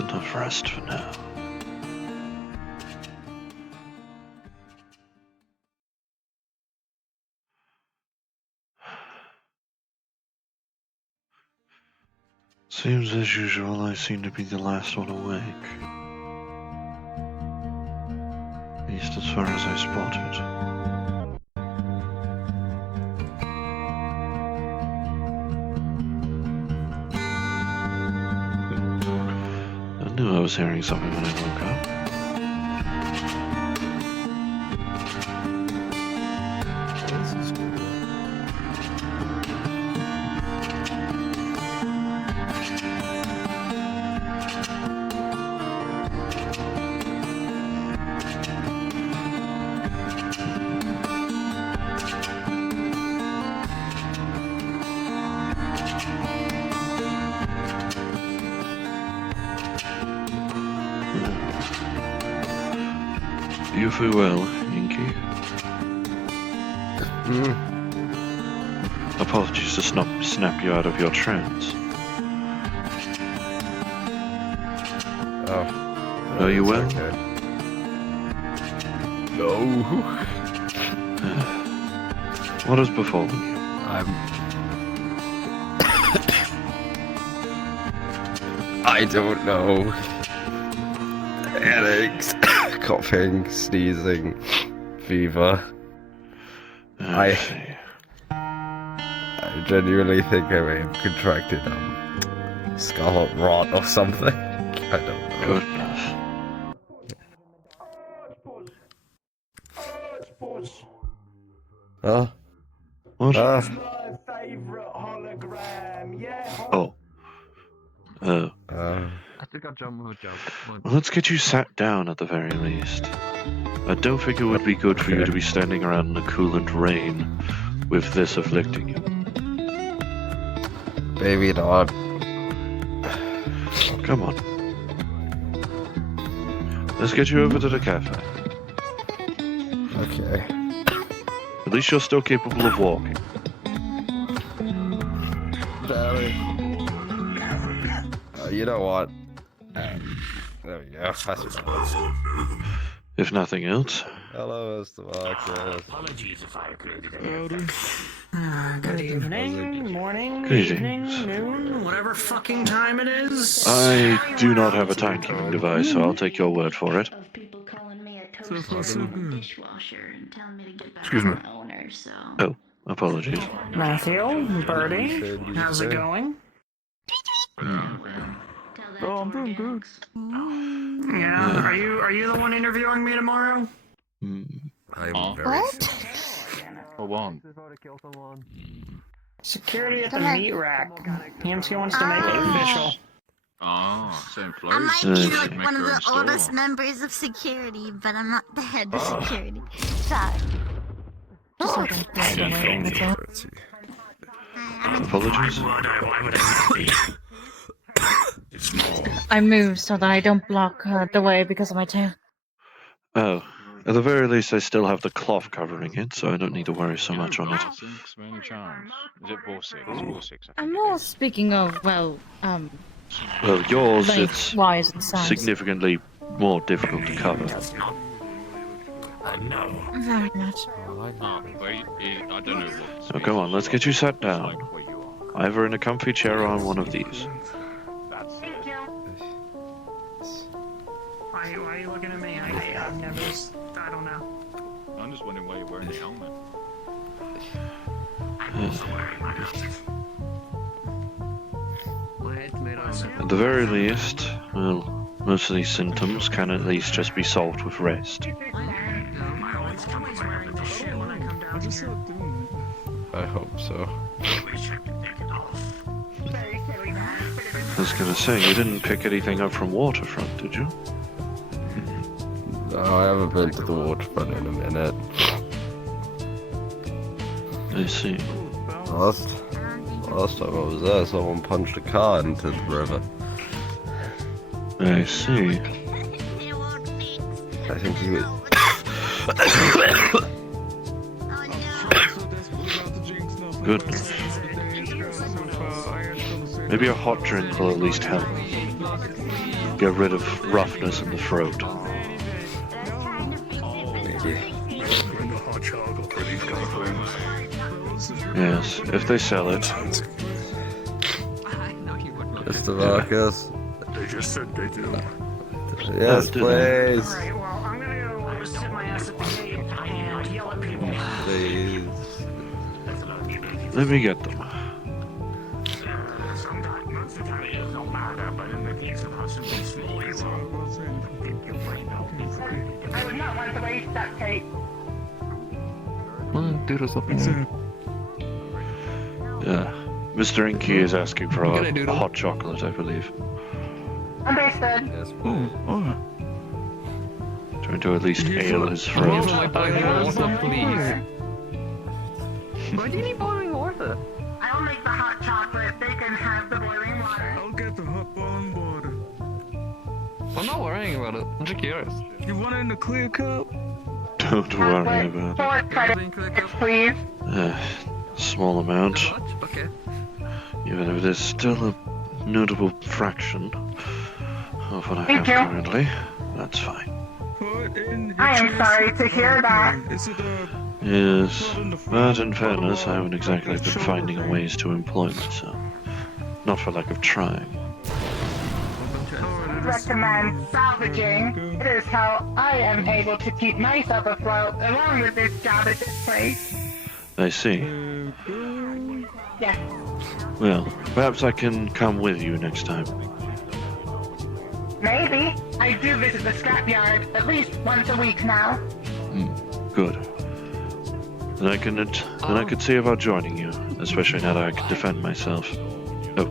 That's enough rest for now. Seems as usual I seem to be the last one awake. At least as far as I spotted. I knew I was hearing something when I woke up. You feel well, Inky? Apologies to snap you out of your trance. Oh. Are you well? Okay. No. What has befallen you? I don't know. Headaches, coughing, sneezing, fever. I genuinely think I may have contracted scarlet rot or something. I don't know. Goodness. Huh? What? Ah. Oh. I think I'll jump with a joke. Well, let's get you sat down at the very least. I don't think it would be good for you to be standing around in the coolant rain with this afflicting you. Maybe not. Come on. Let's get you over to the cafe. Okay. At least you're still capable of walking. Barely. You know what? There we go. That's better. If nothing else. Hello, Mr. Marcus. Apologies if I occluded any. Good evening, morning, Greetings. evening, noon, whatever fucking time it is. I do not have a timekeeping device, so I'll take your word for it. Of people calling me a So far, toaster so and a good. dishwasher and telling me to get back Excuse to me. my owner, so... Oh, apologies. Matthew, Birdie, how's it going? Tell that I'm to doing good. organics. Yeah, are you the one interviewing me tomorrow? I'm very What? For one. Security at the Come on. meat rack. PMC wants to make it official. Oh, same place. I might Uh, be like Make one of your own the store. oldest members of security, but I'm not the head of security. Sorry. Just so I don't feel the way, that's all. Apologies. Why would I not be? I move so that I don't block the way because of my tail. Oh, at the very least I still have the cloth covering it, so I don't need to worry so much on it. Six, many charms. Is it ball six? Ball six, I I'm think more it is. speaking of, well, Well, yours, length-wise and size. significantly more difficult to cover. I know. Very much. Oh, but I don't know what. So come on, let's get you sat It's down. like where you are. Either in a comfy chair or on one of these. That's it. Why are you looking at me? I've never, I don't know. I'm just wondering why you're wearing the helmet. I'm also wearing my helmet. At the very least, well, most of these symptoms can at least just be solved with rest. I always come wearing this shit when I come down here. I hope so. I wish I could take it off. I was gonna say, you didn't pick anything up from Waterfront, did you? No, I haven't been to the waterfront in a minute. I see. Last time I was there, someone punched a car into the river. I see. I think he was. Goodness. Maybe a hot drink will at least help. get rid of roughness in the throat. Maybe. Bring a hot chocolate for these guys. Yes, if they sell it. Mr. Marcus. They just said they do. Yes, did please. Alright, well, I'm gonna go sit my ass at the gate and yell at people. Please. Let me get them. Sometimes, most of the time, it don't matter, but in the case of us, it's really wrong. I would not want to waste that tape. Yeah. Mr. Inky is asking for a hot chocolate, I believe. Understood. Yes, Trying to at least ale his throat. Why do you need boiling water? I'll make the hot chocolate. They can have the boiling water. I'll get the hot boiling water. I'm not worrying about it. I'm just curious. You want it in a clear cup? Don't worry about it. 4 credits, please. Small amount. Okay. Even if it is still a notable fraction of what I Thank have you. currently, that's fine. Put in your I am cheese sorry to hear that. Is it Yes, but in fairness, I haven't exactly been finding ways to employ myself. Not for lack of trying. Recommend salvaging. It is how I am able to keep myself afloat along with this job at this place. I see. Yes. Well, perhaps I can come with you next time. Maybe. I do visit the scrapyard at least once a week now. Good. Then I could see about joining you, especially now that I can defend myself. Oh,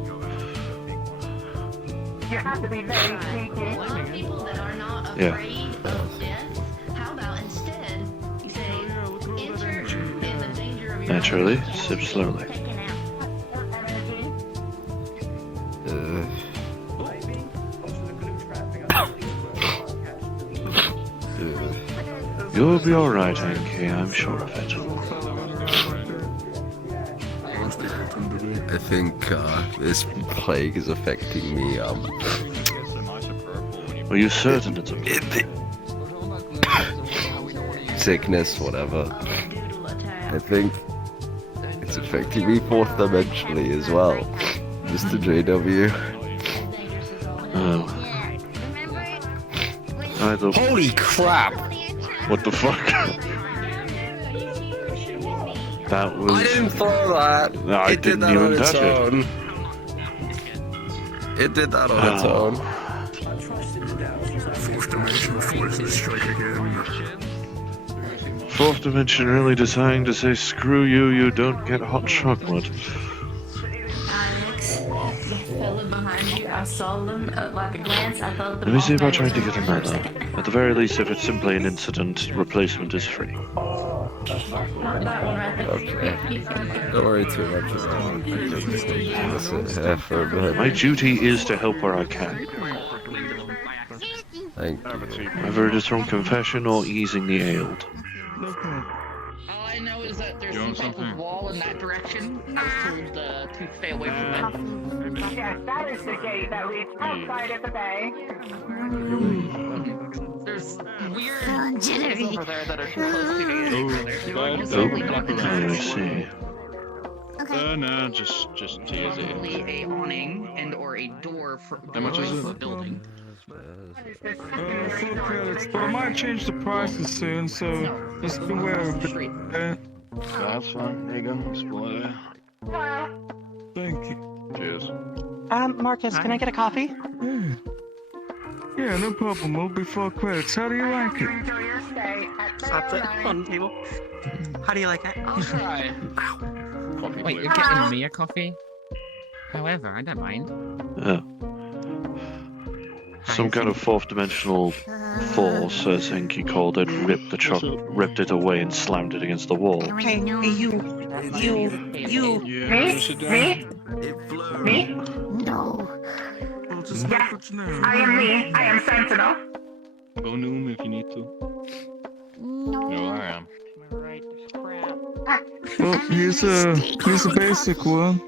You have to be very sneaky. People that are not Yeah. afraid of death. How about instead you say enter in the danger of your naturally, own sip slowly. taken out. You'll be alright, Hanky, I'm sure of it. I think this plague is affecting me. Are Are you certain it's a Sickness, whatever. I think it's affecting me fourth dimensionally as well, Mr. JW. Oh. I don't... Holy crap! What the fuck? That was... I didn't throw that. No, I It did didn't that even on its touch it. own. It did that on its Oh. own. Fourth dimensional forces strike again. Fourth dimension really deciding to say, screw you, you don't get hot chocolate. Alex, the fella behind you, I saw them at like a glance. I thought the Let me see if I ball try to was get on another. first. At the very least, if it's simply an incident, replacement is free. Not that one right there. Okay. Don't worry too much about it. Just sit here for a bit. My duty is to help where I can, Thank you. whether it is from confession or easing the ailed. No problem. All I know is that there's You some want type of something? wall in that direction. I was told to stay away from it. Yes, that is the gate that leads outside of the bay. There's weird Jittery. things over there that are too close to the edge. God, Oh, I see. Okay. no, just tears it. Probably a awning and or a door for How much is of it? a building. 4 credits, but I might change the prices soon, so just beware of it. That's fine. There you go. Spoil it. Thank you. Cheers. Marcus, can I get a coffee? Yeah, no problem. It'll be 4 credits. How do you like it? Enjoy your stay at That's it. On the table. How do you like it? I'll try. Coffee Wait, you're flavor. getting me a coffee? However, I don't mind. Some kind of fourth dimensional force, as Henky called it, ripped it away and slammed it against the wall. Hey, you. Yeah, sit down. Me? No. Well, just Yeah, what's new. I am me. I am Sentinel. Go Noom if you need to. No. You know where I am. Right, crap. Well, here's a basic one.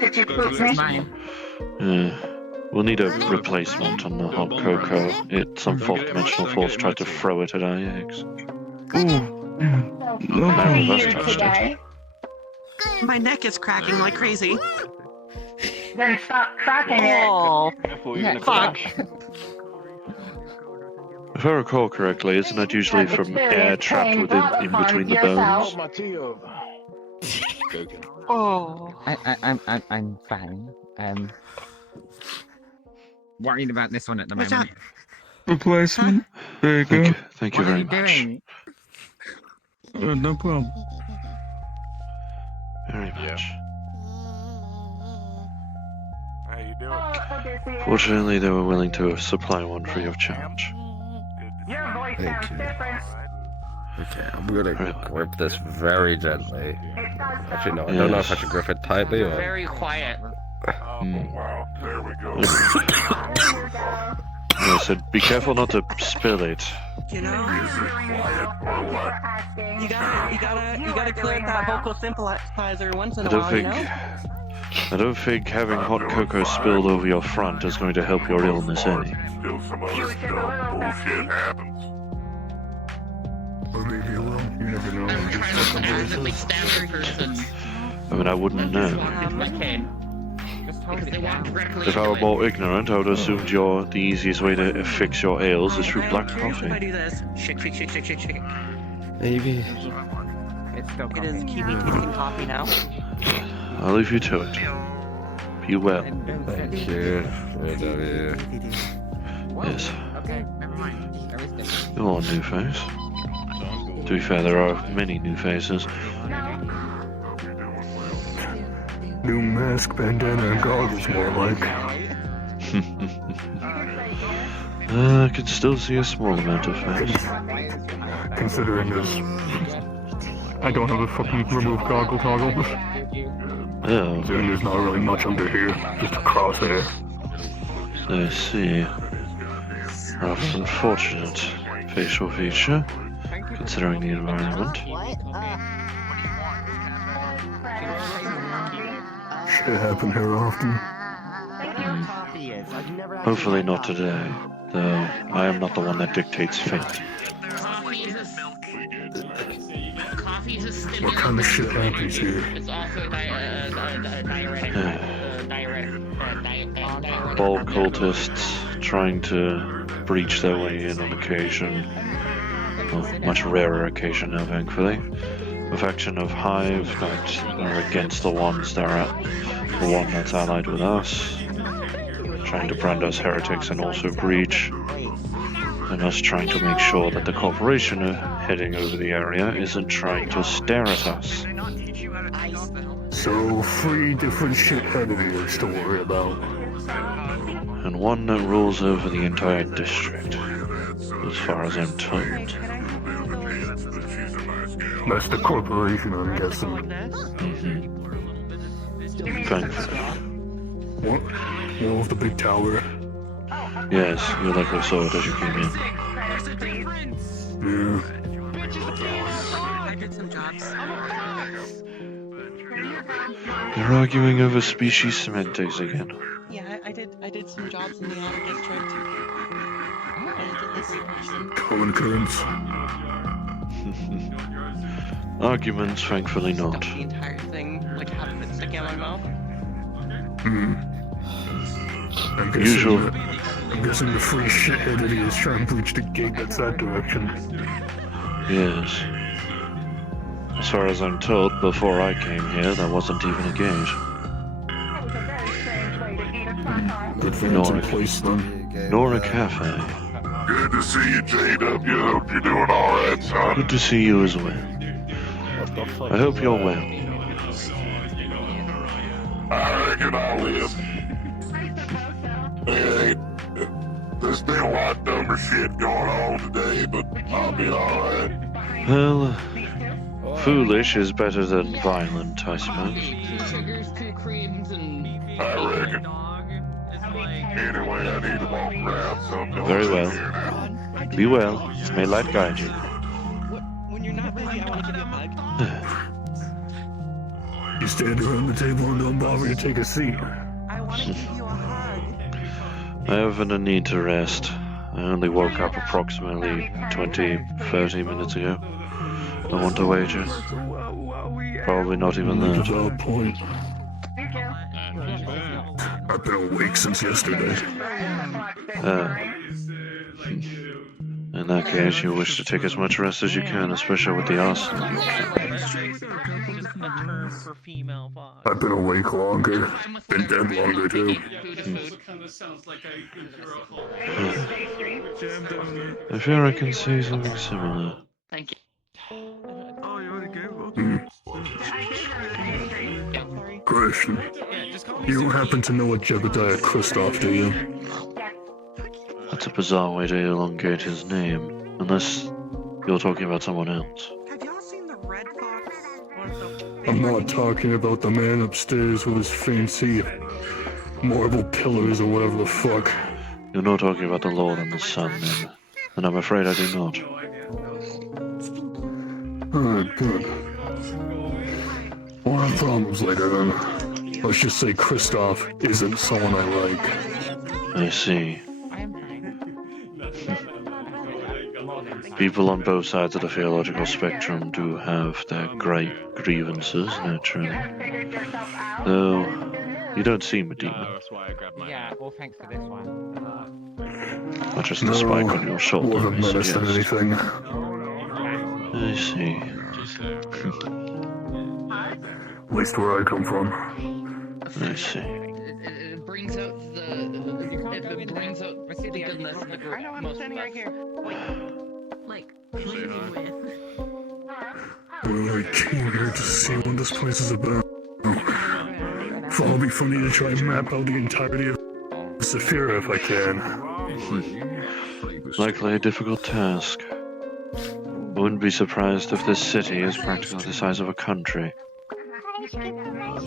Did you poop me? Mine. We'll need a replacement on the hot cocoa. Some fourth dimensional force tried to throw it at our eggs. So No funny problem. you today. My neck is cracking like crazy. Then stop cracking it. Oh, Fuck. If I recall correctly, isn't that usually from air trapped in between the bones? My tea over. oh. I'm fine. Worried about this one at the What's up? moment. Replacement. There you go. Thank you What are very you much. doing? No problem. Very much. How you doing? Odysseus, Fortunately, they were willing to supply one free of charge. your voice Thank sounds you. different. Okay, I'm gonna grip this very gently. It does Actually, no, I Yes. don't know if I should grip it tightly or. Very quiet. Oh, wow. There we go. There you go. I said, be careful not to spill it. You know, Thank you for asking. you gotta clear that vocal sympathizer once in I a don't while, you think. know? I don't think having hot cocoa spilled over your front is going to help your illness any. Still some other stuff. Bullshit happens. Or maybe you will. You never know. I'm Just trying fucking to voices. actively stab the person. I mean, I wouldn't know. If I can. Just hold If it they walk down. directly If I into were it. more ignorant, I would have assumed the easiest way to fix your ails is through black Curious if I coffee. do this. Shake, shake, shake, shake, shake, shake. Maybe. It's still It is coffee. kiwi tasting coffee now. I'll leave you to it. Be well. Thank you. Yes. Okay, never mind. There is different. Go on, new face. To be fair, there are many new faces. New mask, bandana, and goggles, more like. I can still see a small amount of face. Considering this, I don't have a fucking remove goggle toggle. Oh, And there's not really much under here, just a crosshair. I see. Rather unfortunate facial feature, considering the environment. Shit happen here often. Hopefully not today, though I am not the one that dictates fate. Coffee is a stimulant. What kind of shit happens here? It's also a diuretic. Diuretic. Ball cultists trying to breach their way in on occasion. Well, much rarer occasion now, thankfully. A faction of Hive that are against the ones that are the one that's allied with us, trying to brand us heretics and also breach, and us trying to make sure that the corporation heading over the area isn't trying to stare at us. So, 3 different shithead ears to worry about. And one that rules over the entire district, as far as I'm told. That's the corporation, I'm guessing. Thankfully. What? Wall of the big tower. Yes, you likely saw it as you came in. Yeah. I did some jobs. They're arguing over species semantics again. Yeah, I did some jobs in the outer district. I did this person. Coincidence. Arguments, thankfully Stuck not. the entire thing, like half of it sticking out my mouth. I'm guessing Usual. I'm guessing the 3 shithead idiots trying to breach the gate that's that direction. Yes. As far as I'm told, before I came here, there wasn't even a gate. Good thing it's in place then. Nor a cafe. Good to see you, JW. Hope you're doing alright, son. Good to see you as well. I hope you're well. I reckon I'll live. There's been a lot dumber shit going on today, but I'll be alright. Well, foolish is better than violent, I suppose. 2 sugars, 2 creams, and I reckon. Anyway, I need to walk around some. Very well. Be well. May light guide you. When you're not busy, I want to give you a hug. You stand around the table and don't bother to take a seat. I want to give you a hug. I haven't a need to rest. I only woke up approximately 20-30 minutes ago. I want to wager. Probably not even That's that. our point. Thank you. And he's back. I've been awake since yesterday. In that case, you wish to take as much rest as you can, especially with the arsenal in your camp. Just a term for female boss. I've been awake longer. Been dead longer too. Food is food. I fear I can see something similar. Thank you. Oh, you already gave up? Sorry. Question. You don't happen to know what Jebediah Christoph, do you? That's a bizarre way to elongate his name. Unless you're talking about someone else. Have y'all seen the Red Fox? I'm not talking about the man upstairs with his fancy marble pillars or whatever the fuck. You're not talking about the Lord and the Sun, then. And I'm afraid I do not. Alright, good. We'll have problems later then. Let's just say Christoph isn't someone I like. I see. I am fine. People on both sides of the theological spectrum do have their great grievances, naturally. Though, you don't seem a demon. That's why I grabbed my Yeah, all thanks for this one. Not just the spike on your shoulder, More I of a menace than suggest. anything. I see. At least where I come from. I see. It brings out it brings out the goodness in the group. I know I'm Most standing of right us. here. Like, leading with. Well, I came here to see what this place is about. Thought it'd be funny to try and map out the entirety of Saphira if I can. Likely a difficult task. I wouldn't be surprised if this city is practically the size of a country.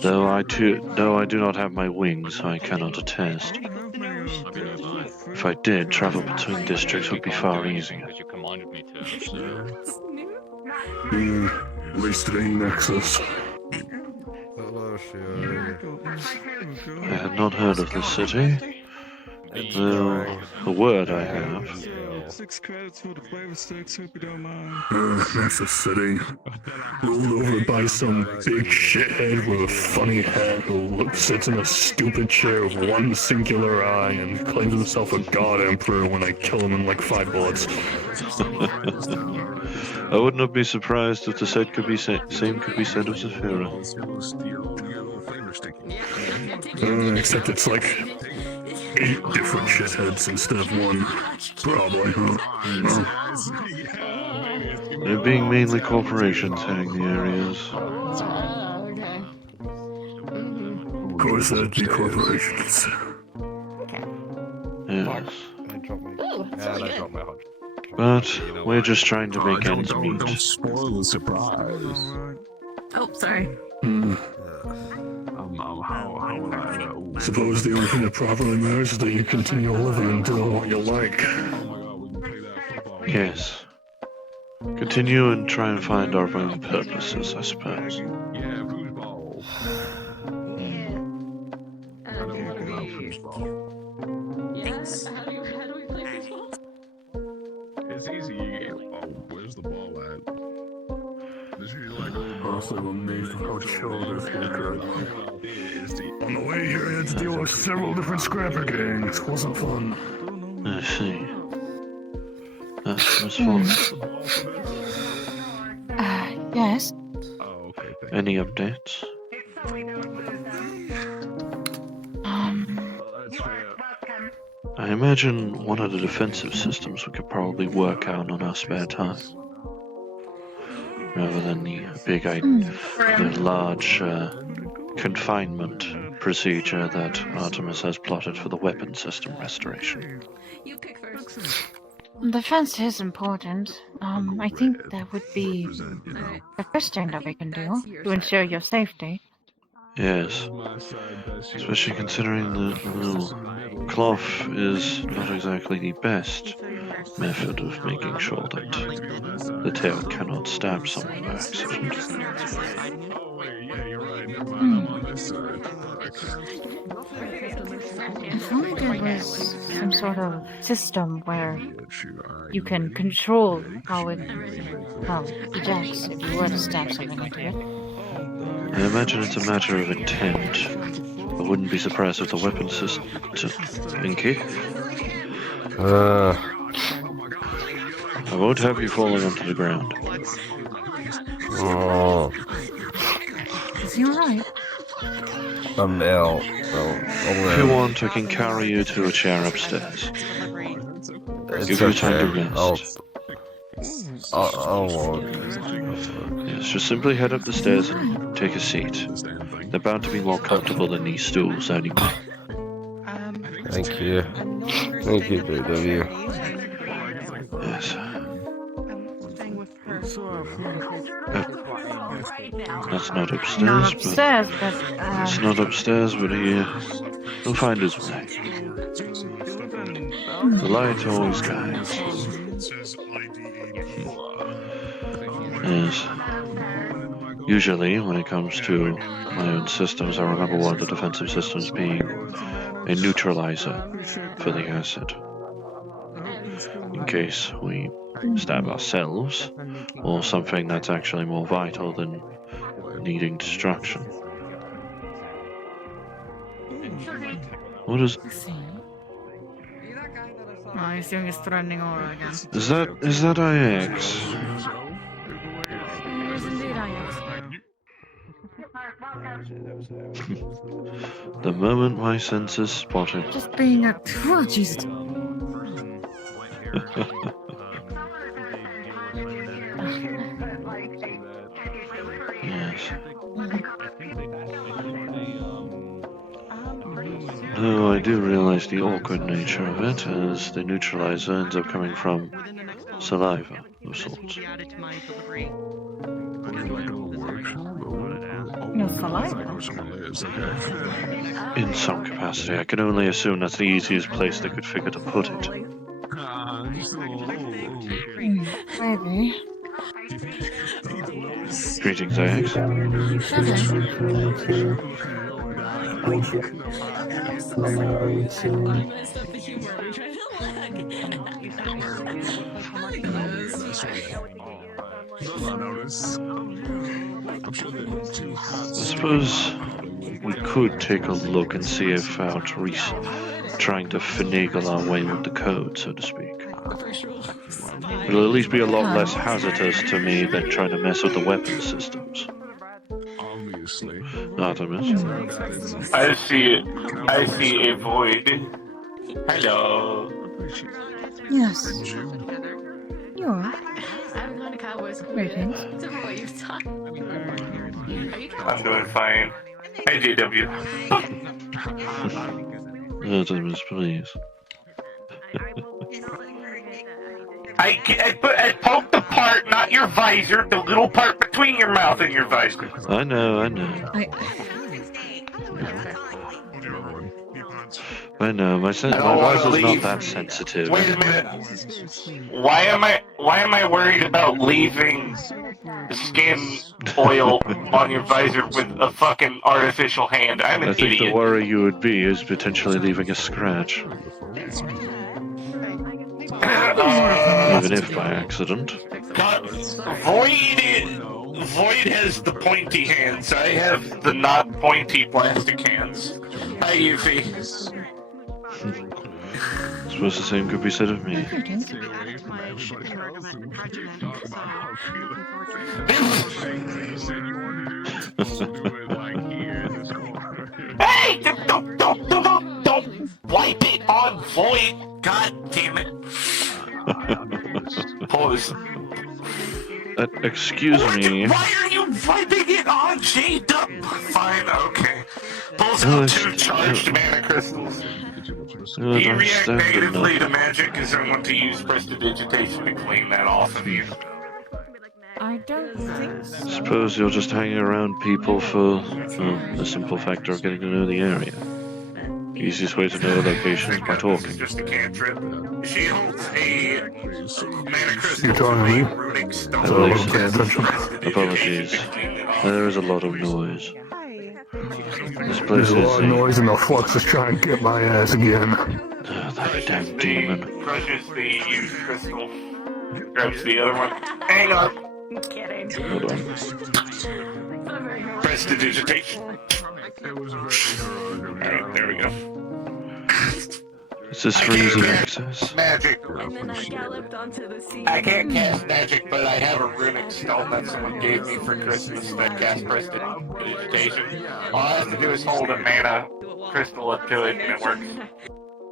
Though I do not have my wings, I cannot attest. If I did, travel between districts would be far easier. Because you commanded me to. At least it ain't Nexus. Hello, Sherry. I had not heard of this city, though the word I have. 6 credits for the flavor sticks, hope you don't mind. Nexus City. Ruled over by some big shithead with a funny hat who sits in a stupid chair with one singular eye and claims himself a god emperor when I kill him in like 5 bullets. I would not be surprised if the same could be said of Saphira. Except it's like 8 different shitheads instead of 1. Probably, huh? There being mainly corporations heading the areas. Of course, that'd be corporations. Yes. I dropped my... Yeah, I dropped my hot. But we're just trying to make ends meet. Don't spoil the surprise. Oh, sorry. Suppose the only thing that properly matters is that you continue living and doing what you like. Yes. Continue and try and find our own purposes, I suppose. Yeah, foosball. Thanks. How do we play football? It's easy. Oh, where's the ball at? This is like honestly, I'm amazed at how chill this is currently. On the way here, I had to deal with several different scrapper gangs. Wasn't fun. I see. That was fun. Yes. Oh, okay. Any updates? I imagine one of the defensive systems we could probably work out on our spare time. Rather than the the large confinement procedure that Artemis has plotted for the weapon system restoration. You pick first. Defense is important. I think that would be the first thing that we can do to ensure your safety. Yes, especially considering that cloth is not exactly the best method of making sure that the tail cannot stab someone by accident. Oh, wait, yeah, you're right. If only there was some sort of system where you can control how it ejects if you were to stab something into it. I imagine it's a matter of intent. I wouldn't be surprised if the weapon system... Inky? I won't have you falling onto the ground. Oh. Is he alright? I'm ill. If you want, I can carry you to a chair upstairs. It's Give you time to okay. rest. I'll walk. Yes, just simply head up the stairs and take a seat. They're bound to be more comfortable than these stools anyway. Thank you. Thank you, both of you. Yes. That's not upstairs, Not upstairs, but it's not upstairs, but he'll find his way. The light always guides. Yes. Usually, when it comes to my own systems, I remember one of the defensive systems being a neutralizer for the acid. In case we stab ourselves, or something that's actually more vital than needing destruction. What is... I assume he's threatening Aura again. Is that IX? It is indeed IX. The moment my senses spotted. Just being a... Oh, Jesus. Yes. No, I do realize the awkward nature of it, as the neutralizer ends up coming from saliva of sorts. No saliva? In some capacity, I can only assume that's the easiest place they could figure to put it. Maybe. Greetings, AX. I suppose we could take a look and see if Therese trying to finagle our way with the code, so to speak. It'll at least be a lot less hazardous to me than trying to mess with the weapon systems. Artemis? I see a void. Hello. Yes. You are. Greetings. I'm doing fine. Hey, JW. Artemis, please. I poked the part, not your visor, the little part between your mouth and your visor. I know. I know, my visor's not that sensitive. Wait a minute. Why am I worried about leaving skin oil on your visor with a fucking artificial hand? I'm an I think idiot. the worry you would be is potentially leaving a scratch. Even if by accident. God, Void has the pointy hands. I have the not pointy plastic hands. Hi, Yuffie. Suppose the same could be said of me. Hey! Don't wipe it on Void! God damn it. Pause. Excuse me. Why are you wiping it on J-Dub? Fine, okay. Pulls out 2 charged mana crystals. You react negatively to magic as I want to use prestidigitation to clean that off of you. I don't think so. Suppose you're just hanging around people for the simple factor of getting to know the area. Easiest way to know a location is by talking. Just a cantrip. She holds a mana crystal. You're talking to me? I believe so. Apologies. There is a lot of noise. This place There's a is lot of noise and the flux is trying to get my ass again. that damn demon. Crushes the used crystal. Grabs the other one. Hang on. I'm kidding. Hold on. Prestidigitation. Alright, there we go. Is this for easy access? Magic. I I can't cast magic, but I have a runic stone that someone gave me for Christmas that casts prestidigitation. All I have to do is hold a mana crystal up to it and it works.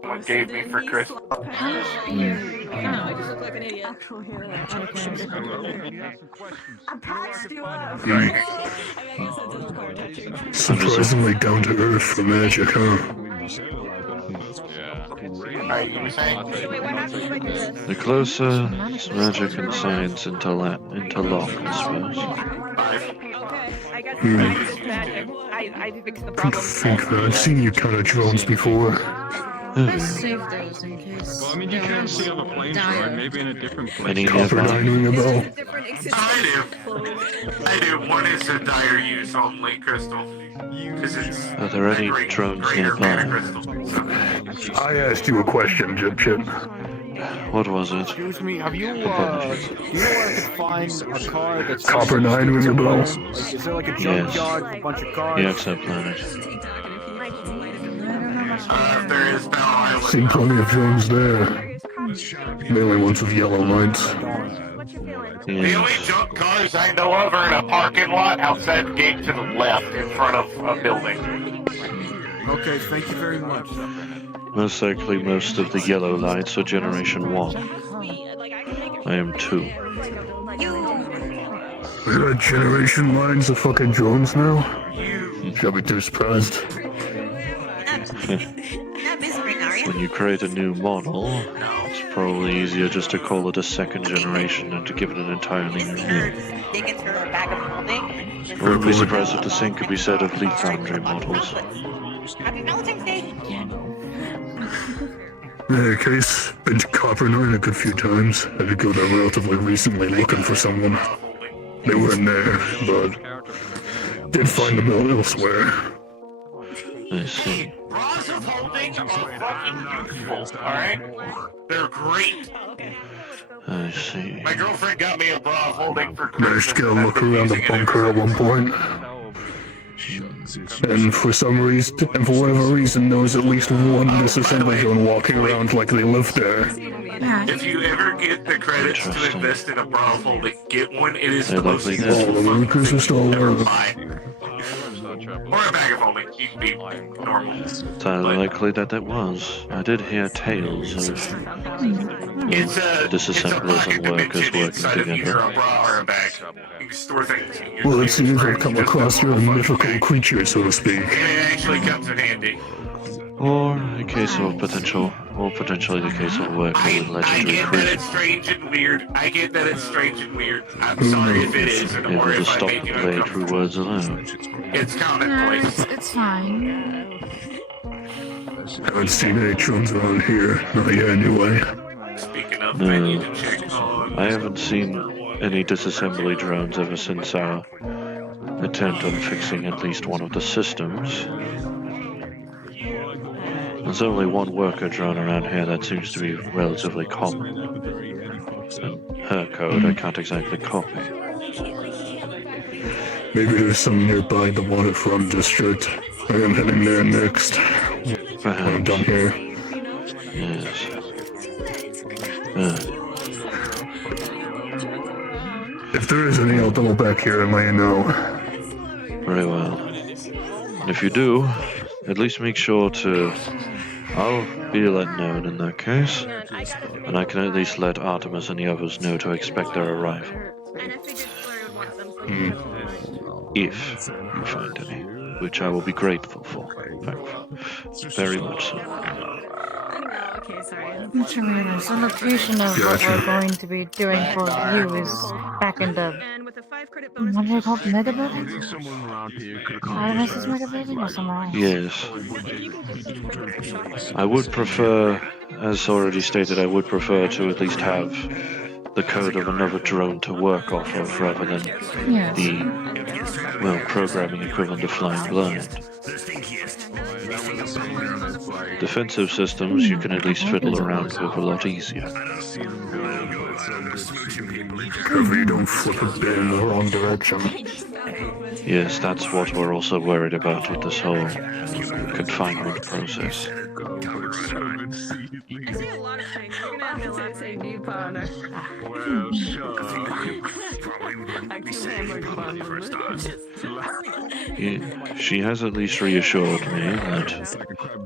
Someone gave me for Christmas. I just look like an idiot. I patched you up. Surprisingly down to earth for magic, huh? Alright, you were saying? The closer magic and science interlock, I suppose. I fixed the Come to think that I've seen you kind of drones before. Save those in case. Well, I mean, you can see other planes, right? Maybe in a different place. Any Copper nearby? nine ring a bell. I do. One is a dire use only crystal. Because it's Are there any great, drones greater mana nearby? crystal. I asked you a question, Gypsy. What was it? Excuse me, have you, do you know where I could find a car that's... Copper nine ring a bell. Like, is there like a Yes. junkyard with a bunch of cars? The exoplanet. There is Bell Island. Seen plenty of drones there. Mainly ones with yellow lights. The only junk cars I know of are in a parking lot outside the gate to the left in front of a building. Okay, thank you very much. Most likely most of the yellow lights are Generation 1. I am 2. We're at generation lines of fucking drones now? Shall be too surprised. When you create a new model, it's probably easier just to call it a second generation than to give it an entirely new name. Dig into her bag of holding. I wouldn't be surprised if the same could be said of Leaf Foundry models. Happy Valentine's Day. In any case, been to Copper Nine a good few times. I did go there relatively recently looking for someone. They weren't there, but did find them out elsewhere. I see. Bras of holding are fucking useful, alright? They're great. I see. My girlfriend got me a bra of holding for Managed Christmas. to get a look around the bunker at one point. And for some reason, and for whatever reason, there was at least one disassembly drone walking around like they lived there. If you ever get the credits to invest in a bra of holding, get one. It is They the most likely useful did. All the workers are still ever alive. buy. Or a bag of holding. You can be normal. It's highly likely that it was. I did hear tales of It's a disassemblers pocket and workers dimension working inside of either together. a bra or a bag. You can store things in your Well, it seems or I've come you just across your have mythical creature, so to speak. And it actually comes in handy. Or a case of potentially the case of working with I legendary get that creatures. it's strange and weird. I get that it's strange and weird. I'm sorry if it is, Able or to if I stop made the you play through uncomfortable. words alone. It's No, commonplace. it's fine. Haven't seen any drones around here. Not yet, anyway. Speaking of, I need No, to check on. I haven't seen any disassembly drones ever since our attempt on fixing at least one of the systems. There's only one worker drone around here that seems to be relatively common. And her code I can't exactly copy. Maybe there's some nearby the waterfront district. I am heading there next. When I'm done here. Yes. If there is any, I'll double back here and let you know. Very well. And if you do, at least make sure to... I'll be let known in that case. And I can at least let Artemis and the others know to expect their arrival. If you find any, which I will be grateful for. Very much so. Not to realize the location of what we're going to be doing for you is back in the... What are they called? Mega buildings? Artemis's mega building or somewhere else? Yes. I would prefer, as already stated, I would prefer to at least have the code of another drone to work off of rather than Yes. the, well, programming equivalent of flying blind. Defensive systems you can at least fiddle around with a lot easier. Cover you don't flip a bit in the wrong direction. Yes, that's what we're also worried about with this whole confinement process. I see a lot of things. You're gonna have to say new partner. Well, sure. She has at least reassured me that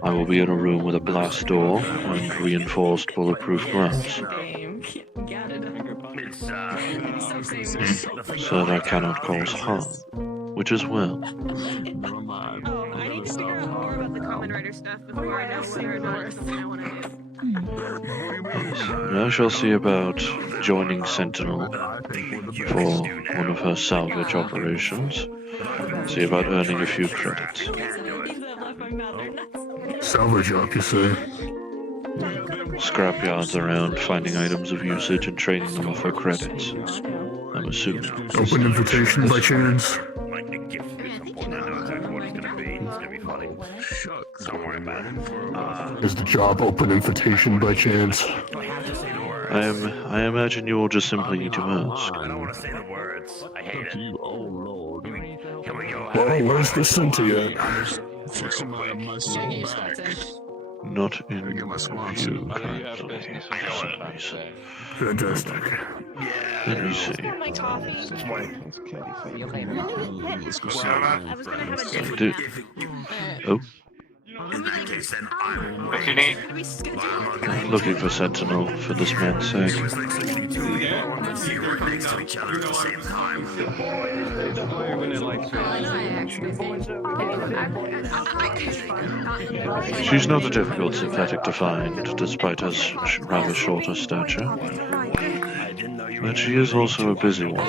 I will be in a room with a blast door and reinforced bulletproof glass, so that I cannot cause harm, which is well. I need to figure out more about the Common Rider stuff before I know whether or not it's something I want to do. I shall see about joining Sentinel for one of her salvage operations. See about earning a few credits. Salvage up, you say? Scrapyards around, finding items of usage and trading them off her credits. I'm assuming. Open invitation by chance? Is the job open invitation by chance? I imagine you will just simply need to ask. Well, where's the Cynthia? Not in view currently. Fantastic. Let me see. My coffee. Oh. What's your name? I'm looking for Sentinel for this man's sake. She's not a difficult synthetic to find, despite her rather shorter stature. But she is also a busy one.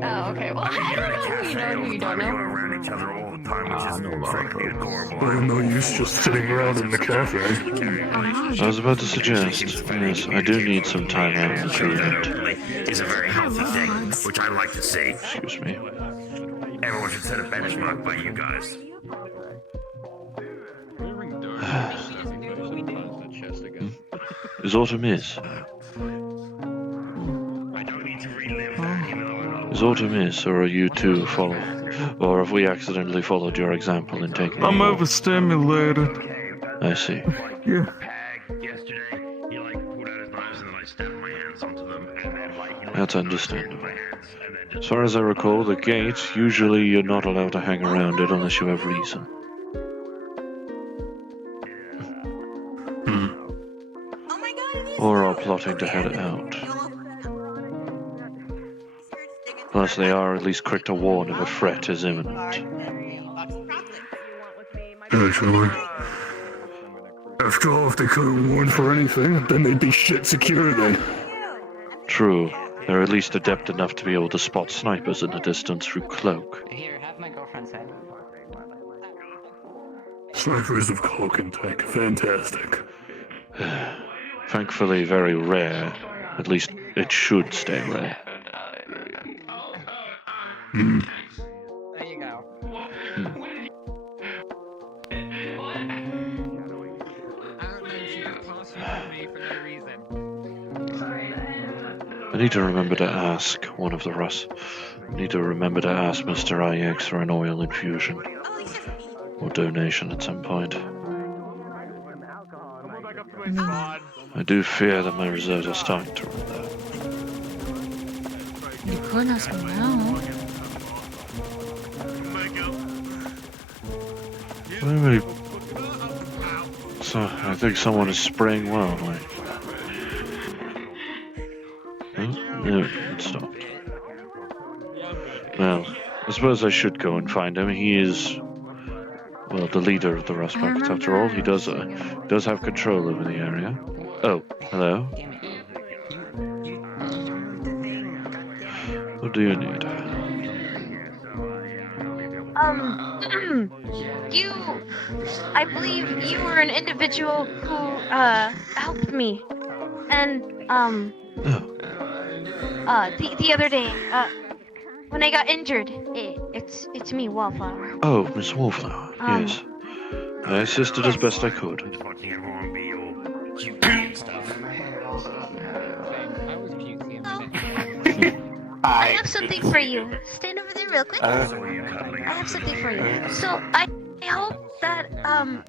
Oh, okay. Well, I don't know who you know and who you don't know. Well, no use just sitting around in the cafe. I was about to suggest, yes, I do need some time out in the treatment. Is a very healthy thing, which I like to see. Excuse me. Everyone should set a benchmark by you guys. Is Autumn is? Is Autumn is, or are you two follow? Or have we accidentally followed your example in taking I'm the walk? overstimulated. I see. Yeah. That's understandable. As far as I recall, the gate, usually you're not allowed to hang around it unless you have reason. Or are plotting to head out. Plus, they are at least quick to warn if a threat is imminent. Actually. After all, if they couldn't warn for anything, then they'd be shit security. True. They're at least adept enough to be able to spot snipers in the distance through cloak. Here, have my girlfriend's head. Snipers of cloak and tech. Fantastic. Thankfully, very rare. At least it should stay rare. There you go. I need to remember to ask one of the Russ. I need to remember to ask Mr. IX for an oil infusion. Or donation at some point. I do fear that my reserves are starting to run out. You could ask him now. Maybe. So, I think someone is spraying well. No, it stopped. Well, I suppose I should go and find him. He is, well, the leader of the Rust Buckets after all. He does have control over the area. Oh, hello. What do you need? you, I believe you were an individual who, helped me. And, the other day, when I got injured, it's me, Wallflower. Oh, Miss Wallflower, yes. I assisted as best I could. I have something for you. Stand over there real quick. I have something for you. So I hope that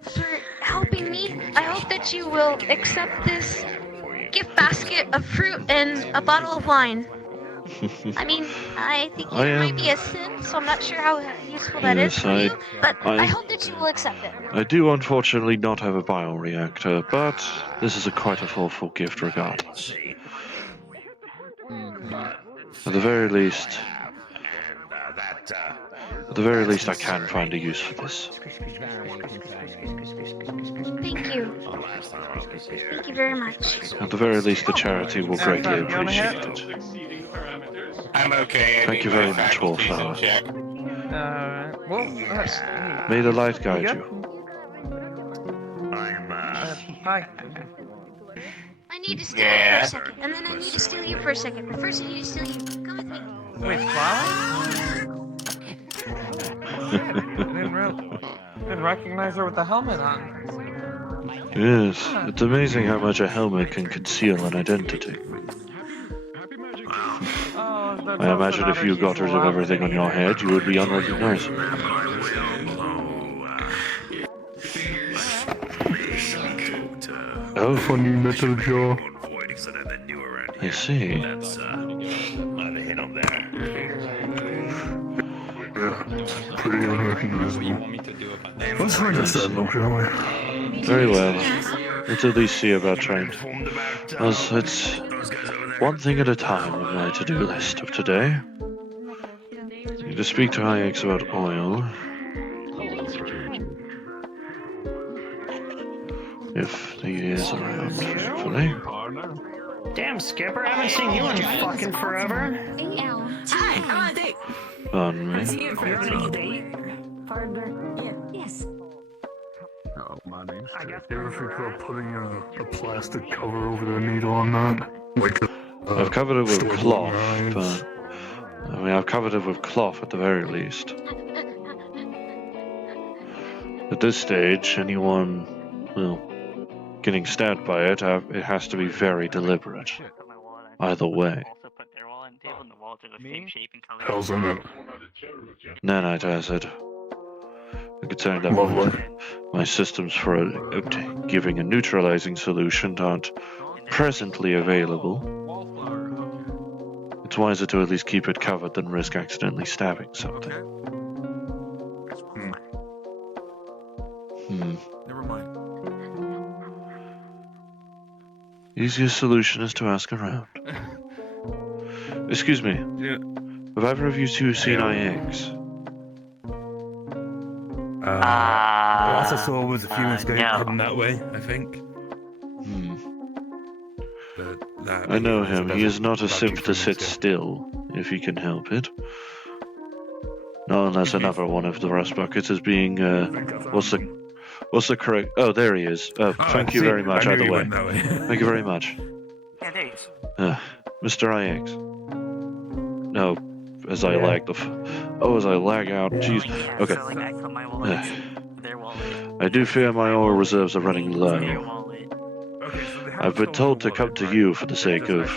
for helping me, I hope that you will accept this gift basket of fruit and a bottle of wine. I mean, I think it might be a sin, so I'm not sure how useful that is for you, but I hope that you will accept it. I do unfortunately not have a bioreactor, but this is quite a thoughtful gift regardless. At the very least, I can find a use for this. Thank you. Thank you very much. At the very least, the charity will greatly appreciate it. I'm okay. Thank you very much, Wallflower. May the light guide you. Hi. I need to steal you for a second, and then I need to steal you for a second, but first I need to steal you. Come with me. Wait, Flower? Didn't recognize her with the helmet on. Yes, it's amazing how much a helmet can conceal an identity. I imagine if you got rid of everything on your head, you would be unrecognizable. Oh, funny metal jaw. I see. Pretty unrecognizable. Let's find us that though, shall we? Very well. Let's at least see about trying. It's one thing at a time on my to-do list of today. I need to speak to IX about oil. If he is around, hopefully. Damn, Skipper, I haven't seen you in fucking forever. Hi, I'm on a date. Pardon me. Yes. Oh, my name's Jake. You ever think about putting a plastic cover over the needle on that? Like I've covered it with cloth, but... I've covered it with cloth at the very least. At this stage, anyone, getting stabbed by it, it has to be very deliberate. Either way. Hell's in it. Nanite acid. I could say that my systems for giving a neutralizing solution aren't presently available. It's wiser to at least keep it covered than risk accidentally stabbing something. Never mind. Easiest solution is to ask around. Excuse me. Yeah. Have either of you two seen IX? Last I saw was a few minutes ago heading that way, I think. I know him. He is not a simp to sit still, if he can help it. Not unless another one of the rust buckets is being, what's the correct... Oh, there he is. Thank you very much, either way. Thank you very much. Yeah, there he is. Mr. IX. No, as I lag as I lag out. Jeez. Okay. I do fear my oil reserves are running low. I've been told to come to you for the sake of,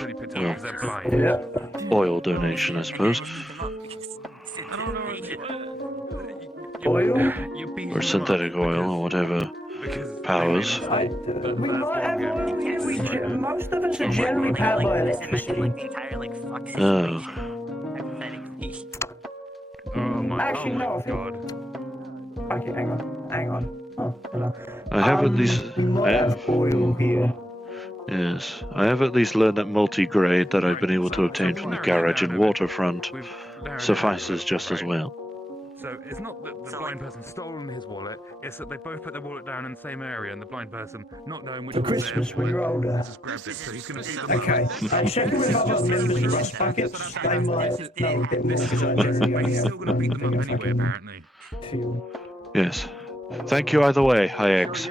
oil donation, I suppose. Oil? Or synthetic oil, or whatever powers. Most of us are generally powered by electricity. Oh. Actually, no, I think... Okay, hang on. Oh, hello. I have at least... oil here. Yes, I have at least learned that multi-grade that I've been able to obtain from the garage and waterfront suffices just as well. So it's not that the blind person stolen his wallet, it's that they both put their wallet down in the same area and the blind person, not knowing which For was Christmas, theirs, when you're older. just grabbed it. So he's going to beat them Okay, I'm checking with other members of Rust Buckets. They might know a bit more because I generally only He's have still going to beat them up anyway, apparently. Yes. Thank you either way, IX.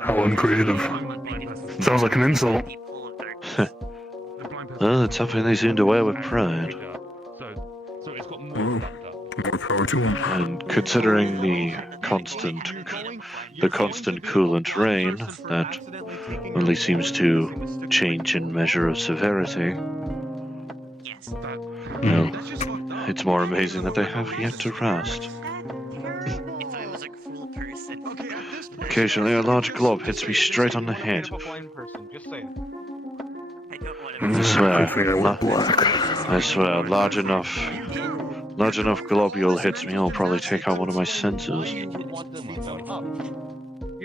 How uncreative. Sounds like an insult. Well, it's something they seem to wear with pride. More power to him. And considering the constant coolant rain that only seems to change in measure of severity, well, it's more amazing that they have yet to rust. Occasionally, a large glob hits me straight on the head. I swear, large enough globule hits me, I'll probably take out one of my senses. You're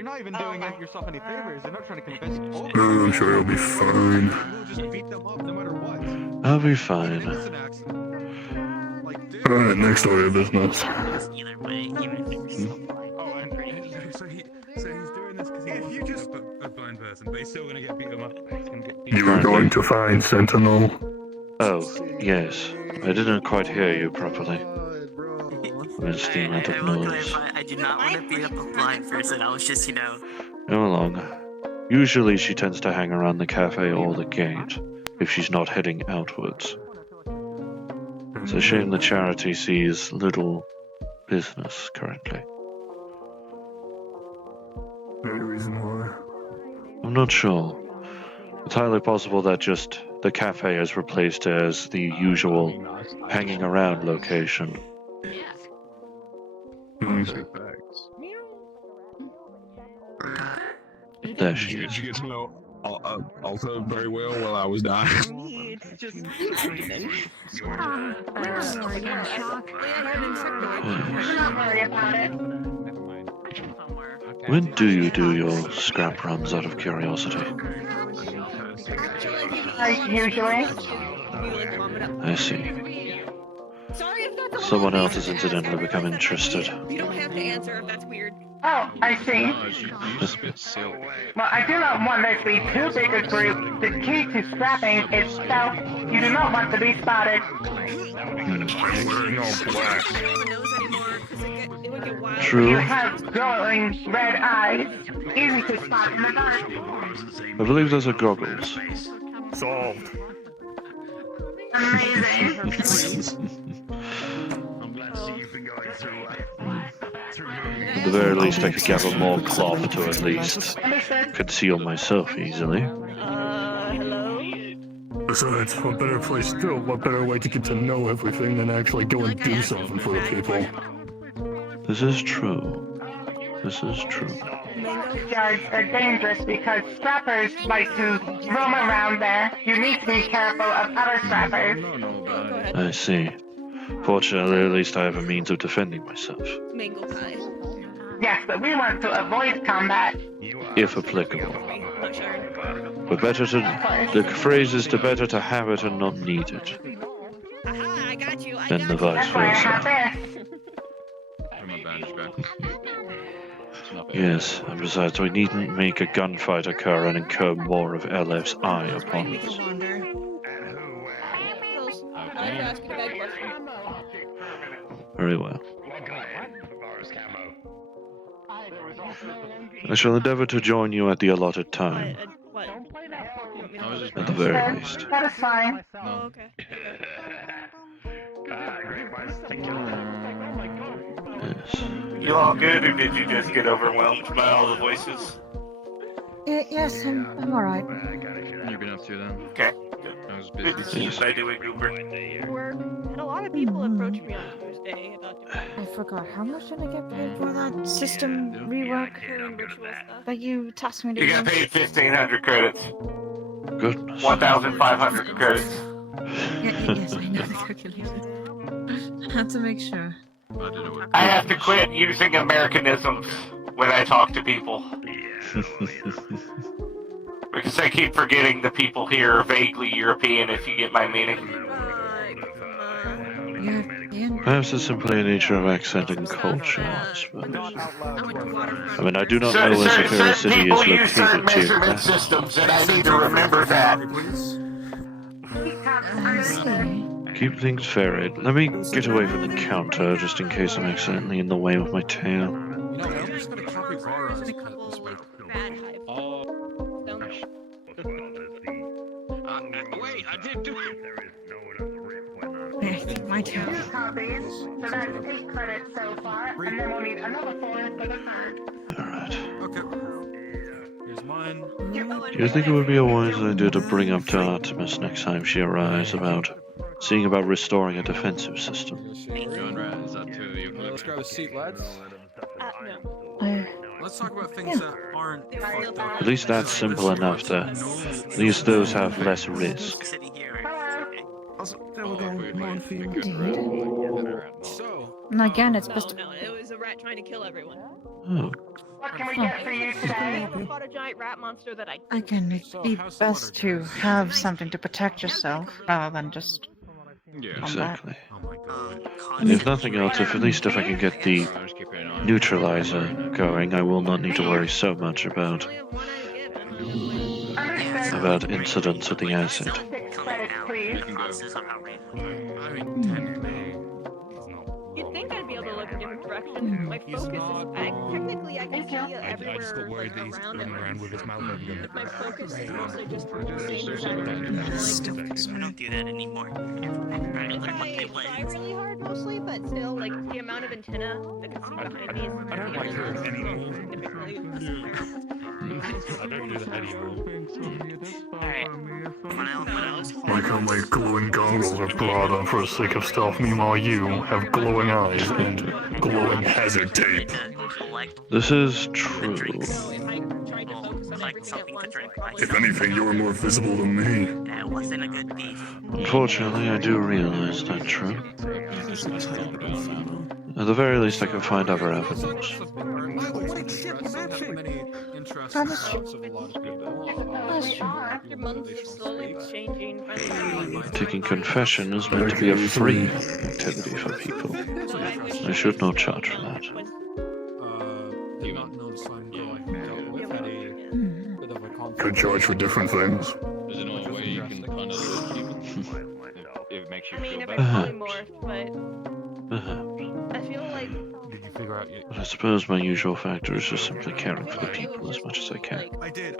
not even doing yourself any favors. They're not trying to convince you. I'm sure you'll be fine. I'll be fine. Alright, next order of business. You were going to find Sentinel. Oh, yes. I didn't quite hear you properly. Where's the amount of noise? I do not want to beat up a blind person. I was just, Go along. Usually she tends to hang around the cafe or the gate, if she's not heading outwards. It's a shame the charity sees little business currently. Any reason why? I'm not sure. It's highly possible that just the cafe has replaced it as the usual hanging around location. There she is. Did you get to know Alta very well while I was dying? When do you do your scrap runs out of curiosity? Usually. I see. Someone else has incidentally become interested. You don't have to answer if that's weird. Oh, I see. Well, I do not want there to be too big a group. The key to scrapping is stealth. You do not want to be spotted. True. You have glowing red eyes. Easy to spot in the dark. I believe those are goggles. Solved. Amazing. At the very least, I could gather more cloth to at least conceal myself easily. Besides, what better place still, what better way to get to know everything than actually go and do something for the people? This is true. This is true. Yards are dangerous because scrappers like to roam around there. You need to be careful of other scrappers. I see. Fortunately, at least I have a means of defending myself. Mango pie. Yes, but we want to avoid combat. If applicable. But better to... The phrase is to better to have it and not need it. Aha, I got you. Than the vice That's why I have versa. this. Yes, and besides, we needn't make a gunfight occur and incur more of LF's eye upon us. Very well. I shall endeavor to join you at the allotted time. At the very least. That is fine. Oh, okay. Yes. You all good, or did you just get overwhelmed by all the voices? Yes, I'm alright. You've been up to then? Okay. I was Good to see you. How you doing, Cooper? Had a lot of people approach me on Tuesday about doing I forgot, how much did I get paid for that system rework that you tasked me to You do? got paid 1,500 credits. Goodness. 1,500 credits. Yes, I know the calculation. Had to make sure. I have to quit using Americanisms when I talk to people. Because I keep forgetting the people here are vaguely European, if you get my meaning. Perhaps it's simply a nature of accent and culture, I suppose. I mean, I do not know where Sakura City people is use certain located measurement to. systems, and I need to remember that. Keep things varied. Let me get away from the counter, just in case I'm accidentally in the way with my tail. You know, I'm just gonna capybara There's a couple like bad hive. Wait, I did do it. My turn. 2 copies, so that's 8 credits so far, and then we'll need another 4 for the third. Alright. Okay. Here's mine. Do you think it would be a wise idea to bring up to Artemis next time she arrives about seeing about restoring a defensive system? Let's grab a seat, lads. Let's talk about things that aren't fucked up. At least that's simple enough to... At least those have less risk. And again, it's best. No, it was a rat trying to kill everyone. Oh. What can we get for you today? I fought a giant rat monster that I. Again, it'd be best to have something to protect yourself rather than just. Exactly. And if nothing else, if I can get the neutralizer going, I will not need to worry so much about incidents with the acid. 6 credits, please. You'd think I'd be able to look in different directions. My focus is. Technically, I can see everywhere like, around with his mouth open. but my focus is mostly just for the same I don't do that anymore. I try really hard mostly, but still, like, the amount of antenna that can see behind me is. I don't like her anymore. I don't do that anymore. Like how my glowing goggles are brought on for the sake of stealth, meanwhile you have glowing eyes and glowing hazard tape. This is true. If anything, you're more visible than me. That wasn't a good thief. Unfortunately, I do realize that true. At the very least, I can find other avenues. After months of slowly changing, Taking confession is meant to be a free activity for people. I should not charge for that. Could charge for different things. There's no way you can kind of keep it makes you feel if better. I polymorph, but I feel like But I suppose my usual factor is just simply caring for the people as much as I can. I did.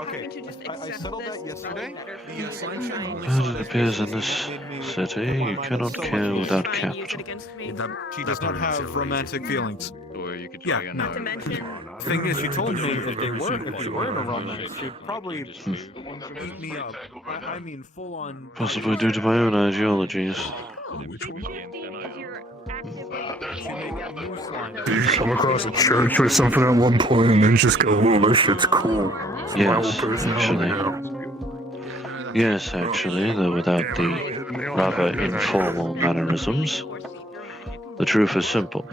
Okay, I settled that yesterday. The slime As it appears in this city, you cannot care without capital. She does not have romantic feelings. Or you could Yeah, no. Thing is, she told me if they were in a romance, she'd probably beat me up. I mean, full on. Possibly due to my own ideologies. Did you come across a church or something at one point and then just go, oh, this shit's cool? It's my whole Yes, personality actually. now. Yes, actually, though without the rather informal mannerisms. The truth is simple.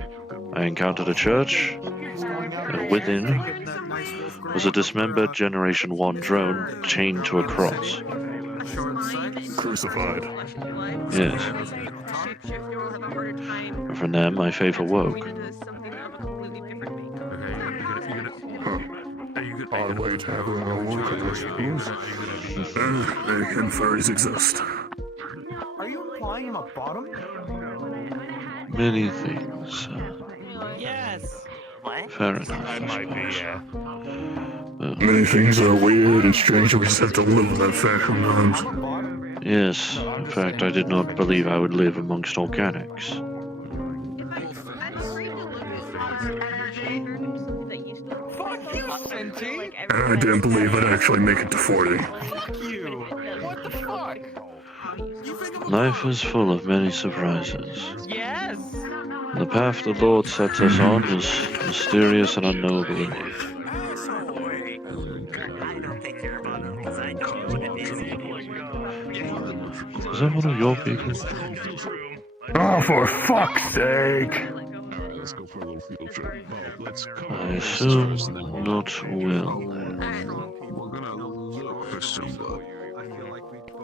I encountered a church, and within was a dismembered Generation 1 drone chained to a cross. Crucified. Yes. And from there, my faith awoke. Odd way to have a work of those things. And furries exist. Are you implying I'm a bottom? Many things. Yes. Fair enough. I might be, yeah. Many things are weird and strange, and we just have to live with that fact sometimes. Yes, in fact, I did not believe I would live amongst organics. I didn't believe I'd actually make it to 40. Fuck you! What the fuck? Life is full of many surprises. Yes. The path the Lord sets us on is mysterious and unknowable indeed. Is that one of your people? Oh, for fuck's sake! Let's go for a little field trip. I assume not well. We're gonna look assume that.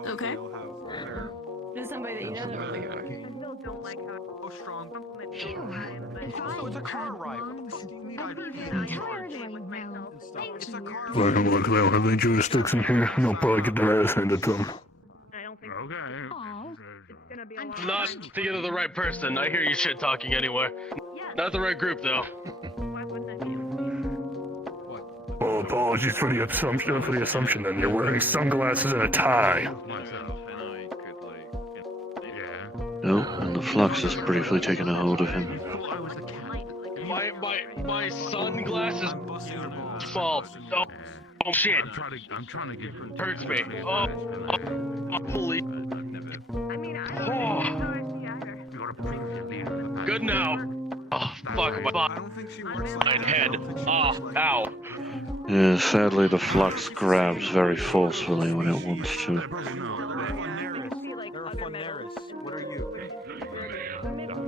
Okay. There's somebody that you know that really don't like how strong. So it's a car ride. What the fuck do you mean I Look, look, they don't have any joysticks in here. They'll probably get their ass handed to them. I don't think. Okay. not thinking of the right person. I hear you shit talking anywhere. Not the right group, though. Well, apologies for the assumption. Then you're wearing sunglasses and a tie. No, and the flux has briefly taken a hold of him. My sunglasses fall. Oh shit! I'm trying to get Hurts me. Oh, holy. Oh. Good now. Oh fuck my head. Oh, ow. Yeah, sadly the flux grabs very forcefully when it wants to.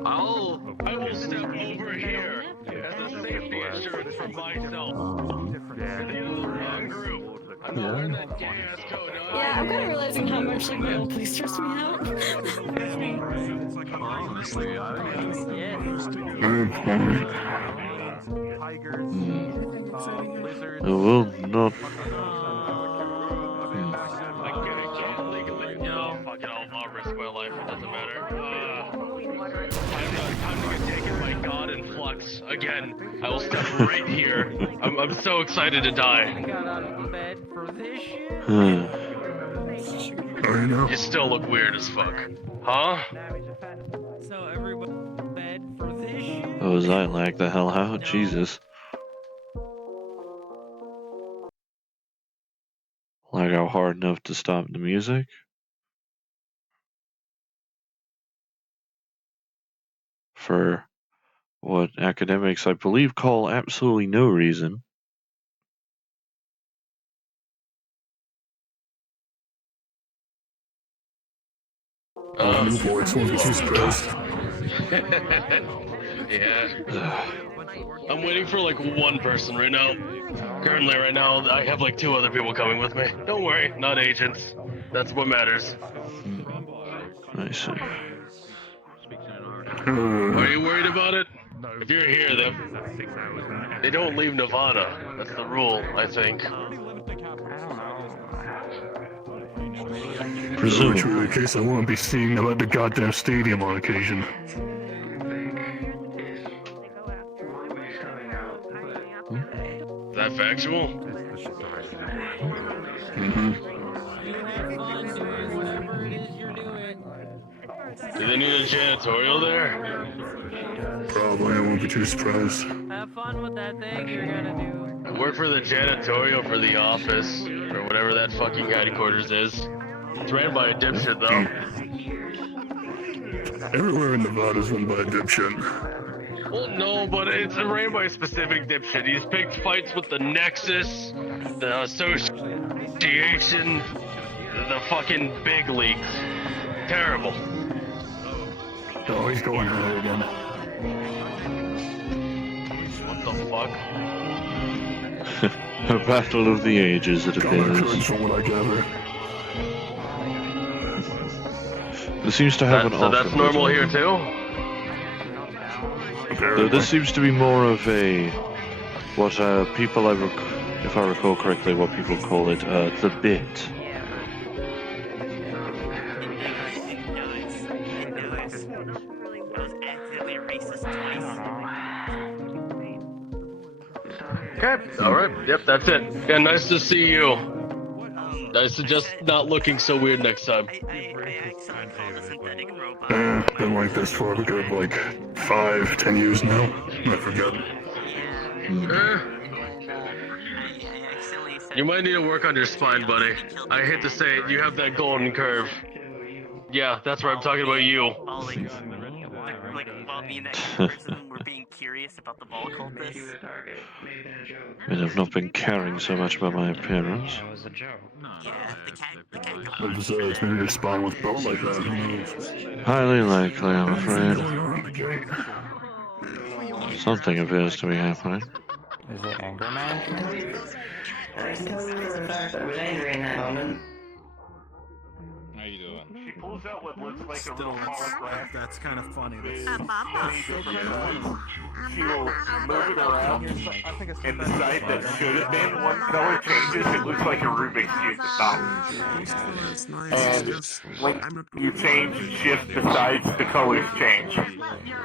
I will step over here as a safety assurance for myself. You're the wrong group. I'm not wearing that gay ass coat. Yeah, I'm kind of realizing how much like my old place stressed me out. Honestly, I will not. Fuck it, I'll risk my life. It doesn't matter. Time to get taken by God and Flux again. I will step right here. I'm so excited to die. You still look weird as fuck. Huh? So everybody bed for this shit. Oh, was I lag the hell out? Jesus. Lag out hard enough to stop the music? For what academics, I believe, call absolutely no reason. New voice won't be too surprised. Yeah. I'm waiting for like one person right now. Currently, right now, I have like 2 other people coming with me. Don't worry, not agents. That's what matters. I see. Are you worried about it? If you're here, they don't leave Nevada. That's the rule, I think. Presumably. In case I won't be seeing them at the goddamn stadium on occasion. Is that factual? Do they need a janitorial there? Probably, I won't be too surprised. Have fun with that thing you're gonna do. I work for the janitorial for the office, or whatever that fucking headquarters is. It's ran by a dipshit, though. Everywhere in Nevada is run by a dipshit. Well, no, but it's ran by a specific dipshit. He's picked fights with the Nexus, the Association, the fucking big leagues. Terrible. Oh, he's going high again. What the fuck? A battle of the ages, it appears. From what I gather. It seems to have So that's normal here too? Though this seems to be more of a what people, if I recall correctly, what people call it, the bit. Okay, alright, yep, that's it. Yeah, nice to see you. Nice to just not looking so weird next time. Been like this for a good, 5-10 years now. I forgot. You might need to work on your spine, buddy. I hate to say it, you have that golden curve. Yeah, that's right, I'm talking about you. While me and that person were being curious about the ball cultists. I mean, I've not been caring so much about my appearance. Besides, maybe your spine was built like that. Who knows? Highly likely, I'm afraid. Something appears to be happening. Is it anger management? I can tell you for a fact I was angry in that moment. How you doing? pulls out what looks like a Still, little holograph. that's kind of funny. She will move it around, and the side that should have been one color changes. It looks like a Rubik's Cube, but not. And when you change, shift the sides, the colors change.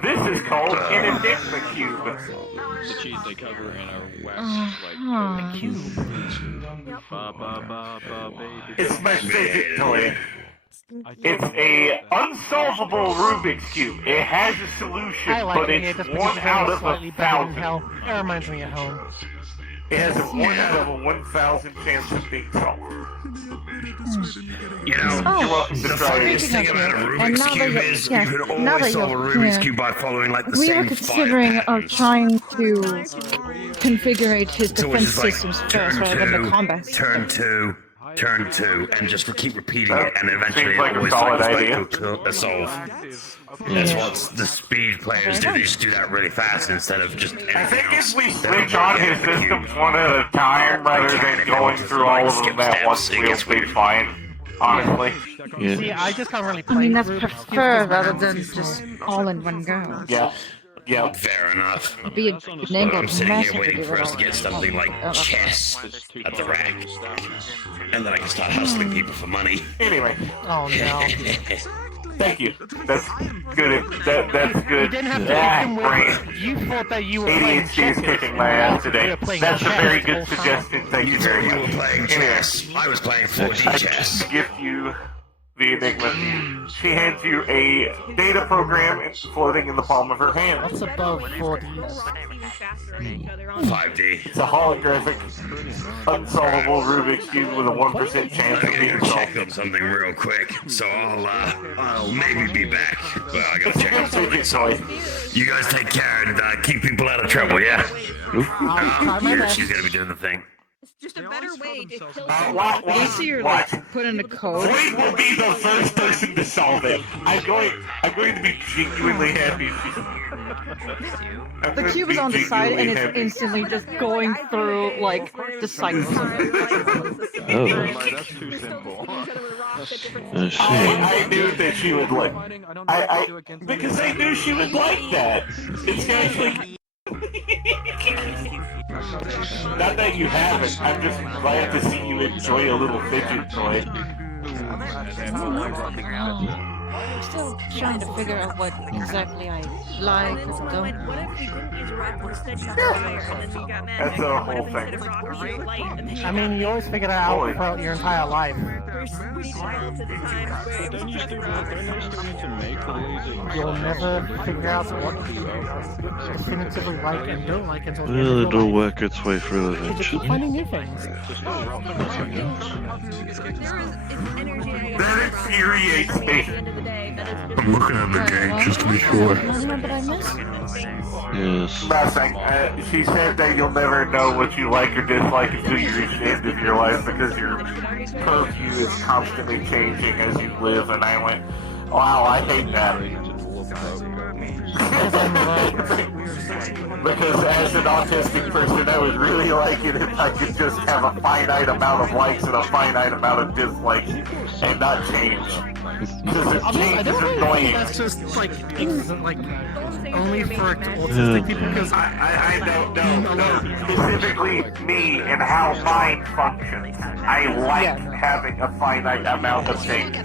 This is called an Enigma Cube. The cheese they cover in a wax, It's my fidget toy. It's a unsolvable Rubik's Cube. It has a solution, but it's 1 out of 1,000. It reminds me of home. It has a 1 out of 1,000 chance of being solved. You know, You're welcome to the try funniest it. thing about a Rubik's Cube is you can always solve a Rubik's Cube by following like the We same were considering of trying to configure his So defense it's just like systems turn first rather than the combat. turn two, and just keep repeating it, and eventually Seems it like a always solid like idea. a solve. That's what the speed players do. They just do that really fast instead of just anything I think else. if we They don't switch on get his the cube. systems one at a time rather than going through all of them at once, we'll be fine. Honestly. See, I just can't really play. I mean, that's Rubik's Cube preferred because rather I than don't see just drawing. all in one go. Yeah. Yeah. Fair enough. It'd be a But niggle I'm sitting mess here to waiting do for it us all. to get something like chess at the rack, and then I can start hustling people for money. Anyway. Oh no. Thank you. That's good. That's You good. didn't have to Ah, hit him brain. with. You thought that you were playing ADHD is checkers. kicking my ass You today. were playing That's a chess very the good whole time. suggestion. Thank you very You much. were playing chess. I was playing 4D I chess. gift you the Enigma. She hands you a data program floating in the palm of her hand. What's above 4D? 5D. It's a holographic, unsolvable Rubik's Cube with a 1% chance of I'm being gonna check solved. on something real quick, so I'll maybe be back. But I gotta check on something. Sorry. You guys take care and keep people out of trouble, yeah? Here, she's gonna be doing the thing. Just a better way to kill What? Put in a code. Wait will be the first person to solve it. I'm going to be genuinely happy. The cube is on the side and it's instantly just going through like the cycles. Oh. That's too simple. I see. I knew that she would like. Because I knew she would like that. It's actually. Not that you haven't. I'm just glad to see you enjoy a little fidget toy. I'm still trying to figure out what exactly I like or don't. That's a whole thing. I mean, you always figure that out throughout your entire life. You'll never figure out what you definitively like and don't like until the end Well, of it'll your life. work its way through You just keep eventually. finding new things. That infuriates me. I'm looking at the game just to be sure. Nothing that I missed? Yes. Nothing. She said that you'll never know what you like or dislike until you reach the end of your life because your purview is constantly changing as you live. And I went, wow, I hate that. Because as an autistic person, I would really like it if I could just have a finite amount of likes and a finite amount of dislikes and not change. Because if change is annoying. That's just like only for autistic people because I don't know. No, specifically me and how mind functions. I like having a finite amount of things.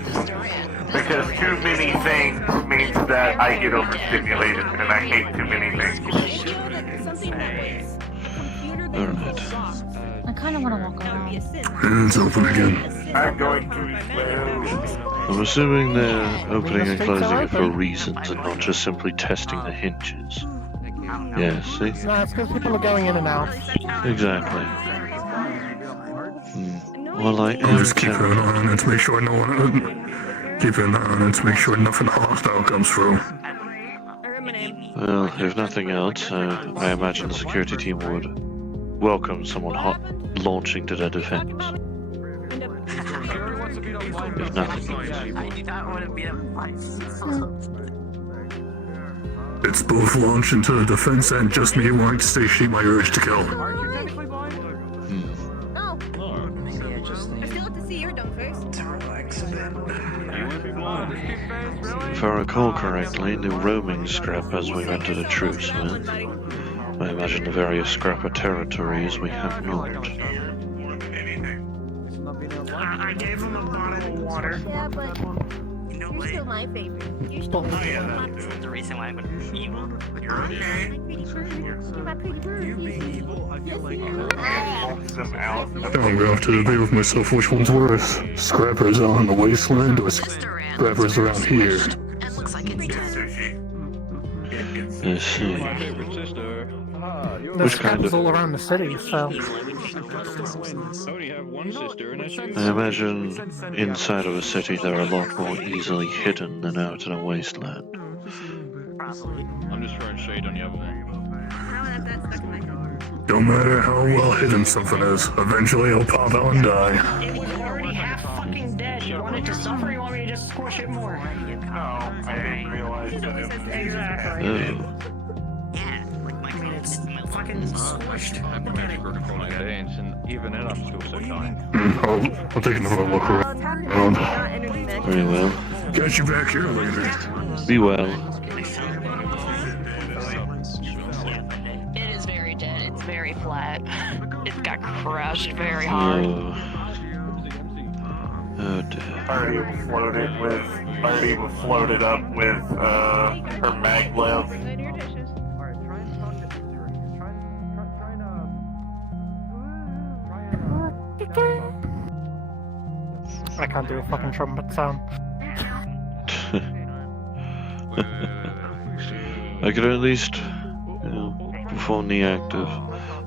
Because too many things means that I get overstimulated and I hate too many things. Alright. I kind of want to walk around. Hands open again. I'm going to well. I'm assuming they're opening and closing it for reasons and not just simply testing the hinges. Yeah, see? no, it's because people are going in and out. Exactly. Well, I I'm am just keeping an eye on it to make sure no one. Keeping an eye on it to make sure nothing hostile comes through. Well, if nothing else, I imagine the security team would welcome someone hot launching to their defense. If nothing else. I do not want to beat up It's both launch into the defense and just me wanting to satiate my urge to kill. I still have to see your dumb face. If I recall correctly, the roaming scrap as we've entered a truce with, I imagine the various scrapper territories we have not. I gave him a bottle of water. Yeah, but you're still my favorite. You're still my favorite. This is the reason why I'm evil. You're okay. You're my pretty bird. You being evil, I feel like I'm gonna have to debate with myself which one's worse. Scrappers out in the wasteland or scrappers around here? I see. There's scrappers all around the city, so... I imagine inside of a city they're a lot more easily hidden than out in a wasteland. I'm just throwing shade on the other one. Don't matter how well hidden something is, eventually it'll pop out and die. It was already half fucking dead. You want it to suffer, or you want me to just squish it more? No, I didn't realize that it was... Exactly. Oh. I mean, it's fucking squished. And even then I'm still so dying. I'll take another look around. Very well. Catch you back here later. Be well. It is very dead. It's very flat. It got crushed very hard. Oh dear. Already floated up with her maglev. I can't do a fucking trumpet sound. I could at least, perform the act of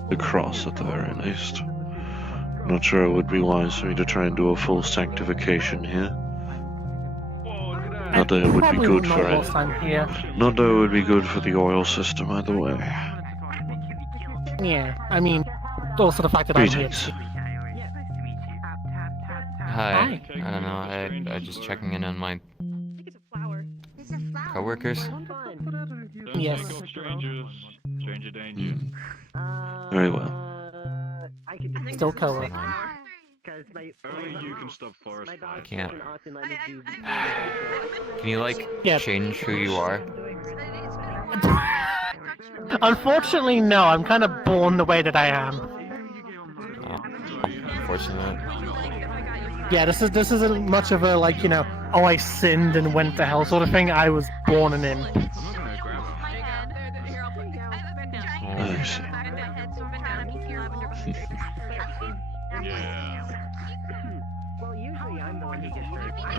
the cross at the very least. Not sure it would be wise for me to try and do a full sanctification here. Not that it would be good for it. Not that it would be good for the oil system either way. Yeah, I mean, also the fact that I'm here. Hi. I don't know. I just checking in on my coworkers. Yes. Stranger danger. Very well. Still cover. Only you can stop forest fire. I can't. Can you change who you are? Unfortunately, no. I'm kind of born the way that I am. Oh, unfortunate. Yeah, this isn't much of a oh, I sinned and went to hell sort of thing. I was born an imp. I see.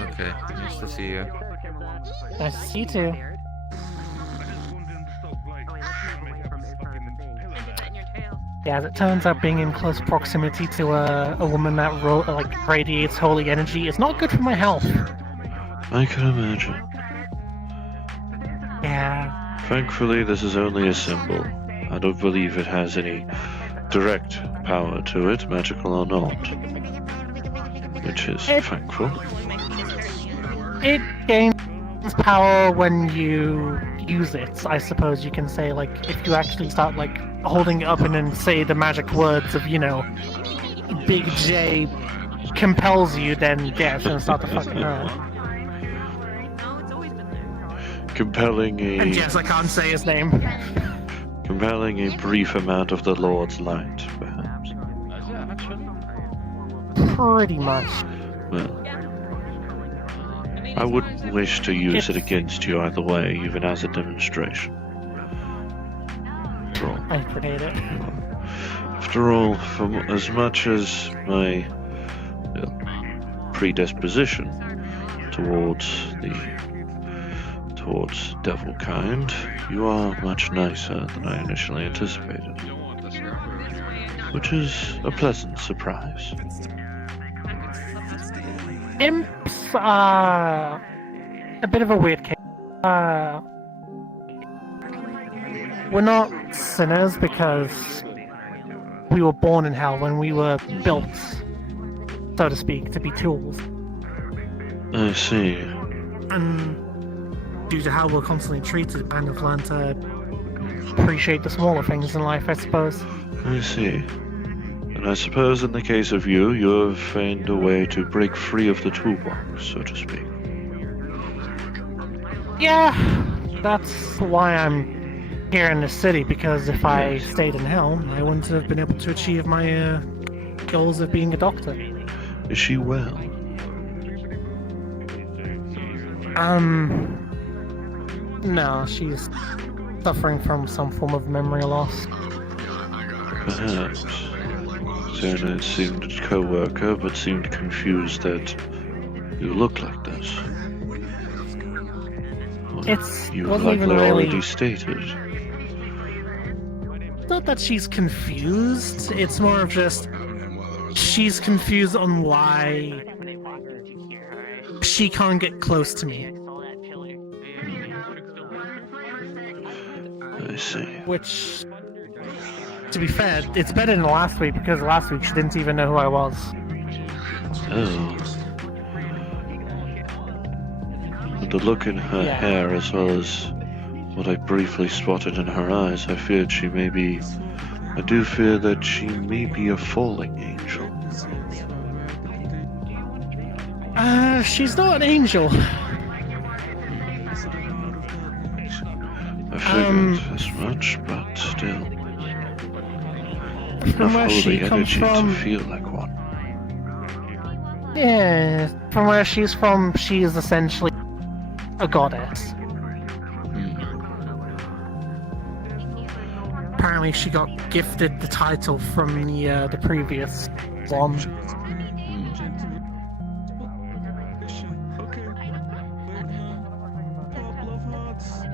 Okay, nice to see you. Nice to see you too. Yeah, as it turns out, being in close proximity to a woman that radiates holy energy is not good for my health. I can imagine. Yeah. Thankfully, this is only a symbol. I don't believe it has any direct power to it, magical or not. Which is thankful. It gains power when you use it, I suppose you can say. If you actually start holding it up and then say the magic words of Big J compels you, then yeah, it's gonna start to fucking hurt. Compelling a... And yes, I can't say his name. Compelling a brief amount of the Lord's light, perhaps. Pretty much. Well, I wouldn't wish to use it against you either way, even as a demonstration. I appreciate it. After all, for as much as my predisposition towards devil kind, you are much nicer than I initially anticipated, which is a pleasant surprise. Imps are a bit of a weird case. We're not sinners because we were born in hell when we were built, so to speak, to be tools. I see. And due to how we're constantly treated, kind of learn to appreciate the smaller things in life, I suppose. I see. And I suppose in the case of you, you have found a way to break free of the toolbox, so to speak. Yeah, that's why I'm here in the city, because if I stayed in hell, I wouldn't have been able to achieve my goals of being a doctor. Is she well? No, she's suffering from some form of memory loss. Perhaps. Zona seemed a co-worker, but seemed confused that you look like this. It's You've wasn't even likely really... already stated. Not that she's confused, it's more of just... She's confused on why... she can't get close to me. I see. Which... to be fair, it's better than last week, because last week she didn't even know who I was. Oh. With the look in her hair, as well as what I briefly spotted in her eyes, I feared she may be... I do fear that she may be a falling angel. She's not an angel. I figured as much, but still. From where she comes from... to feel like one. Yeah, from where she's from, she is essentially a goddess. Apparently she got gifted the title from the previous one.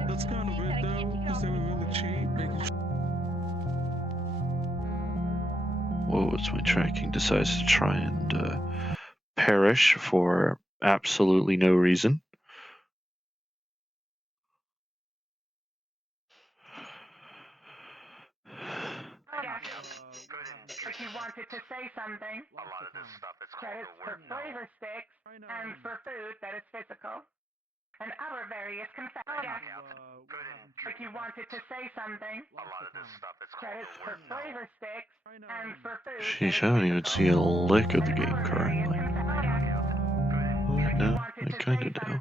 That's kind of it though, because they were really cheap, making sure. Whoa, it's my tracking decides to try and perish for absolutely no reason. If you wanted to say something, a lot of this stuff is credits for flavor sticks and for food that is physical. And other various confections. If you wanted to say something, a lot of this stuff is credits for flavor sticks and for food. Sheesh, I don't even see a lick of the game currently. Oh, no, I kinda do.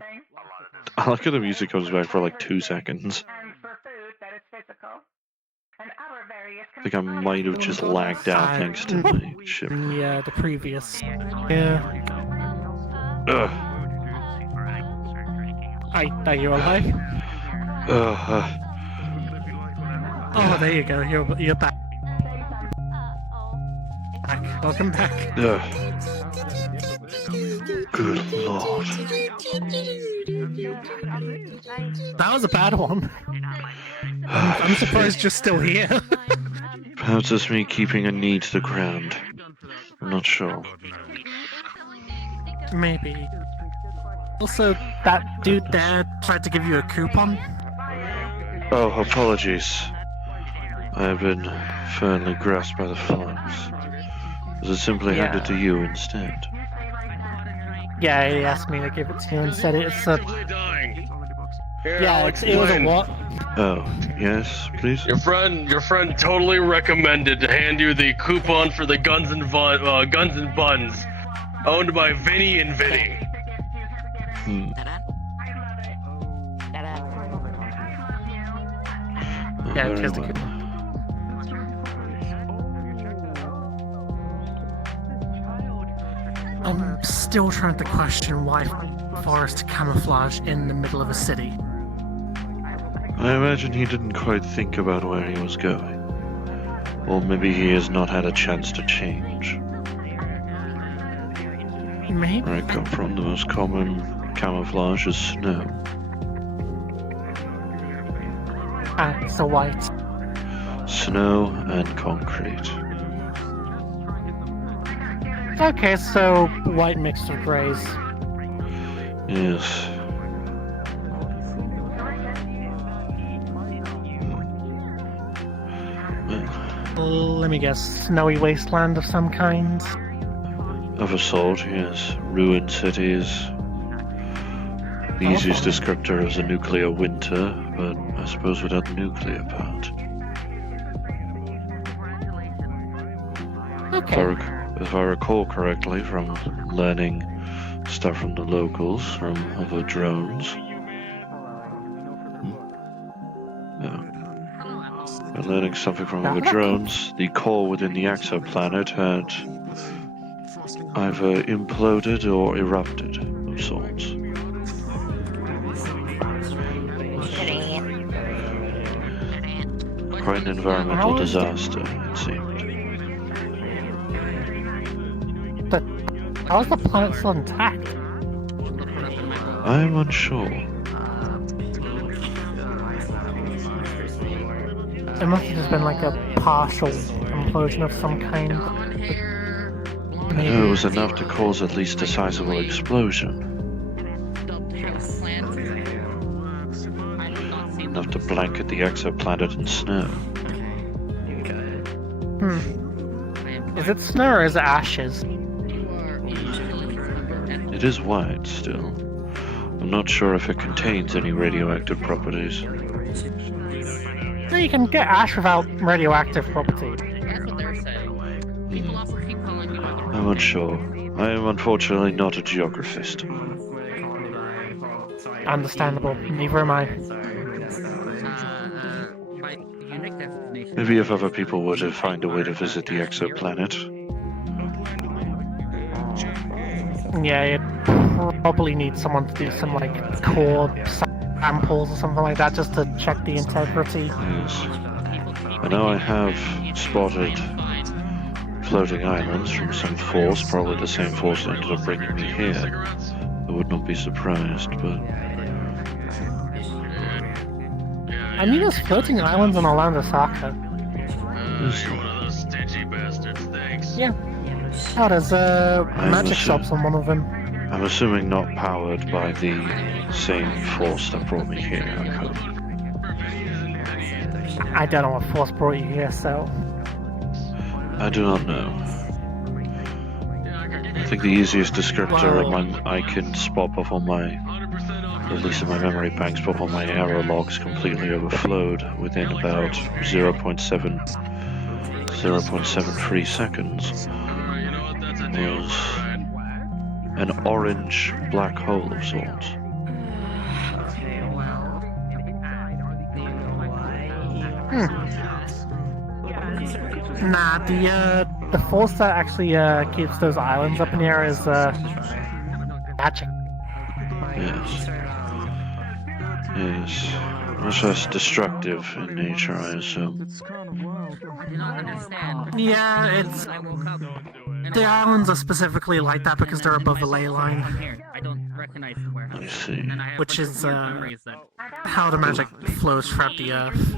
I like how the music comes back for like 2 seconds. And for food that is physical. And other various I think I might have just lagged out thanks to my ship. Yeah, the previous. Yeah. Ugh. Are you alive? Oh, there you go. You're back. Welcome back. Good lord. That was a bad one. I'm surprised you're still here. Perhaps it's me keeping a knee to the ground. I'm not sure. Maybe. Also, that dude there tried to give you a coupon. Oh, apologies. I have been firmly grasped by the flames. Was it simply handed to you instead? Yeah, he asked me to give it to you and said it's a... Yeah, it was a what? Oh, yes, please? Your friend totally recommended to hand you the coupon for the Guns and Buns, owned by Vinny and Vinny. Yeah, it has the coupon. I'm still trying to question why forest camouflage in the middle of a city. I imagine he didn't quite think about where he was going. Or maybe he has not had a chance to change. Maybe. Where I come from, the most common camouflage is snow. So white. Snow and concrete. Okay, so white mixed with grays. Yes. Let me guess, snowy wasteland of some kind? Of a sort, yes. Ruined cities. The easiest descriptor is a nuclear winter, but I suppose without the nuclear part. Okay. If I recall correctly from learning stuff from the locals, from other drones. By learning something from other drones, the core within the exoplanet had either imploded or erupted of sorts. Quite an environmental disaster, it seemed. But how is the planet still intact? I am unsure. It must have just been like a partial implosion of some kind. I know it was enough to cause at least a sizable explosion. Enough to blanket the exoplanet in snow. Is it snow or is it ashes? It is white still. I'm not sure if it contains any radioactive properties. No, you can get ash without radioactive property. I'm unsure. I am unfortunately not a geographist. Understandable. Neither am I. Maybe if other people were to find a way to visit the exoplanet. Yeah, you'd probably need someone to do some like core samples or something like that just to check the integrity. Yes. I know I have spotted floating islands from some force, probably the same force that ended up bringing me here. I would not be surprised, but... I mean, there's floating islands in Orlando, Saka. Yeah. Oh, there's magic shops on one of them. I'm assuming not powered by the same force that brought me here, I hope. I don't know what force brought you here, so... I do not know. I think the easiest descriptor I can spot off on my, at least in my memory banks, spot on my arrow logs completely overflowed within about 0.73 seconds was an orange black hole of sorts. Nah, the force that actually keeps those islands up in the air is magic. Yes. Yes. Much less destructive in nature, I assume. Yeah, it's... The islands are specifically like that because they're above the ley line. I see. Which is how the magic flows throughout the earth.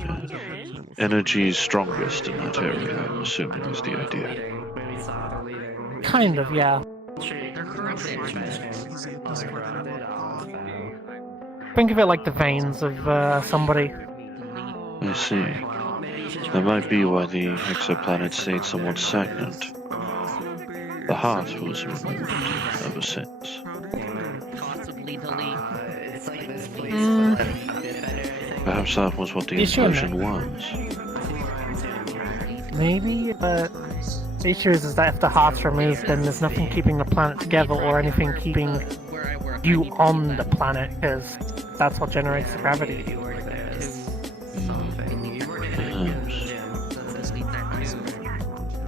Energy is strongest in that area, I'm assuming, is the idea. Kind of, yeah. Think of it like the veins of somebody. I see. That might be why the exoplanet stayed somewhat stagnant. The heart was removed ever since. Perhaps that was what the implosion was. Maybe, but the issue is that if the heart's removed, then there's nothing keeping the planet together or anything keeping you on the planet, because that's what generates the gravity.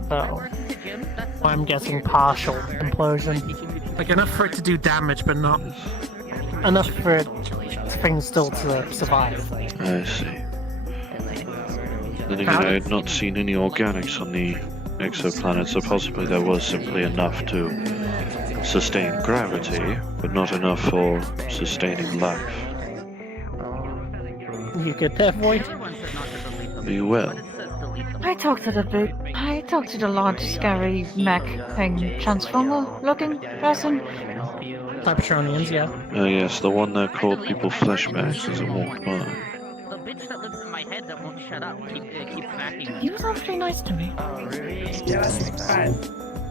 So, I'm guessing partial implosion. Like enough for it to do damage, but not enough for things still to survive. I see. Then again, I had not seen any organics on the exoplanet, so possibly there was simply enough to sustain gravity, but not enough for sustaining life. You get that, Void? You will. I talked to the large, scary mech thing, transformer-looking person. Cybertronians, yeah. Yes, the one that called people flashbacks as it walked by. The bitch that lives in my head that won't shut up keeps smacking me. He was actually nice to me. Yeah, that's fine.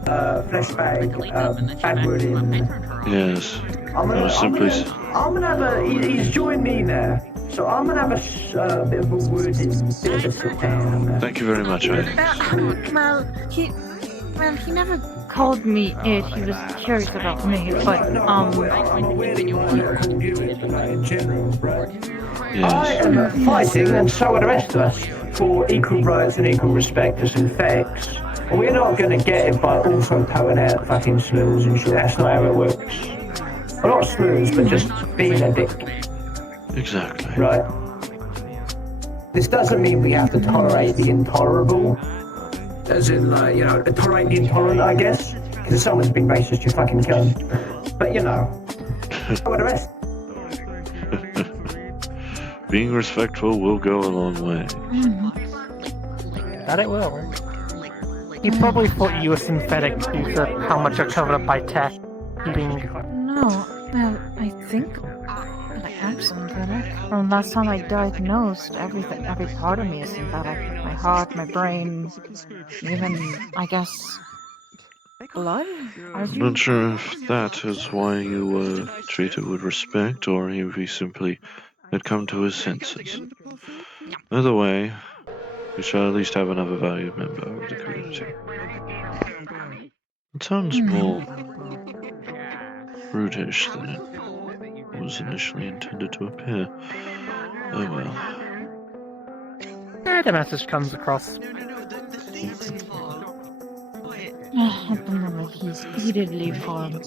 Flashback, bad word in. Yes. I'm gonna have a. He's joined me there. So I'm gonna have a bit of a word in. Thank you very much, Well, Well, he never called me it. He was curious about me, but I'm aware that you might have called you it, but like in general, right? Yes. I am fighting, and so are the rest of us, for equal rights and equal respect as infects. We're not going to get it by also towing out fucking slurs and shit. That's not how it works. Well, not slurs, but just being a dick. Exactly. Right. This doesn't mean we have to tolerate the intolerable. As in, like, you know, tolerate the intolerant, I guess. Because if someone's been racist, you fucking cunt. But, you know, so are the rest. Being respectful will go a long way. That it will. He probably thought you were synthetic due to how much you're covered up by tech. Being... no, well, I think I am synthetic. From last time I diagnosed, every part of me is synthetic. My heart, my brain, even, I guess, blood? I'm not sure if that is why you were treated with respect, or if he simply had come to his senses. Either way, we shall at least have another valued member of the community. It sounds more brutish than it was initially intended to appear. Oh well. Yeah, the message comes across. At the moment, he's heatedly for the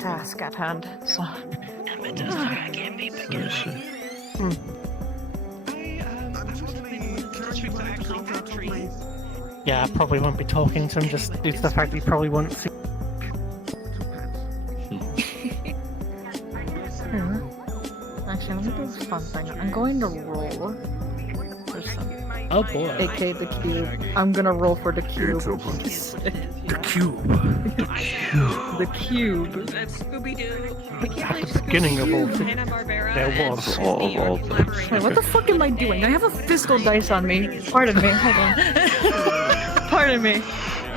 task at hand, so... I see. Yeah, I probably won't be talking to him just due to the fact that he probably won't see. Actually, let me do this fun thing. I'm going to roll for some. Oh boy. AK the cube. I'm gonna roll for the cube. The cube. The cube. At the beginning of all things, there was all things. Wait, what the fuck am I doing? I have a fiscal dice on me. Pardon me. Hold on. Pardon me.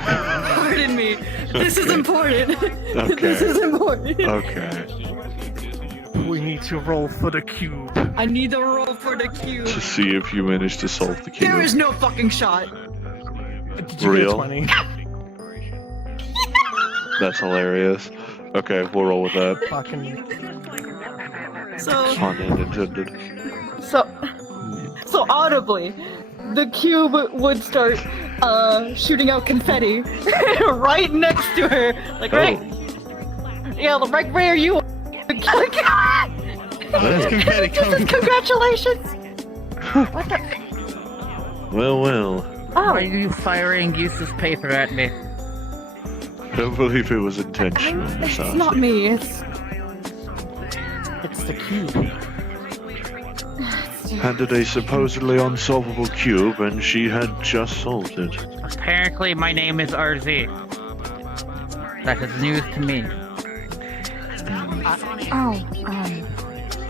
Pardon me. This is important. Okay. This is important. Okay. We need to roll for the cube. I need to roll for the cube. To see if you manage to solve the cube. There is no fucking shot. Did you Real? Get 20? That's hilarious. Okay, we'll roll with that. Fucking. So. Pun intended. So audibly, the cube would start shooting out confetti right next to her, like right. Yeah, right where you. Confetti coming. Congratulations. What the? Well. Oh. Why are you firing useless paper at me? I don't believe it was intentional. It's not me. It's the cube. Handed a supposedly unsolvable cube, and she had just solved it. Apparently, my name is RZ. That is news to me.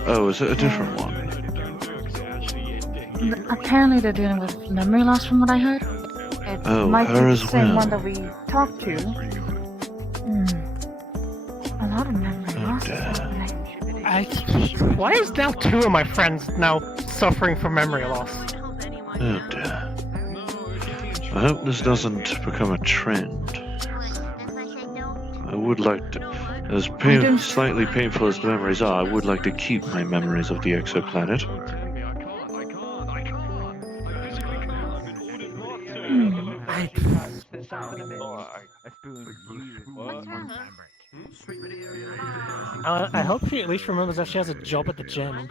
Oh, is it a different one? Apparently they're dealing with memory loss from what I heard. It might be her the as same well. one that we talked to. A lot of memory loss. Why is now 2 of my friends now suffering from memory loss? Oh dear. I hope this doesn't become a trend. I would like to, as slightly painful as the memories are, I would like to keep my memories of the exoplanet. I hope she at least remembers that she has a job at the gym.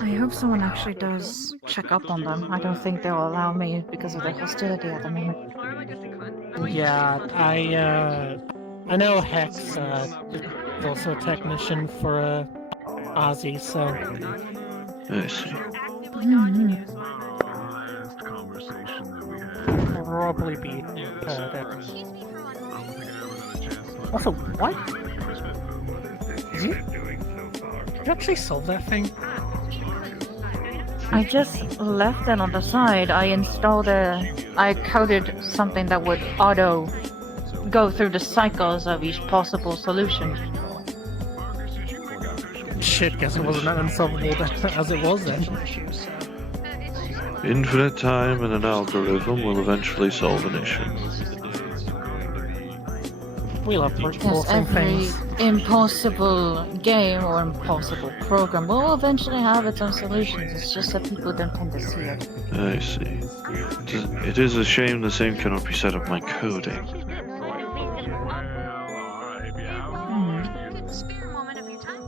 I hope someone actually does check up on them. I don't think they'll allow me because of the hostility at the moment. Yeah, I know Hex is also a technician for Ozzy, so. I see. Probably be there. Also, what? Did you actually solve that thing? I just left it on the side. I coded something that would auto go through the cycles of each possible solution. Shit, guess it wasn't that unsolvable as it was then. Infinite time and an algorithm will eventually solve an issue. We love brute Yes, forcing every things. impossible game or impossible program will eventually have its own solutions. It's just that people don't tend to see it. I see. It is a shame the same cannot be said of my coding. Spare moment of your time.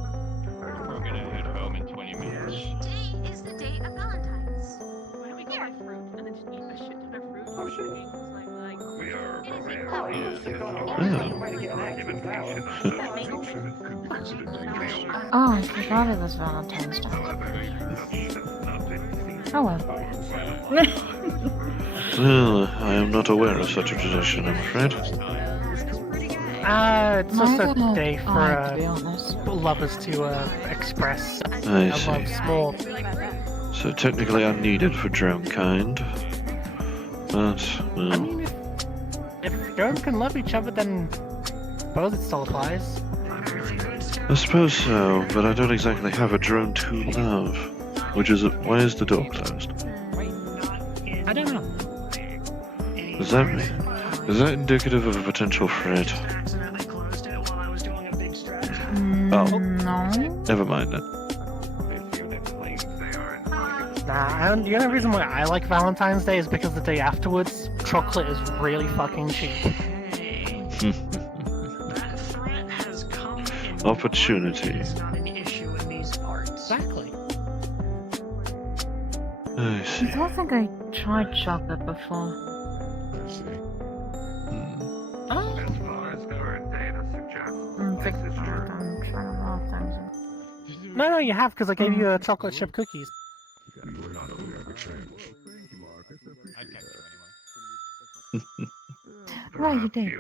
We're gonna head home in 20 minutes. Today is the day of Valentine's. Why don't we get my fruit and then just eat a shit ton of fruit? Oh, shit. We are Oh, I forgot it was Valentine's Day. Oh well. Well, I am not aware of such a tradition, I'm afraid. It's just a Mine day I have to be honest. for lovers to express I their see. loves more. So technically unneeded for drone kind. But, well, I mean, if girls can love each other, then I suppose it still applies. I suppose so, but I don't exactly have a drone to love. Why is the door closed? I don't know. Is that indicative of a potential threat? Oh, No. never mind then. Nah, the only reason why I like Valentine's Day is because the day afterwards, chocolate is really fucking cheap. Opportunity. Exactly. I see. I don't think I tried chocolate before. I'm trying a lot of things. No, you have, because I gave you chocolate chip cookies. Right, you did.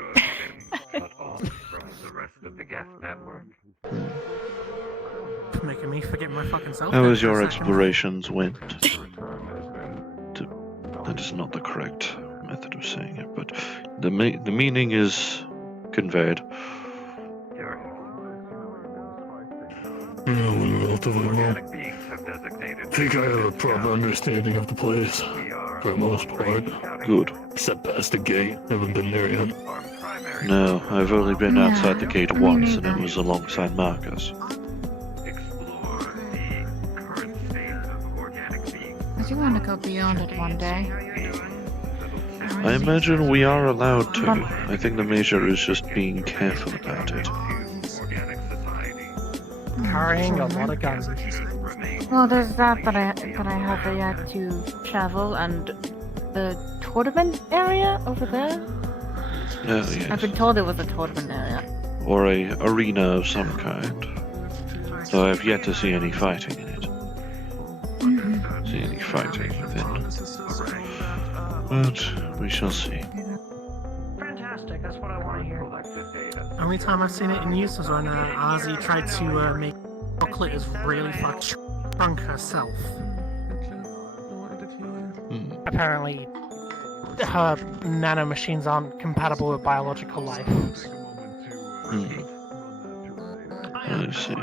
Making me forget my fucking self. How there has for a your second. explorations went? That is not the correct method of saying it, but the meaning is conveyed. Relatively well. I think I have a proper understanding of the place, for the most part. Good. Except past the gate, haven't been there yet. No, I've only been Yeah, outside the gate me once, and neither. it was alongside Marcus. I do want to go beyond it one day. I imagine we are allowed to. I think the measure is just being careful about it. Carrying a lot of guns. Well, there's that, but I have yet to travel, and the tournament area over there. Oh, yes. I've been told it was a tournament area. Or a arena of some kind. Though I've yet to see any fighting in it. See any fighting within. But we shall see. Fantastic, that's what I want to hear. Only time I've seen it in use was when Ozzy tried to make chocolate is really fucking drunk herself. Apparently, her nanomachines aren't compatible with biological life. I see.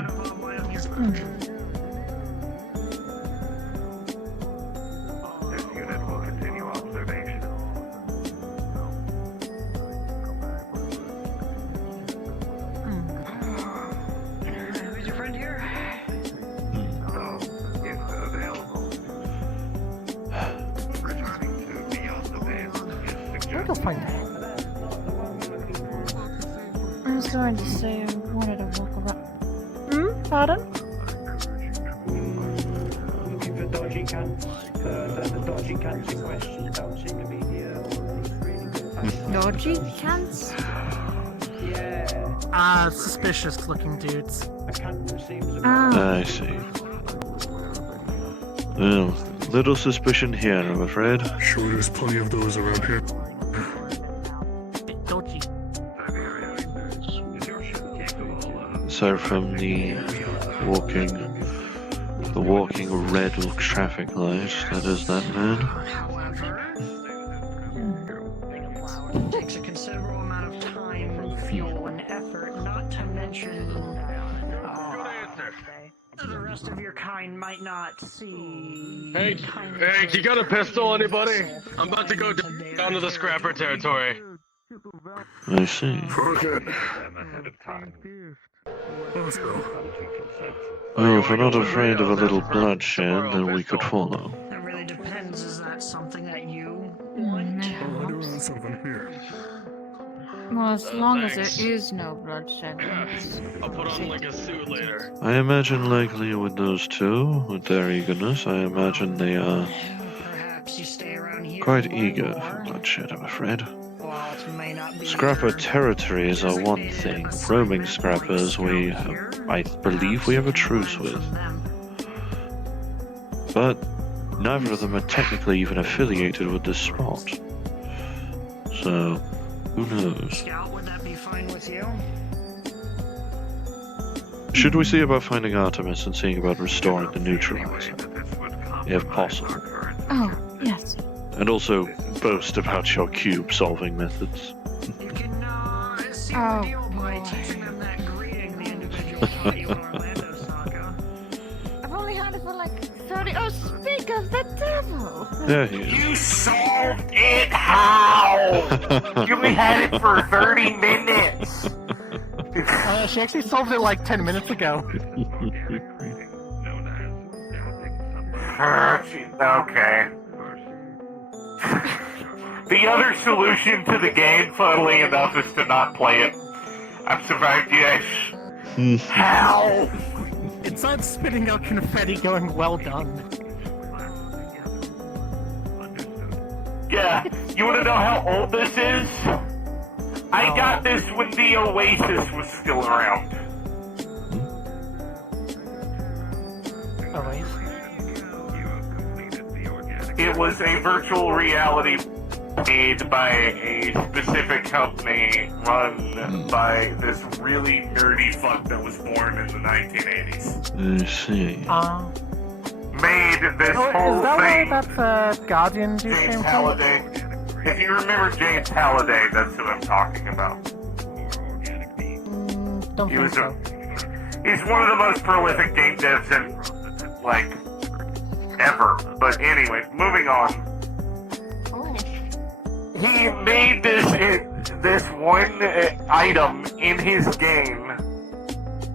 Who's your friend here? Where to find that? I was going to say I wanted to walk around. Pardon? Looking for dodgy cunts. The dodgy cunts in question don't seem to be here. Dodgy cunts? Yeah. Suspicious looking dudes. A cunt who seems I see. Well, little suspicion here, I'm afraid. Sure, there's plenty of those around here. Dodgy. So from the walking red traffic light, that is that man. It takes a considerable amount of time, fuel, and effort, not to mention... rest of your kind might not see. Hey, you got a pistol, anybody? I'm about to go down to the scrapper territory. I see. Well, if we're not afraid of a little bloodshed, then we could follow. It really depends. Is that something that you Something here. Well, as long as there is no bloodshed. I'll put on like a suit later. I imagine likely with those two, with their eagerness, I imagine they are quite eager for bloodshed, I'm afraid. Scrapper territories are one thing. Roaming scrappers, I believe we have a truce with. But neither of them are technically even affiliated with this spot. So, who knows? Scout, would that be fine with you? Should we see about finding Artemis and seeing about restoring the neutralizer? If possible. Oh, yes. And also boast about your cube-solving methods. Oh, I've only had it for like 30. Oh, speak of the devil! There he is. You solved it how? You only had it for 30 minutes. She actually solved it like 10 minutes ago. Okay. The other solution to the game, funnily enough, is to not play it. I've survived, yes. How? It starts spitting out confetti going, well done. Yeah, you wanna know how old this is? I got this when the Oasis was still around. It was a virtual reality made by a specific company run by this really nerdy fuck that was born in the 1980s. I see. Made this whole is that thing. why that Guardian dude James came from? Halliday. If you remember James Halliday, that's who I'm talking about. Don't He think was so. He's one of the most prolific game devs in, like, ever. But anyway, moving on. He made this one item in his game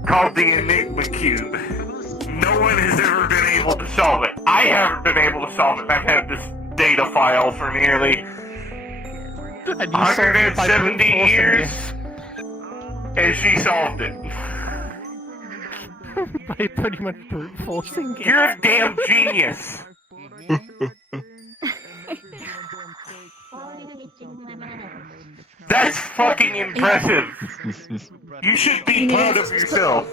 called the Enigma Cube. No one has ever been able to solve it. I haven't been able to solve it. I've had this data file for nearly 170 years, and she solved it. By pretty much brute forcing it. You're a damn genius. That's fucking impressive. You should be proud of yourself.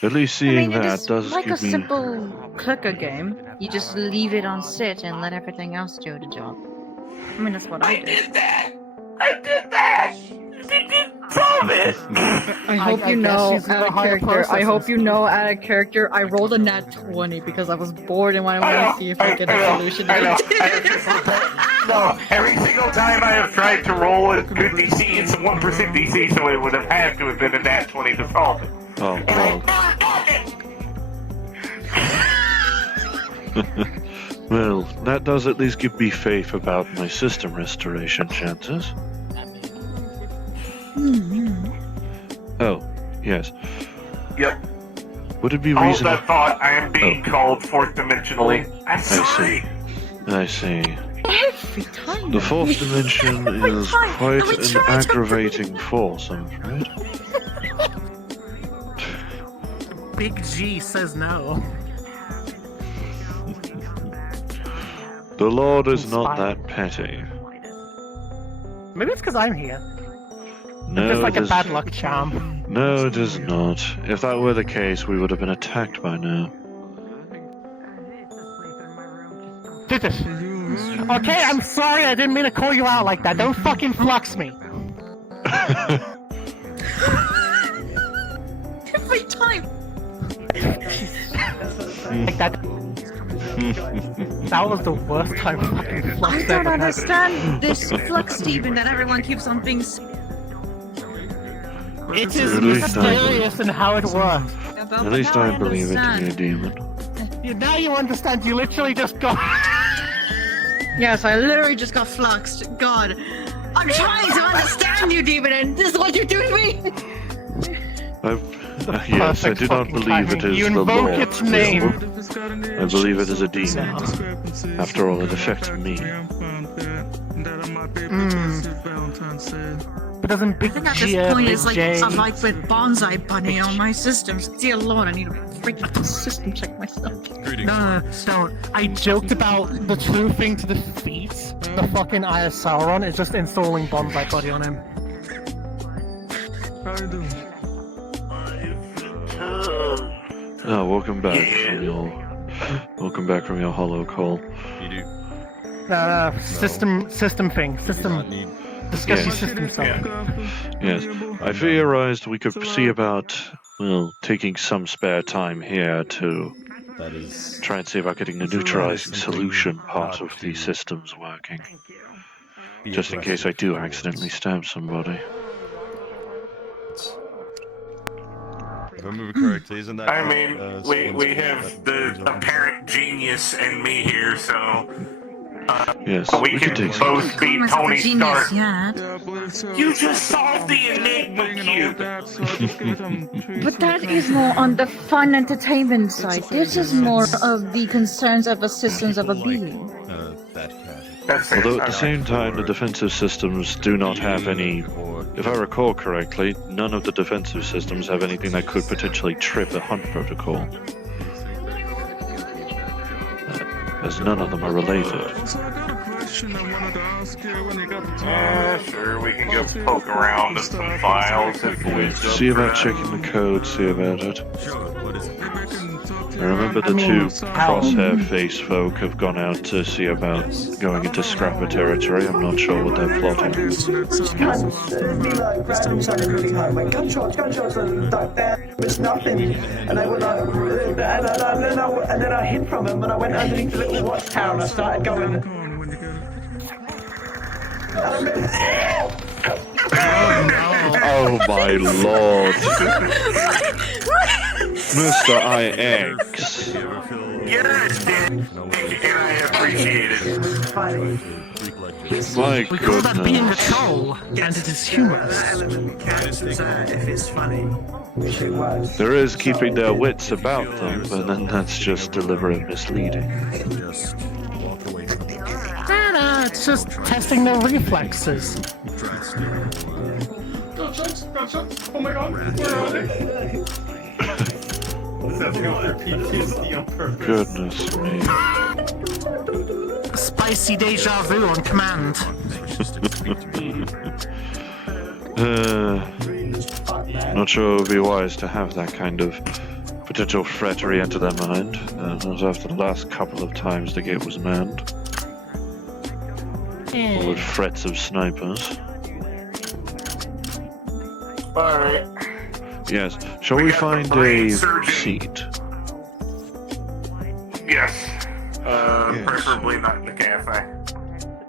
At least seeing that it's does like a give me... simple clicker game. You just leave it on sit and let everything else do the job. I mean, that's what I did. I did that! You didn't solve it! I hope you know, out of character. I hope you know, out of character. I rolled a nat 20 because I was bored and I wanted to see if I could get a solution. No, every single time I have tried to roll a good DC, it's a 1% DC, so it would have had to have been a nat 20 to solve it. Oh, well. Well, that does at least give me faith about my system restoration chances. Oh, yes. Yep. Would it be All reasonable? that thought, I am being called fourth dimensionally. I'm sorry. I see. Every time. The fourth dimension is quite an aggravating force, I'm afraid. Big G says no. The Lord is not that petty. Maybe it's because I'm here. No, It's just like it a is... bad luck charm. No, it is not. If that were the case, we would have been attacked by now. Did it? Okay, I'm sorry, I didn't mean to call you out like that. Don't fucking flux me. Every time. Like that. That was the worst time fucking flux I ever don't happened. understand this flux, Steven, that everyone keeps on being. It is mysterious in how it works. At least I believe it to be a demon. Now you understand. You literally just got. Yes, I literally just got fluxed. God, I'm trying to understand you, demon, and this is what you're doing to me. Yes, I do not believe it is You the invoke Lord. its name. I believe it is a demon. After all, it affects me. But doesn't Big I think at G, this point Big it's like J... I'm like with Bonsai Bunny on my systems. Dear Lord, I need to freaking system check myself. No, don't. I joked about the true thing to defeat the fucking Eye of Sauron is just installing Bonsai Buddy on him. How you doing? Oh, welcome back from your hollow call. You do. System thing. Discuss your system stuff. Yes, I theorized we could see about, well, taking some spare time here to try and see about getting the neutralizing solution part of the systems working. Just in case I do accidentally stab somebody. If I remember correctly, isn't that? I mean, we have the apparent genius and me here, so yes, we can take both be Tony Stark. Yeah. You just solved the Enigma cube. But that is more on the fun entertainment side. This is more of the concerns of the systems of a being. Although at the same time, the defensive systems do not have any. If I recall correctly, none of the defensive systems have anything that could potentially trip a hunt protocol. As none of them are related. So I got a question I wanted to ask you when you got the time. Sure, we can go poke around in some files if we See about checking the code, see about it. I remember the two crosshair face folk have gone out to see about going into Scrapper territory. I'm not sure what they're plotting. Gunshots, and like there was nothing. And they were like, and then I hid from them and I went underneath the little watchtower and I started going. Oh my lord. Mr. IX. Yes, Dan. And I appreciate it. My We call that being a goodness. troll, and it is humorous. If it's funny, which it was. There is keeping their wits about them, but then that's just deliberate misleading. It's just testing their reflexes. Gunshots. Oh my god, where are they? Goodness me. Spicy deja vu on command. Not sure it would be wise to have that kind of potential frettery enter their mind. As after the last couple of times the gate was manned. Or with threats of snipers. Alright. Yes. Shall we find a seat? Yes. Preferably not in the cafe.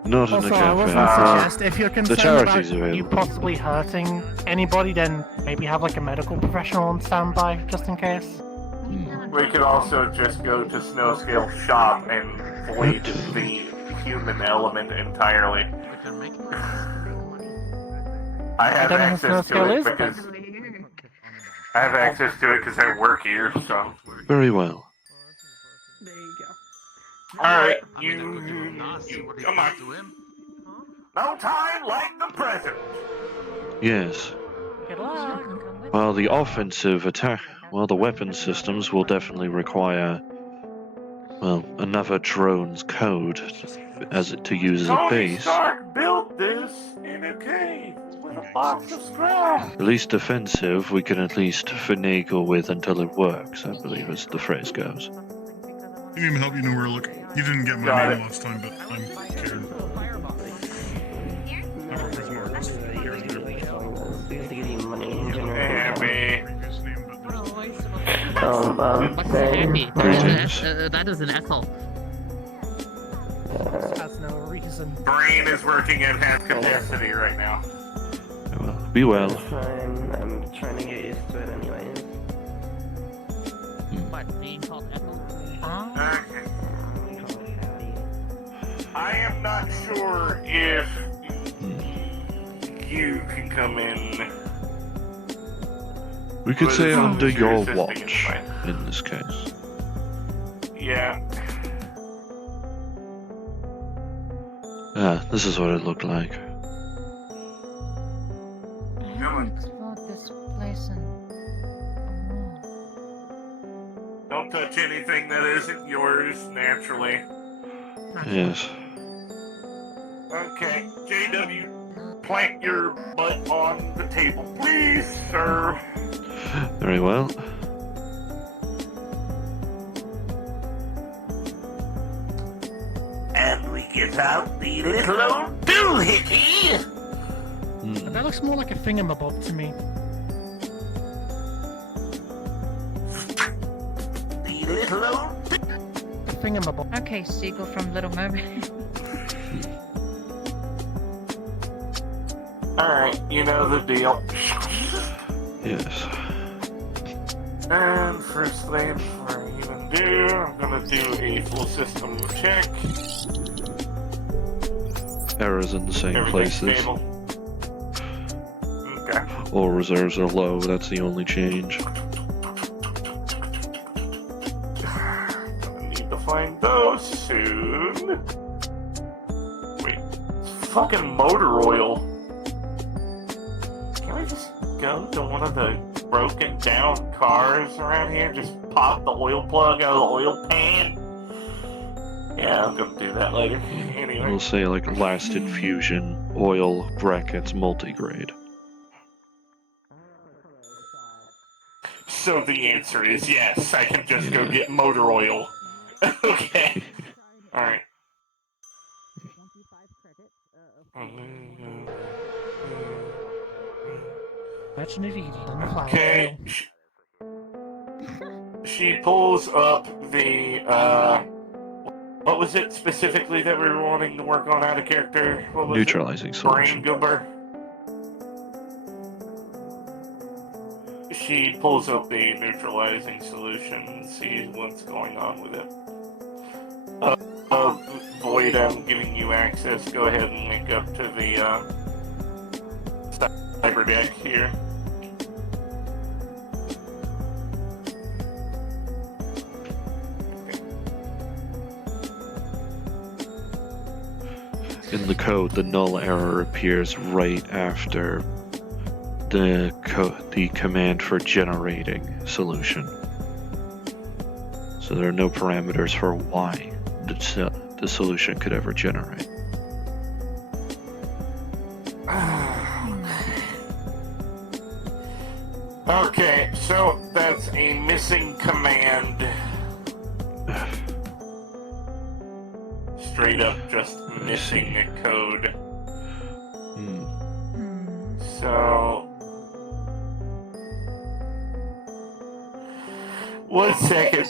Not in the Also, I was cafe. gonna suggest if you're The concerned charity's about you available. possibly hurting anybody, then maybe have like a medical professional on standby just in case. We could also just go to Snowscale shop and void the human element entirely. I have don't know who access to Snowscale it is. because I have access to it because I work here. So. Very well. All right, you come on. No time like the present. Yes. While the offensive attack, while the weapon systems will definitely require, well, another drone's code as to use as a Tony base. Stark built this in a cave with a box of scrap. At least defensive, we can at least finagle with until it works, I believe as the phrase goes. You didn't even help you know where to look. You didn't get my name last time, but I'm Karen. That is an Ethel. That's no reason. Brain is working at half capacity right now. Well, Be well. Fine. I'm trying to get used to it anyways. What, being called Echo? I am not sure if you can come in. We could But say as long under as you're your assisting, it's watch, fine. in this case. Yeah. Yeah, this is what it looked like. I haven't explored this place in Don't touch anything that isn't yours naturally. Yes. Okay, JW, plant your butt on the table, please, sir. Very well. And we get out the little old doohickey. That looks more like a thingamabob to me. The little old A thingamabob. Okay, Seagull from Little Mermaid. Alright, you know the deal. Yes. And firstly, before I even do, I'm gonna do a full system check. Errors in the same Everything's places. stable. Okay. All reserves are low, that's the only change. Gonna need to find those soon. Wait, it's fucking motor oil. Can we just go to one of the broken down cars around here? Just pop the oil plug out of the oil pan? Yeah, I'm gonna do that later. Anyway. We'll say like last infusion, oil, brackets, multigrade. So the answer is yes, I can just go get motor oil. Okay. Alright. Imagine if you done flower Okay. oil. She pulls up the, what was it specifically that we were wanting to work on out of character? What was Neutralizing it? solution. Brain goober. She pulls up the neutralizing solution and sees what's going on with it. Void, I'm giving you access. Go ahead and link up to the, cyber deck here. In the code, the null error appears right after the command for generating solution. So there are no parameters for why the solution could ever generate. Okay, so that's a missing command. Straight up just missing a code. So... 1 second.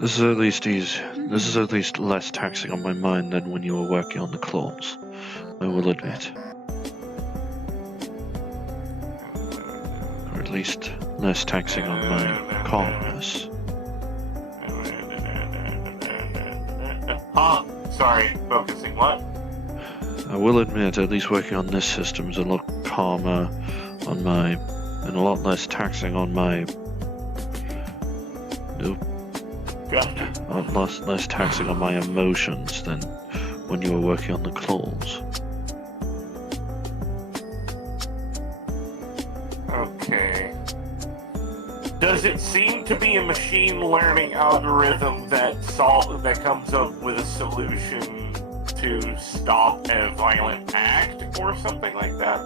This is at least less taxing on my mind than when you were working on the claws, I will admit. Or at least less taxing on my calmness. Sorry, focusing what? I will admit, at least working on this system is a lot calmer on my, and a lot less taxing on my, less taxing on my emotions than when you were working on the claws. Okay. Does it seem to be a machine learning algorithm that comes up with a solution to stop a violent act or something like that?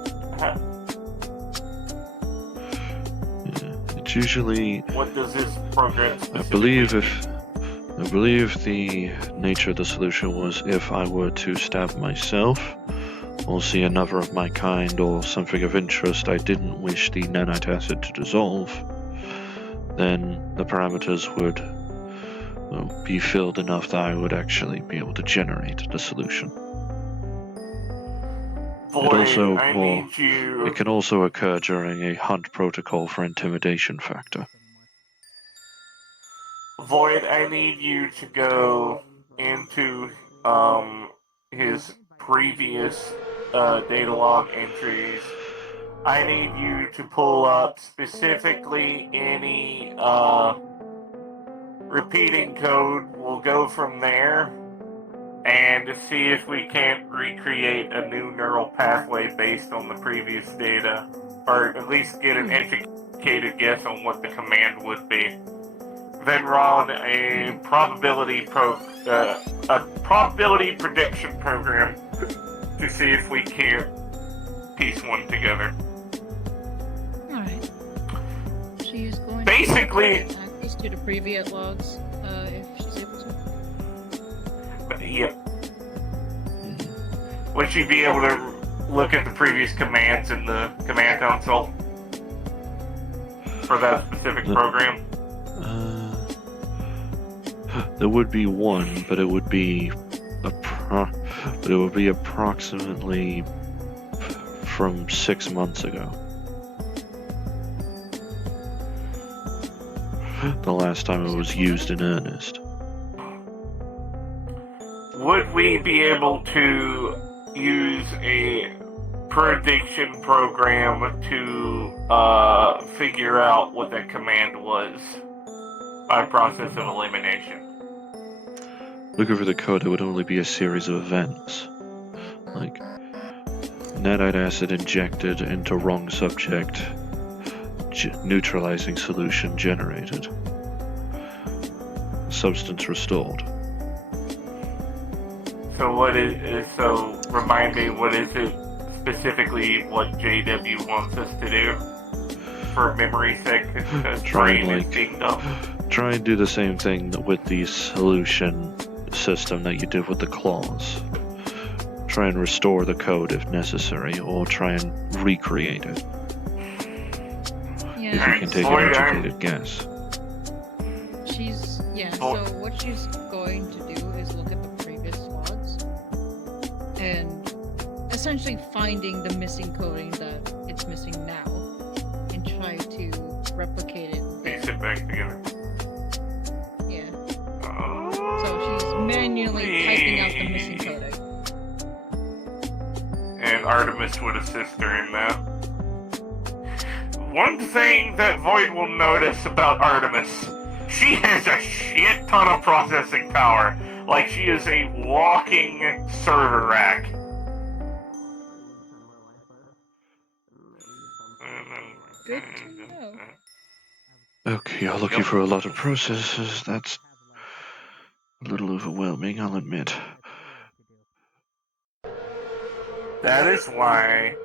It's usually. What does this program? I believe the nature of the solution was if I were to stab myself, or see another of my kind, or something of interest I didn't wish the nanite acid to dissolve, then the parameters would be filled enough that I would actually be able to generate the solution. It can also occur during a hunt protocol for intimidation factor. Void, I need you to go into his previous data log entries. I need you to pull up specifically any repeating code. We'll go from there and to see if we can't recreate a new neural pathway based on the previous data, or at least get an educated guess on what the command would be. Then run a probability prediction program to see if we can't piece one together. Alright. She's going Basically, to access to the previous logs, if she's able to. Yep. Would she be able to look at the previous commands in the command console for that specific program? There would be one, but it would be approximately from 6 months ago. The last time it was used in earnest. Would we be able to use a prediction program to figure out what that command was by process of elimination? Looking for the code, it would only be a series of events. Like, netite acid injected into wrong subject, neutralizing solution generated. Substance restored. So remind me, what is it specifically what JW wants us to do? For memory's sake, because brain is being dumb. Try and do the same thing with the solution system that you did with the claws. Try and restore the code if necessary, or try and recreate it. Yeah. If you can take an educated guess. So what she's going to do is look at the previous logs and essentially finding the missing coding that it's missing now and try to replicate it. Piece it back together. Yeah. So she's manually typing out the missing coding. And Artemis would assist her in that. One thing that Void will notice about Artemis, she has a shit ton of processing power. Like she is a walking server rack. Good to know. Okay, you're looking for a lot of processes. That's a little overwhelming, I'll admit. That is why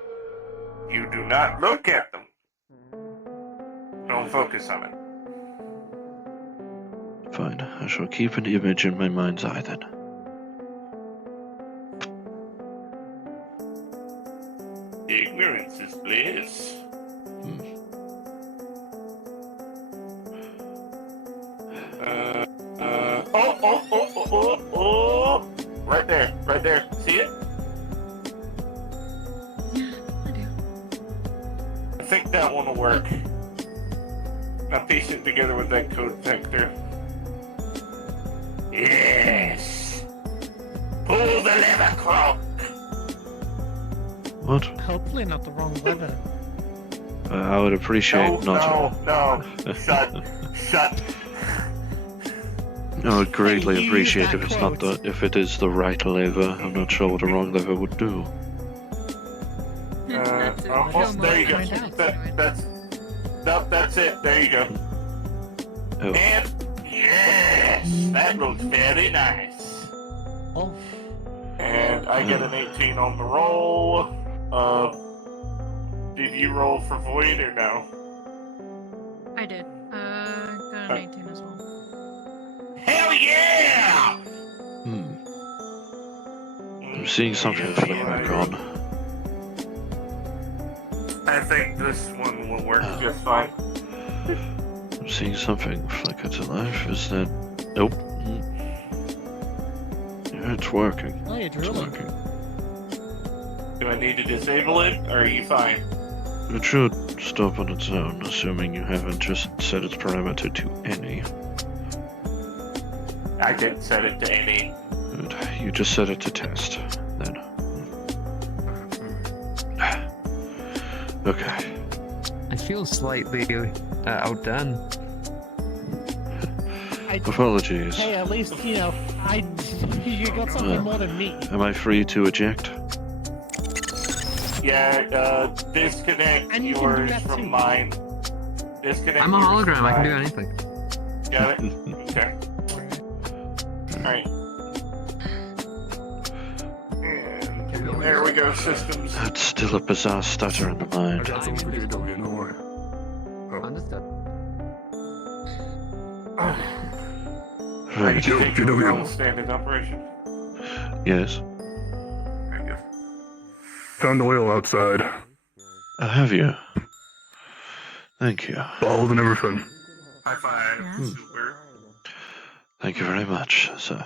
you do not look at them. Don't focus on it. Fine, I shall keep an image in my mind's eye then. Ignorance is bliss. Oh. Right there. See it? I do. I think that one will work. Now piece it together with that code vector. Yes! Pull the lever, Croc! What? Hopefully not the wrong lever. I would appreciate not. No. Shut. I would greatly appreciate if it is the right lever. I'm not sure what a wrong lever would do. Almost. There you go. That's it. There you go. Oh. And yes, that looks very nice. Oh. And I get an 18 on the roll. Did you roll for Void or no? I did. Got an 18 as well. Hell yeah! I'm seeing something flick back on. I think this one will work just fine. I'm seeing something flicker to life. Is that... Nope. Yeah, it's working. Oh, you're It's drilling. working. Do I need to disable it, or are you fine? It should stop on its own, assuming you haven't just set its parameter to any. I didn't set it to any. Good. You just set it to test, then. Okay. I feel slightly outdone. Apologies. Hey, at least, you know, you got something more than me. Am I free to eject? Yeah, disconnect yours from mine. Disconnect I'm a yours hologram, from I can do mine. anything. Got it? Okay. Alright. There we go, systems. That's still a bizarre stutter in the mind. Understood. Right. Standard operation. Yes. Found oil outside. Have you? Thank you. Bald and everything. High five. Super. Thank you very much, sir.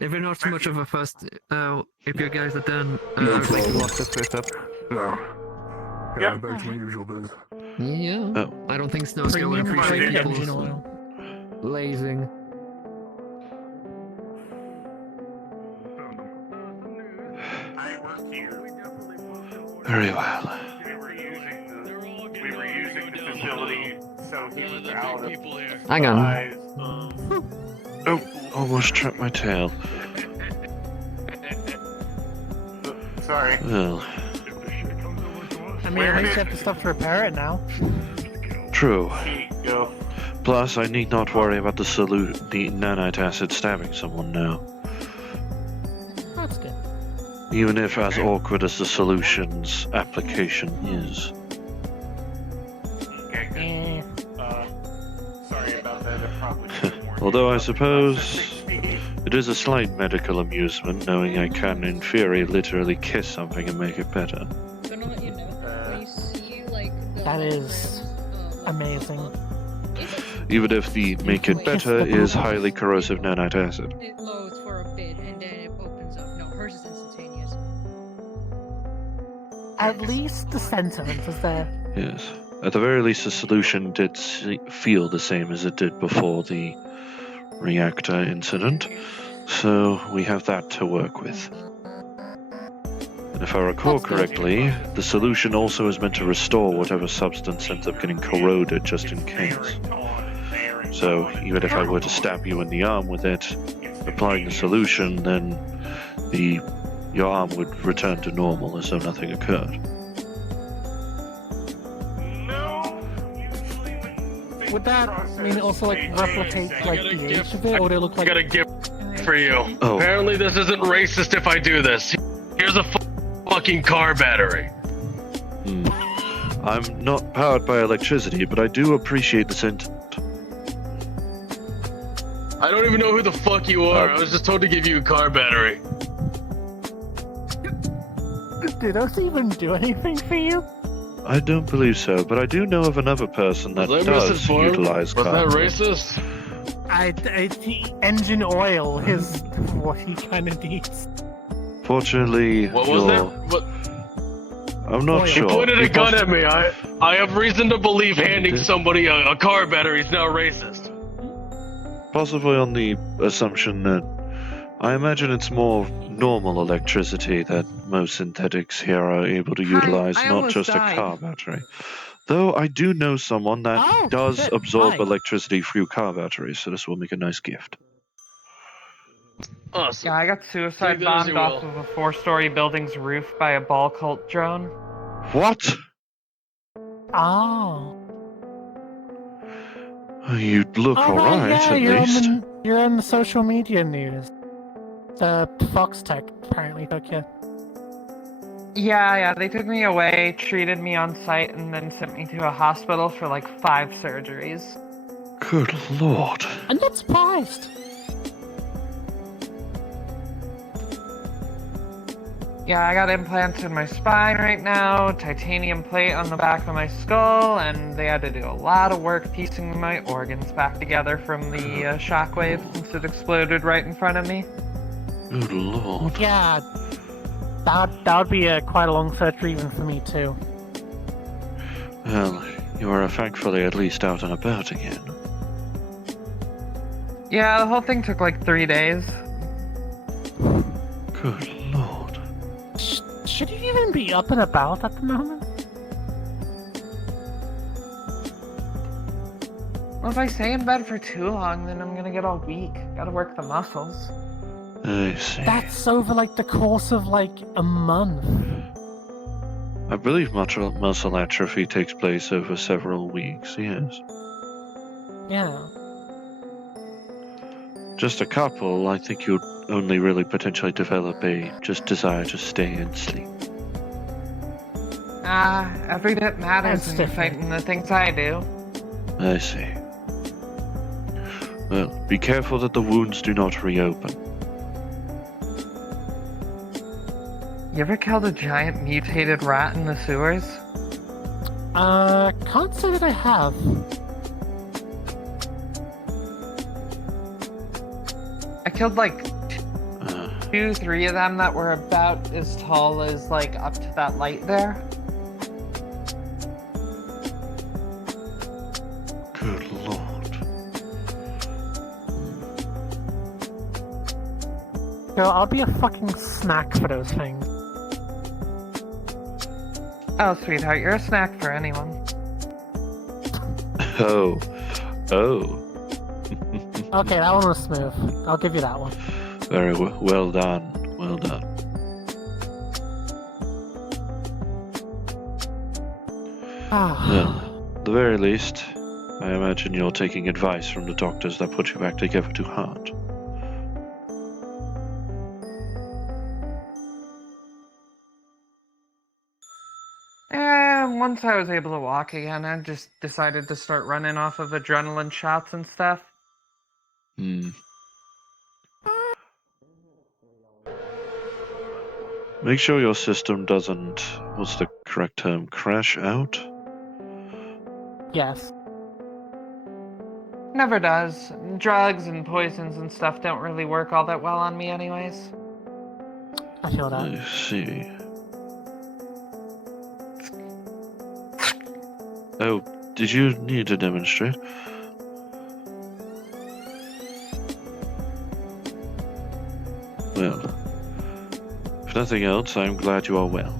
If you're not too much of a fuss, if you guys are done, No I'd like to problem. lock the first up. No. Yeah, back to my usual biz. Yeah. Oh. I don't think Snowscale would appreciate people's lazing. Very well. We were using the facility, so he was out of Hang on. Oh, almost trapped my tail. Sorry. Well, I mean, at least you have the stuff to repair it now. true. Go. Plus, I need not worry about the nanite acid stabbing someone now. That's good. Even if as awkward as the solution's application is. Okay, good. Sorry about that. It probably Although I suppose it is a slight medical amusement knowing I can, in theory, literally kiss something and make it better. Gonna let you know when you see like the That is amazing. Even if the make it better is highly corrosive nanite acid. It loads for a bit and then it opens up. No, hers is instantaneous. At least the sentiment is there. Yes. At the very least, the solution did feel the same as it did before the reactor incident, so we have that to work with. And if I recall correctly, the solution also is meant to restore whatever substance ends up getting corroded just in case. So even if I were to stab you in the arm with it, applying the solution, then your arm would return to normal as though nothing occurred. Would that mean also like replicate like the age of it, or would it look like? I got a gift for you. Oh. Apparently, this isn't racist if I do this. Here's a fucking car battery. I'm not powered by electricity, but I do appreciate the sentiment. I don't even know who the fuck you are. I was just told to give you a car battery. Did those even do anything for you? I don't believe so, but I do know of another person that Was I does misinformed? utilize Was that cars. racist? The engine oil is what he kind of needs. Fortunately, What was that? What? I'm not He sure. pointed a You gun poss- at me. I have reason to believe handing somebody a car battery is now racist. Possibly on the assumption that I imagine it's more normal electricity that most synthetics here are able to utilize, I not almost just died. a car battery. Though I do know someone that does shit, absorb hi. electricity through car batteries, so this will make a nice gift. Awesome. Yeah, I got suicide Take that as you bombed off will. of a 4-story building's roof by a ball cult drone. What? Oh. You look Oh, alright, yeah, at you're least. you're on the social media news. The Fox Tech apparently took you. Yeah, they took me away, treated me on site, and then sent me to a hospital for like 5 surgeries. Good lord. I'm not surprised. Yeah, I got implants in my spine right now, titanium plate on the back of my skull, and they had to do a lot of work piecing my organs back together from the shockwave since it exploded right in front of me. Good lord. Yeah. That would be quite a long surgery even for me too. Well, you are thankfully at least out and about again. Yeah, the whole thing took like 3 days. Good lord. Should you even be up and about at the moment? Well, if I stay in bed for too long, then I'm gonna get all weak. Gotta work the muscles. I see. That's over like the course of like a month. I believe muscle atrophy takes place over several weeks, yes. Yeah. Just a couple, I think you'd only really potentially develop a just desire to stay and sleep. Every bit matters That's when you're fighting the things I do. I see. Well, be careful that the wounds do not reopen. You ever killed a giant mutated rat in the sewers? Can't say that I have. I killed like 2, 3 of them that were about as tall as like up to that light there. Good lord. Girl, I'll be a fucking snack for those things. Oh, sweetheart, you're a snack for anyone. Oh. Okay, that one was smooth. I'll give you that one. Very well done. Well done. Well, at the very least, I imagine you're taking advice from the doctors that put you back together to heart. Once I was able to walk again, I just decided to start running off of adrenaline shots and stuff. Make sure your system doesn't, what's the correct term, crash out? Yes. Never does. Drugs and poisons and stuff don't really work all that well on me anyways. I feel that. I see. Oh, did you need to demonstrate? Well, if nothing else, I'm glad you are well.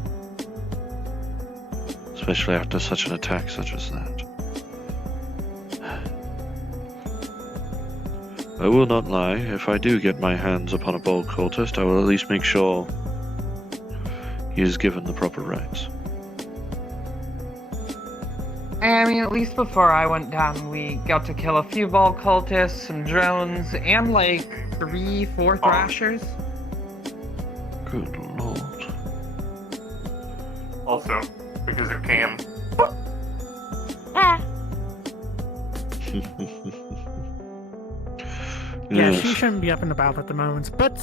Especially after such an attack such as that. I will not lie, if I do get my hands upon a bold cultist, I will at least make sure he is given the proper rights. I mean, at least before I went down, we got to kill a few ball cultists, some drones, and like 3, 4 thrashers. Good lord. Also, because of Cam. Yeah, Yes. she shouldn't be up and about at the moment, but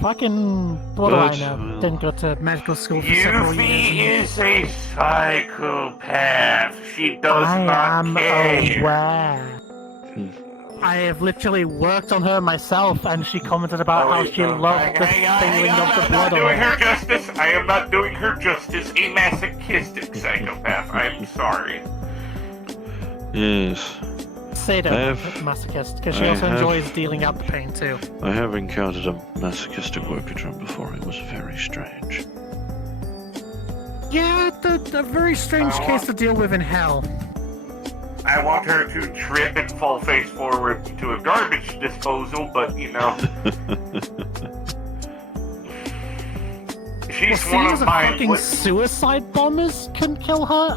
fucking, what do I know? Didn't go to medical school for several years. Yuffie is a psychopath. She does not care. Aware. I have literally worked on her myself, and she commented about how she loved the feeling of the blood on Doing her her. justice. I am not doing her justice. A masochistic psychopath. I'm sorry. Yes. Sado, masochist, because she also enjoys dealing out the pain too. I have encountered a masochistic worker drone before. It was very strange. Yeah, a very strange case to deal with in hell. I want her to trip and fall face forward to a garbage disposal, but you know. She's Well, one seeing of as a my. fucking suicide bombers couldn't kill her,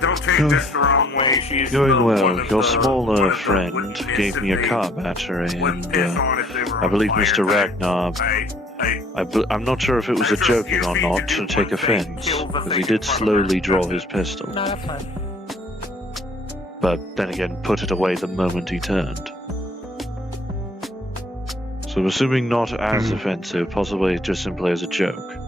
Don't take this the wrong way. She's Going well. one of Your the smaller ones that friend wouldn't gave me a car battery, and I believe Mr. Ragnar. I'm not sure if it was a joking or not to take offense, because he did slowly draw his pistol. No, that's fine. But then again, put it away the moment he turned. So I'm assuming not as offensive, possibly just simply as a joke.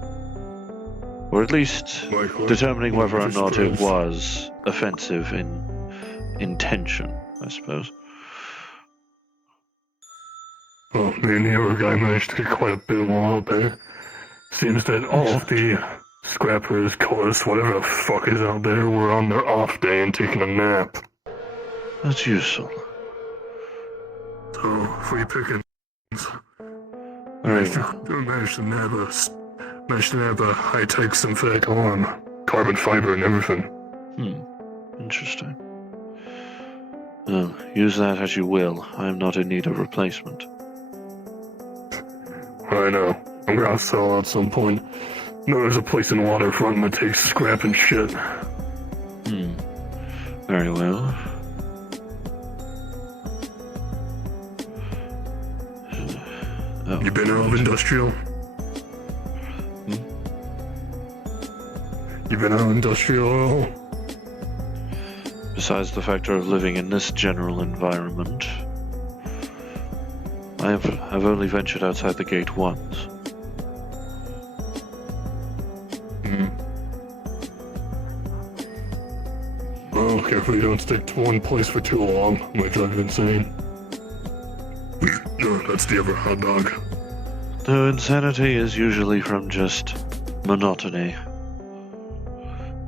Or at least determining whether or not it was offensive in intention, I suppose. Well, me and the other guy managed to get quite a bit while out there. Seems that all of the scrappers, cullers, whatever the fuck is out there, were on their off day and taking a nap. That's useful. So, free pickings. Alright. Managed to nab a high-tech synthetic arm, carbon fiber and everything. Interesting. Use that as you will. I am not in need of replacement. I know. I'm gonna sell at some point. No, there's a place in Waterfront that takes scrap and shit. Very well. You been out of industrial? You been out of industrial at all? Besides the factor of living in this general environment, I've only ventured outside the gate once. Well, careful you don't stick to one place for too long. Might drive you insane. No, that's the other hot dog. Though insanity is usually from just monotony.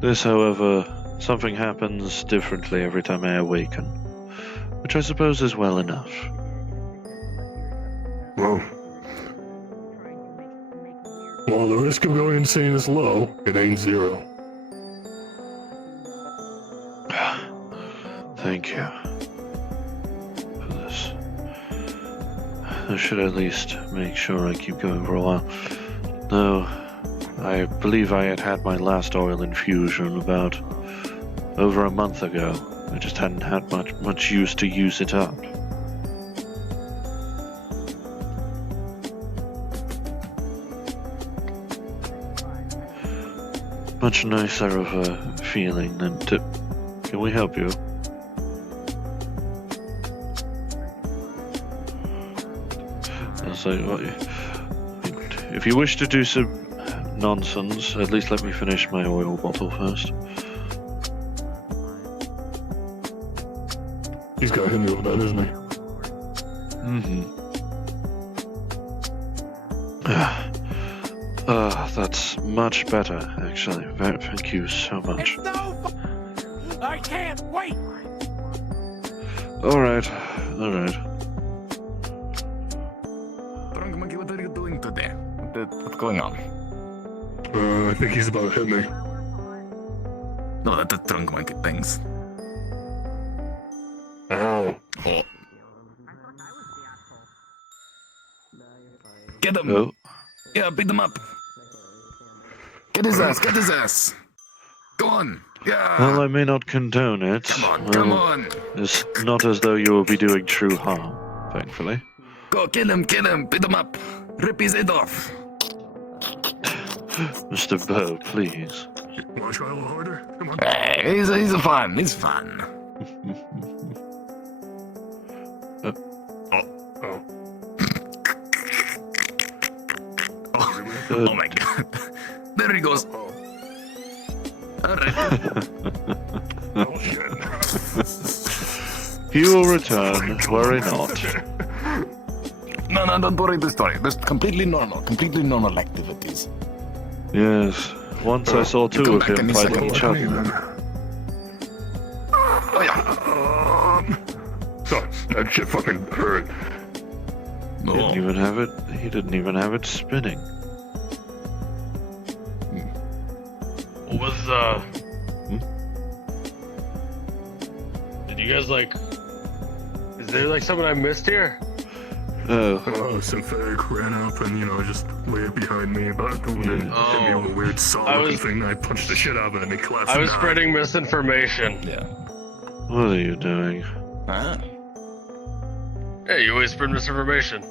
This, however, something happens differently every time I awaken, which I suppose is well enough. Well, the risk of going insane is low. It ain't zero. Thank you for this. I should at least make sure I keep going for a while. Though, I believe I had my last oil infusion about over a month ago. I just hadn't had much use to use it up. Much nicer of a feeling than to... Can we help you? If you wish to do some nonsense, at least let me finish my oil bottle first. He's got him over that, isn't he? That's much better, actually. Thank you so much. I can't wait! Alright. Drunk Monkey, what are you doing today? What's going on? I think he's about to hit me. No, that's the Drunk Monkey things. Ow. Oh. Get him! Oh. Yeah, beat him up! Get his ass! Go on! Yeah! Well, I may not condone it. Come on! It's not as though you will be doing true harm, thankfully. Go, kill him, beat him up! Rip his head off! Mr. Bow, please. Wanna try a little harder? Come on. Hey, he's fun. Oh my god. There he goes. Alright. Oh shit. He will return, worry not. No, don't worry the story. That's completely normal activities. Yes, once I saw two of him fighting each other. Oh yeah. Sorry, that shit fucking hurt. He didn't even have it spinning. Did you guys is there something I missed here? Synthetic ran up and, just way behind me, but hit me with a weird saw-looking thing, and I punched the shit out of it and it collapsed. I was spreading misinformation. Yeah. What are you doing? Huh? Hey, you always spread misinformation.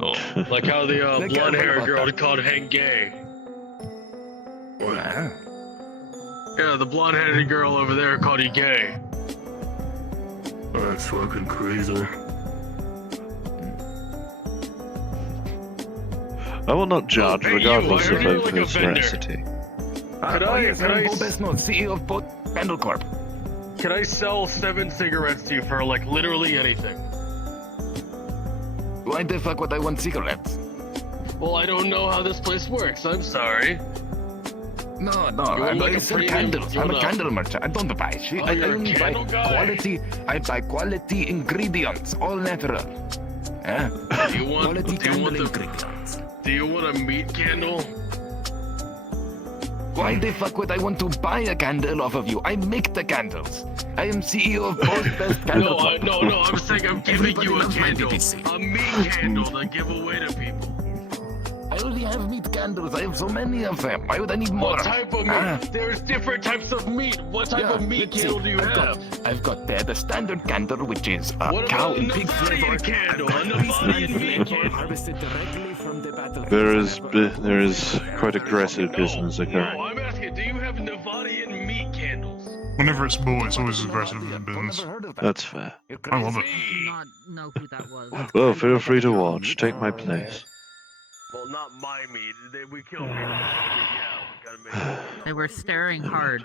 Oh. Like how the blonde-haired girl called Hank gay. What? Yeah, the blonde-headed girl over there called you gay. That's fucking crazy. I will not judge, Hey, regardless you, I of heard you're like a Oakland's vendor. veracity. Could I CEO of Pendle Corp. Can I sell 7 cigarettes to you for literally anything? Why the fuck would I want cigarettes? Well, I don't know how this place works. I'm sorry. No, You want like I a sell premium- candles. you I'm a want a- candle merchant. I don't buy shit. Oh, I you're a only buy candle guy? quality. I buy quality ingredients, all natural. Yeah. Do you want? Quality Do you want candle the? ingredients. Do you want a meat candle? Why the fuck would I want to buy a candle off of you? I make the candles. I am CEO of both best candle. No. I'm saying I'm giving Everybody you a loves my candle, BBC. a meat candle to give away to people. I already have meat candles. I have so many of them. Why would I need more? What type of meat? Ah. There's different types of meat. What type Yeah, of meat let's see. candle do you have? I've got the standard candle, which is What cow about a and pig flavor. Nevadian candle? A Nevadian meat candle. Harvested directly from the battle. There is quite aggressive business occurring. No, I'm asking, do you have Nevadian meat candles? Whenever it's bull, it's always aggressive in business. That's fair. I love it. Not know who that was. Well, feel free to watch. Take my place. Well, not my meat. We kill people. Yeah, we gotta make They were staring hard.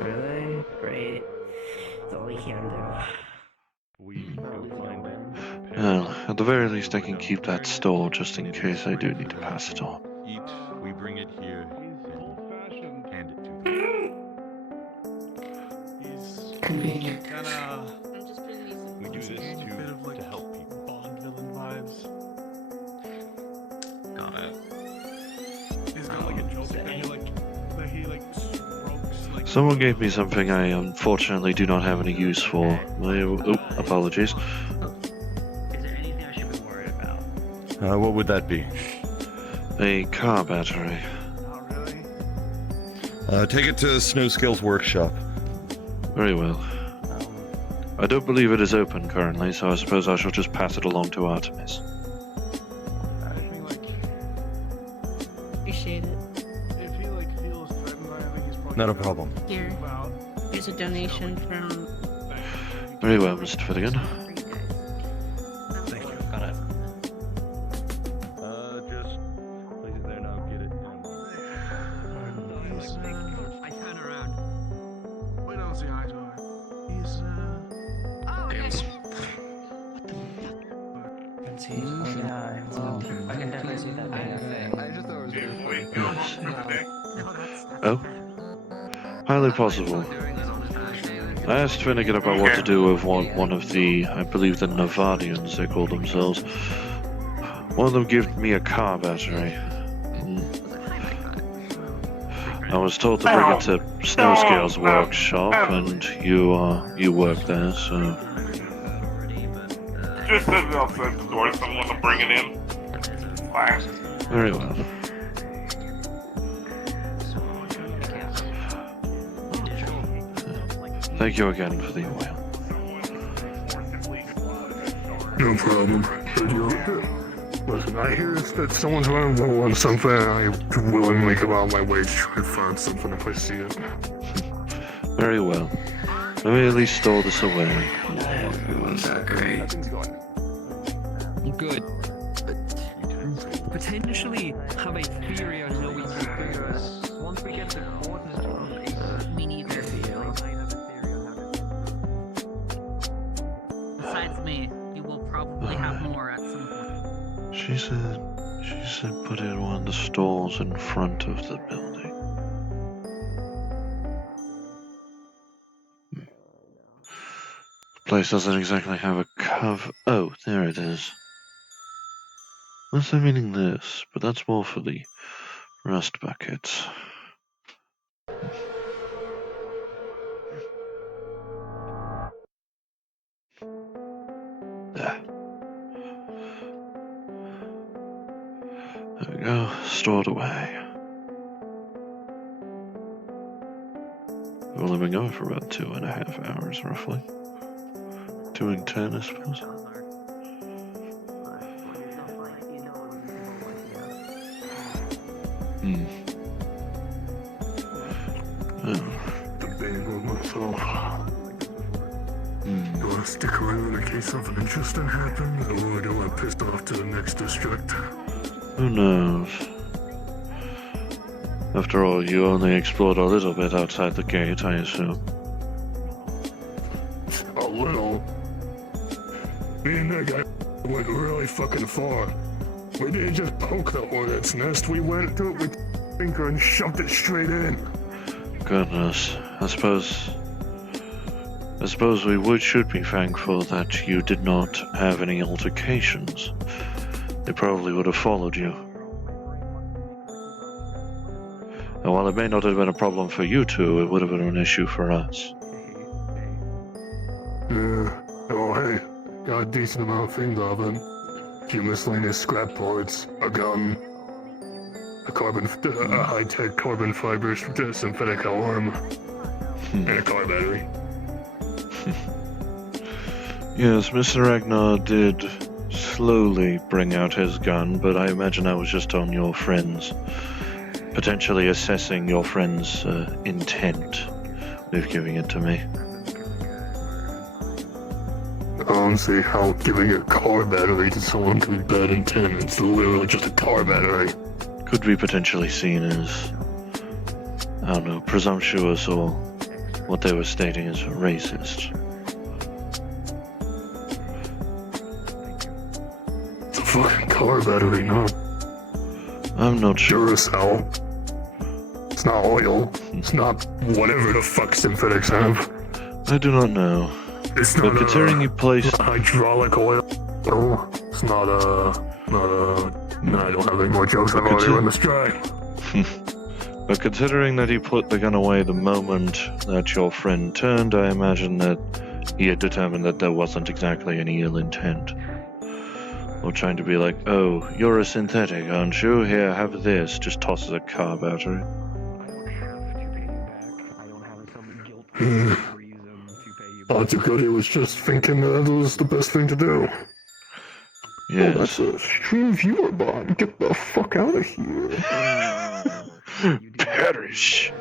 Really? Great. That's all we can do. Well, at the very least, I can keep that store just in case I do need to pass it on. Eat, we bring it here, and hand it to them. Convenient. We do this to help people. Bond villain vibes. Got it. He's got like a joke that he strokes like. Someone gave me something I unfortunately do not have any use for. Apologies. Is there anything I should be worried about? What would that be? A car battery. Take it to Snowscale's workshop. Very well. I don't believe it is open currently, so I suppose I shall just pass it along to Artemis. Appreciate it. If he feels threatened by anything, he's probably Not a problem. Here. Here's a donation from. Very well, Mr. Finnegan. Thank you. Got it. Just place it there now. Get it. I turn around. We don't see eye to eye. He's Can see. Yeah, I can definitely see that being a thing. I just thought it was Oh? Highly possible. I asked Finnegan about what to do with one of the, I believe the Nevadians they call themselves. One of them gave me a car battery. I was told to bring it to Snowscale's workshop, and you work there, so... Just as outside the door, someone will bring it in. Fine. Very well. Thank you again for the oil. No problem. Listen, I hear that someone's running low on something, and I willingly go out of my way to try and find something if I see it. Very well. Let me at least store this away. Everyone's not great. Good. But potentially have a theory on how we can figure out. Once we get the coordinates from me neither. Besides me, you will probably have more at some point. She said put it in one of the stalls in front of the building. The place doesn't exactly have a cover. Oh, there it is. Unless I'm meaning this, but that's more for the rust buckets. There. There we go, stored away. We've only been going for about 2.5 hours, roughly. 2 and 10, I suppose. Debating with myself. Do I stick around in case something interesting happens, or do I piss off to the next district? Who knows? After all, you only explored a little bit outside the gate, I assume. A little. Me and that guy went really fucking far. We didn't just poke the hornet's nest, we went to it with finger and shoved it straight in. Goodness, I suppose we should be thankful that you did not have any altercations. They probably would have followed you. And while it may not have been a problem for you two, it would have been an issue for us. Yeah, oh hey, got a decent amount of things of them. A few miscellaneous scrap parts, a gun, a high-tech carbon fiber synthetic arm, and a car battery. Yes, Mr. Ragnar did slowly bring out his gun, but I imagine that was just on your friend's, potentially assessing your friend's intent with giving it to me. I don't see how giving a car battery to someone could be bad intent. It's literally just a car battery. Could be potentially seen as, I don't know, presumptuous or what they were stating as racist. It's a fucking car battery, no? I'm not sure. Duracell. It's not oil. It's not whatever the fuck synthetics have. I do not know. It's but not considering you placed hydraulic oil. It's not no, I don't have any more jokes. I've already run this dry. But considering that he put the gun away the moment that your friend turned, I imagine that he had determined that there wasn't exactly any ill intent. Or trying to be like, oh, you're a synthetic, aren't you? Here, have this. Just tosses a car battery. He was just thinking that was the best thing to do. Yes. Oh, that's a stream viewer bot. Get the fuck out of here. Perish.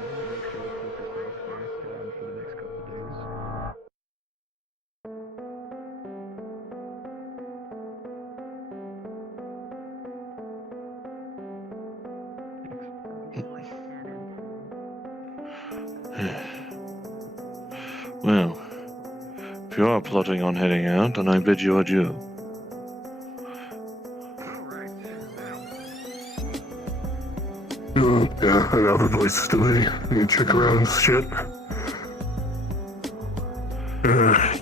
Well, if you are plotting on heading out, then I bid you adieu. Yeah, I got other places to be. You can check around and shit.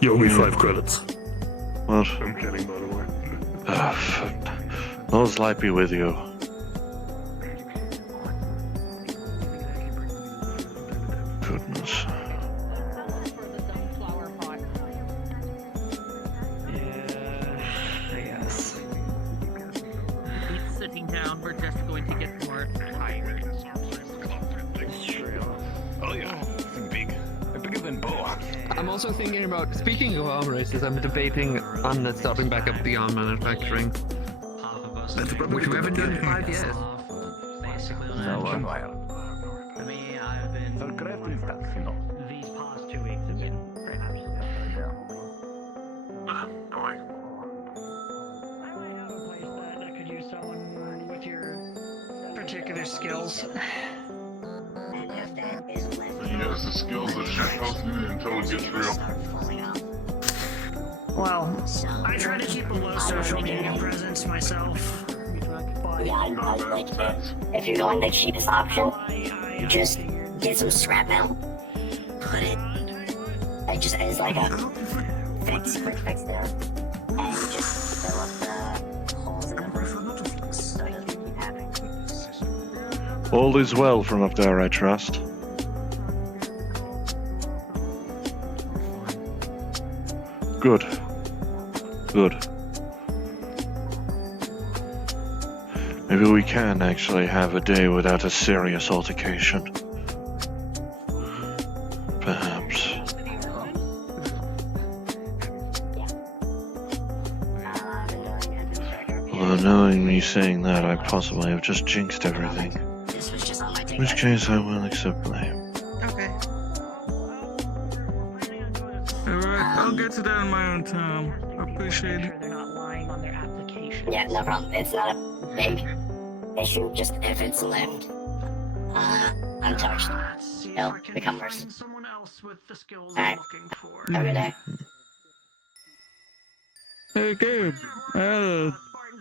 You owe me 5 credits. What? I'm kidding, by the way. Those light be with you. Goodness. I guess. Keep sitting down, we're just going to get more tired. It's true. Oh yeah, bigger than Boa. I'm also thinking about, speaking of arm races, I'm debating on starting back up the arm manufacturing. Which we haven't done in 5 years. For me, I've been these past 2 weeks have been perhaps I might have a place that could use someone with your particular skills. He has the skills of shitposting until it gets real. Well, I try to keep a low social media presence myself. Yeah, like, if you're going the cheapest option, just get some scrap metal, put it, just as like a quick fix there, and just fill up the holes in the roof so it doesn't keep happening. All is well from up there, I trust. Good. Good. Maybe we can actually have a day without a serious altercation. Perhaps. Although knowing me saying that, I possibly have just jinxed everything. In which case I will accept blame. Okay. Alright, I'll get to that in my own time. I appreciate it. Yeah, no problem. It's not a big issue, just if it's left untouched, it'll become worse. Alright, have a good day. Hey, Gabe. I had a...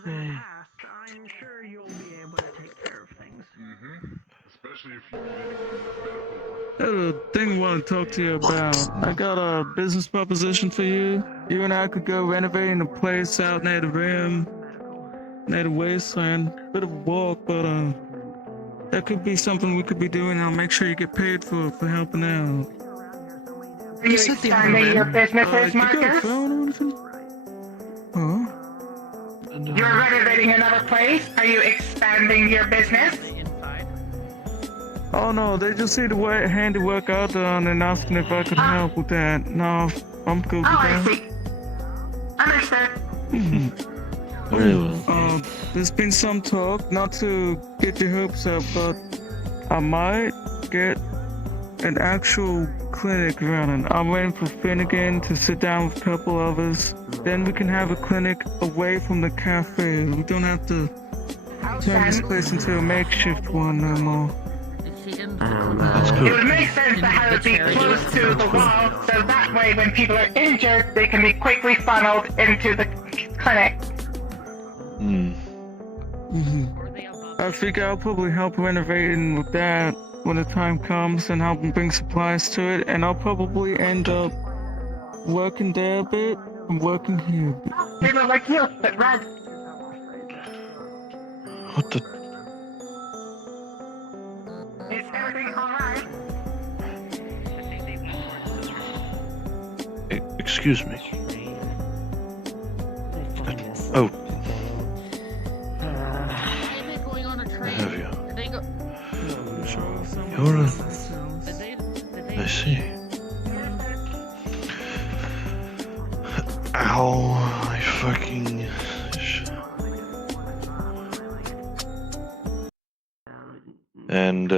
I'm sure you'll be able to take care of things. Especially if you're getting on with medical. I had a thing I want to talk to you about. I got a business proposition for you. You and I could go renovating a place out near the rim, near the wasteland. Bit of a walk, but that could be something we could be doing. I'll make sure you get paid for helping out. Are you expanding your businesses, You got a Marcus? phone or anything? Huh? You're renovating another place? Are you expanding your business? Oh no, they just see the handiwork out there and asking if I could help with that. No, I'm good with that. I see. Understood. Very well. There's been some talk, not to get your hopes up, but I might get an actual clinic running. I'm waiting for Finnegan to sit down with a couple of us. Then we can have a clinic away from the cafe. We don't have to turn this place into a makeshift one no more. That's It good. would make sense to have it be close to the wall, so that way when people are injured, they can be quickly funneled into the clinic. I figure I'll probably help renovating with that when the time comes and help them bring supplies to it, and I'll probably end up working there a bit and working here a bit. People like you, but red. What the? Is everything alright? Excuse me. Oh. I have you. You're a... I see. Ow, I fucking... And,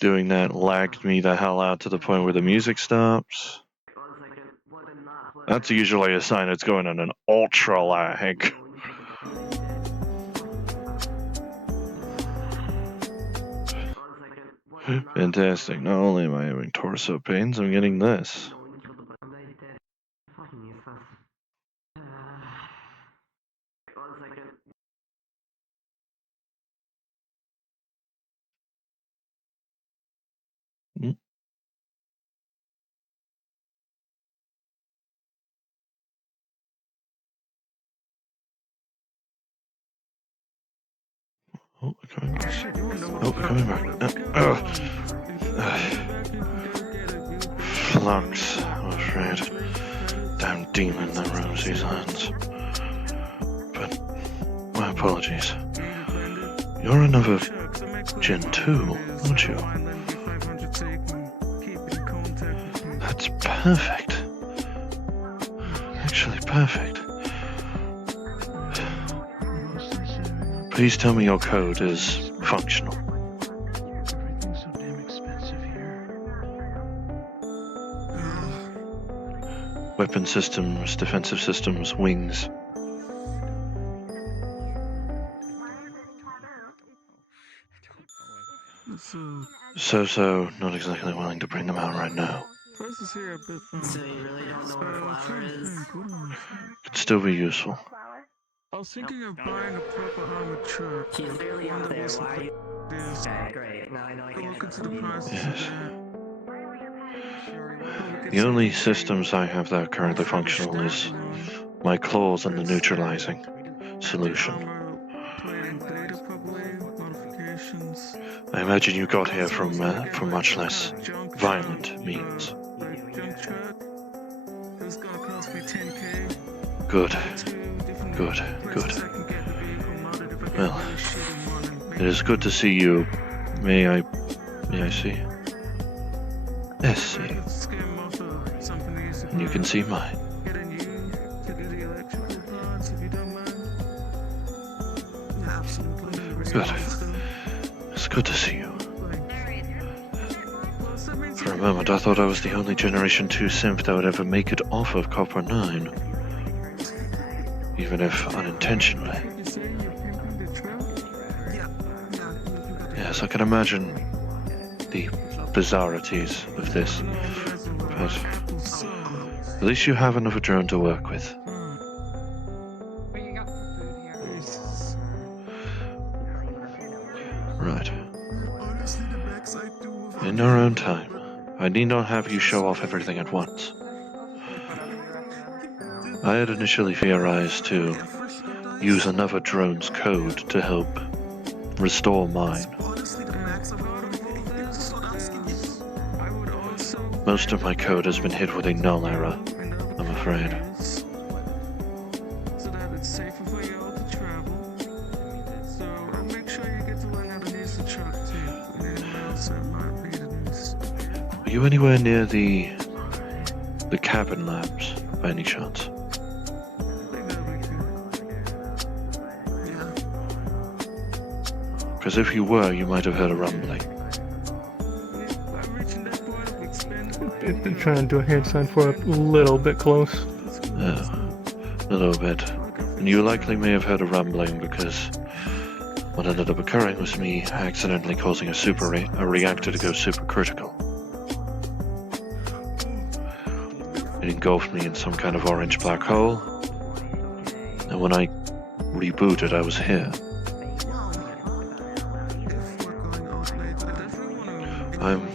doing that lagged me the hell out to the point where the music stops. That's usually a sign it's going on an ultra lag. Fantastic. Not only am I having torso pains, I'm getting this. Oh, we're coming back. Flux, I'm afraid. Damn demon that roams these lands. But, my apologies. You're another Gen 2, aren't you? That's perfect. Actually perfect. Please tell me your code is functional. Everything's so damn expensive here. Weapon systems, defensive systems, wings. So, not exactly willing to bring them out right now. Prices here are a bit So you really don't know where Flower is? Could still be useful. I was thinking of buying a proper armored truck. She's literally One up that there. wasn't Why are you? this. Okay, great. Now I know I can Look into the prices Yes. of that. The only systems I have that are currently functional is my claws and the neutralizing solution. I imagine you got here from much less violent means. Good. Good. Well, it is good to see you. May I see? Yes, see. And you can see mine. Good. It's good to see you. For a moment, I thought I was the only Generation 2 synth that would ever make it off of Copper 9. Even if unintentionally. Yes, I can imagine the bizarrities of this. But at least you have another drone to work with. In your own time. I need not have you show off everything at once. I had initially theorized to use another drone's code to help restore mine. Most of my code has been hit with a null error, I'm afraid. So that it's safer for y'all to travel. So make sure you get to learn how to use the truck too. And anyone else that might be in this. Are you anywhere near the cabin labs, by any chance? Because if you were, you might have heard a rumbling. Been trying to do a hand sign for a little bit close. A little bit. And you likely may have heard a rumbling because what ended up occurring was me accidentally causing a reactor to go supercritical. It engulfed me in some kind of orange black hole, and when I rebooted, I was here. I'm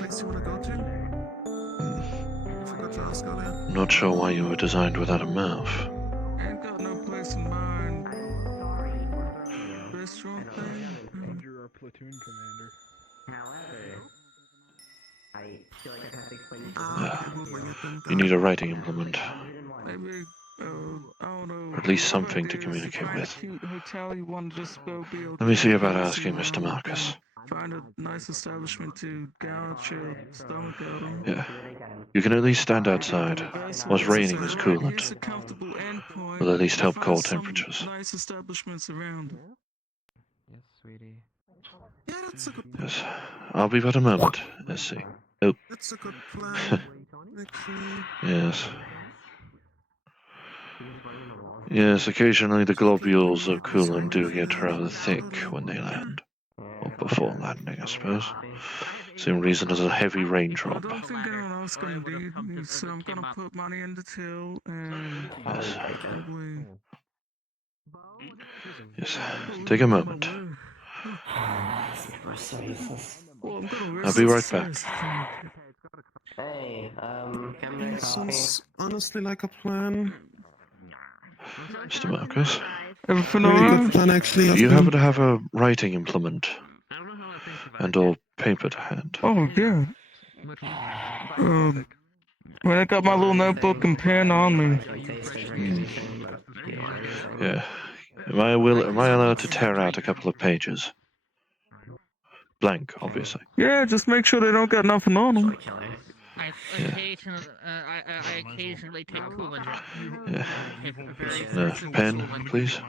not sure why you were designed without a mouth. Ain't got no place in mind. Restaurant thing? You're our platoon commander. I feel like I have to explain You need a writing implement. Maybe, I don't know. Or at least something to communicate with. Cute hotel you want to just go be Let me see about asking Mr. Marcus. Find a nice establishment to gouge your stomach out on. Yeah. You can at least stand outside. What's raining is coolant. Here's a comfortable endpoint. Will at least help Find cold some temperatures. Nice establishments around. Yes, sweetie. Yeah, that's a good Yes. I'll be but a moment. Let's see. Oh. That's a good plan. Actually. Yes. Yes, occasionally the globules of coolant do get rather thick when they land. Or before landing, I suppose. Same reason as a heavy raindrop. I don't think anyone else gonna need me, so I'm gonna put money in the till and Yes. probably. Yes. Take a moment. Well, I'm gonna I'll be right back. Hey, Sounds honestly like a plan. Mr. Marcus? Everything Do alright? you happen to have a writing implement? And or paper to hand? Oh, yeah. When I got my little notebook and pen on me. Yeah. Am I allowed to tear out a couple of pages? Blank, obviously. Yeah, just make sure they don't got nothing on them. I occasionally take coolant. Yeah. Pen, please.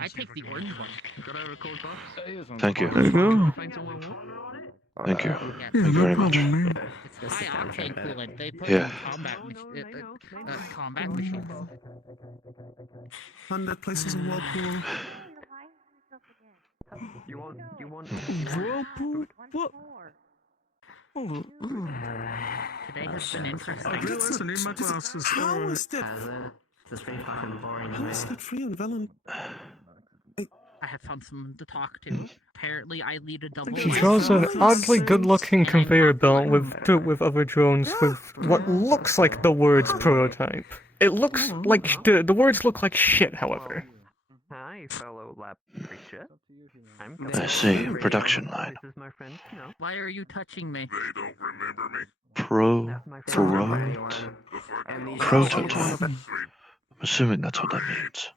I take the orange one. Thank you. There you go. Thank you. Yeah, Thank you very much. It's high octane coolant. They put Yeah. it in combat machines. And that place is a whirlpool. You want Whirlpool? What? Today has been interesting. I realize I need my glasses. How is that? It's pretty fucking boring. How is that free and Velen? I have found someone to talk to. Apparently, I lead a double. She draws an oddly good-looking conveyor belt with other drones with what looks like the words prototype. It looks like the words look like shit, however. Hi, fellow lab creature. I see. Production line. This is my friend, Why are you touching me? They don't remember me. Prototype. I'm assuming that's what that means.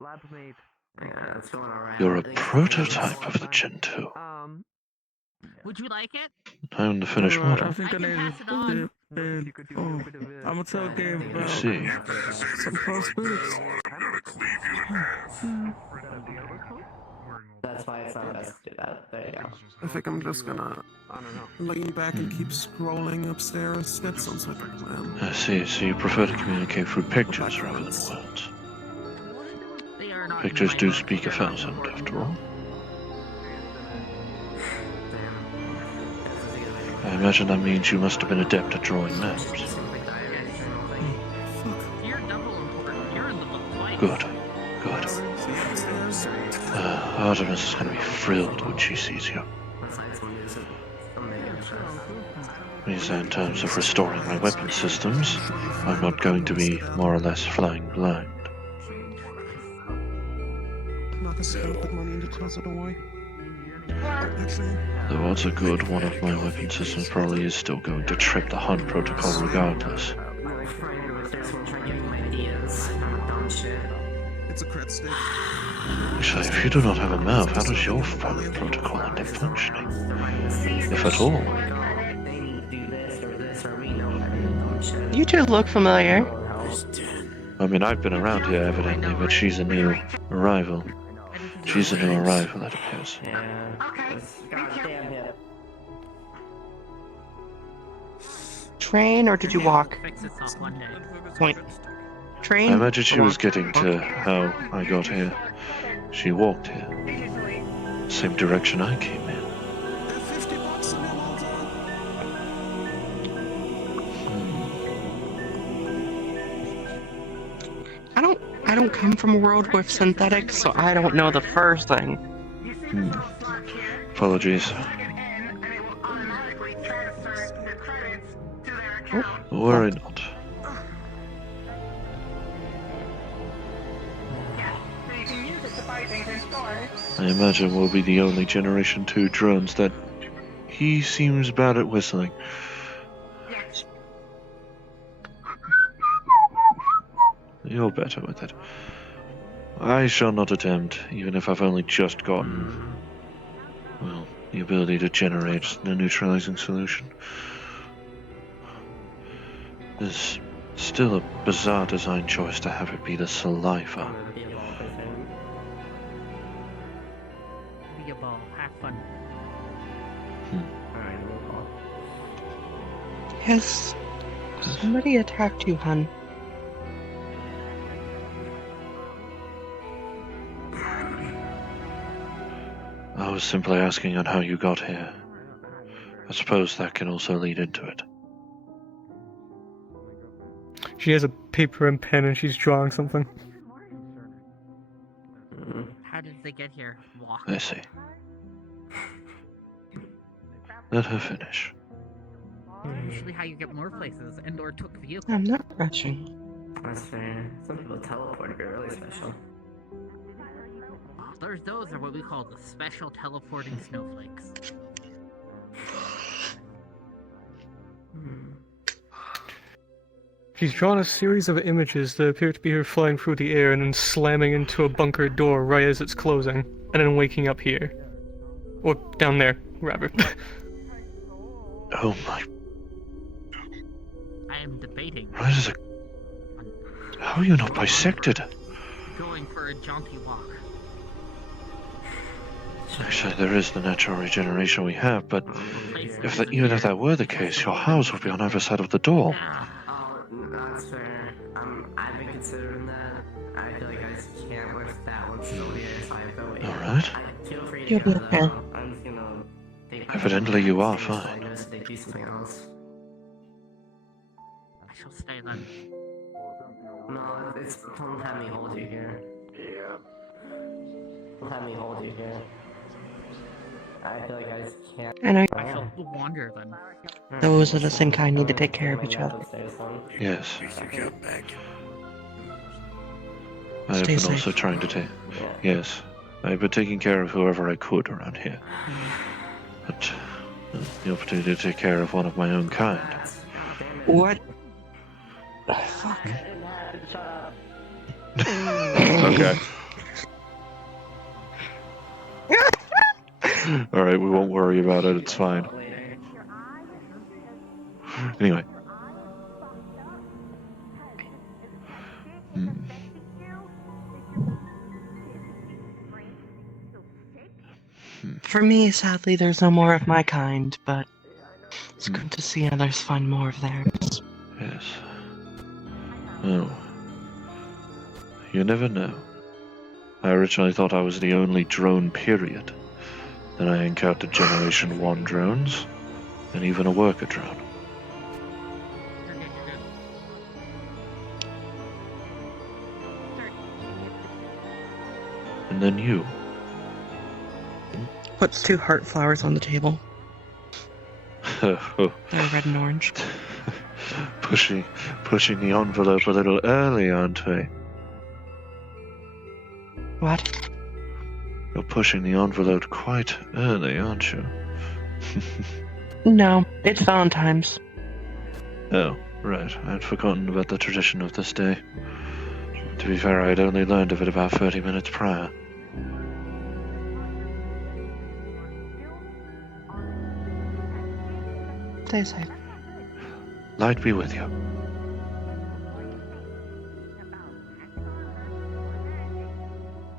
Lab mate. Yeah, it's going alright. You're a prototype of the Gen 2. Would you like it? I'm the finished model. I think I need pass it on. I'm gonna tell Gabe about See. some possibilities. That's why it's not best to do that. There you go. I think I'm just gonna lean back and keep scrolling upstairs. That sounds like a plan. I see. So you prefer to communicate through pictures rather than words. Pictures do speak 1,000, after all. I imagine that means you must have been adept at drawing maps. You're double important. You're in the book twice. Good. Good. Artemis is going to be thrilled when she sees you. Means that in terms of restoring my weapon systems, I'm not going to be more or less flying blind. Though odds are good, one of my weapon systems probably is still going to trip the hunt protocol regardless. Actually, if you do not have a mouth, how does your hunt protocol end up functioning? If at all. You two look familiar. I mean, I've been around here evidently, but she's a new arrival. She's a new arrival, it appears. Train or did you walk? Point. Train? I imagine she was getting to how I got here. She walked here. Same direction I came in. I don't come from a world with synthetics, so I don't know the first thing. Apologies. Worry not. I imagine we'll be the only Generation 2 drones that he seems bad at whistling. You're better with it. I shall not attempt, even if I've only just gotten, well, the ability to generate the neutralizing solution. There's still a bizarre design choice to have it be the saliva. Be a ball. Have fun. Has somebody attacked you, hun? I was simply asking on how you got here. I suppose that can also lead into it. She has a paper and pen and she's drawing something. How did they get here? Walk. I see. Let her finish. Usually how you get more places and or took vehicles. I'm not rushing. That's fair. Some people teleport if you're really special. Those are what we call the special teleporting snowflakes. She's drawn a series of images that appear to be her flying through the air and then slamming into a bunker door right as it's closing, and then waking up here. Or down there, rather. Oh my. I am debating. Right as a... How are you not bisected? Going for a jaunty walk. Actually, there is the natural regeneration we have, but even if that were the case, your house would be on either side of the door. Oh, that's fair. I've been considering that. I feel like I just can't lift that one still here, so I feel like... Alright. Feel free to You'll be go, okay. though. I'm just gonna... Evidently you are fine. They do something else. I shall stay then. No, don't have me hold you here. Yeah. Don't have me hold you here. I feel like I just can't. And I shall wander then. those are the same kind need to take care of each other. Yes. Stay I have been safe. also trying to take... Yes. I have been taking care of whoever I could around here. But the opportunity to take care of one of my own kind. What? Fuck. Okay. Alright, we won't worry about it, it's fine. Anyway. For me, sadly, there's no more of my kind, but it's good to see others find more of theirs. Yes. Oh. You never know. I originally thought I was the only drone, period. Then I encountered Generation 1 drones, and even a worker drone. And then you. Puts 2 heart flowers on the table. Oh, They're red and orange. pushing the envelope a little early, aren't we? What? You're pushing the envelope quite early, aren't you? No, it's Valentine's. Oh, right. I'd forgotten about the tradition of this day. To be fair, I'd only learned of it about 30 minutes prior. Stay safe. Light be with you.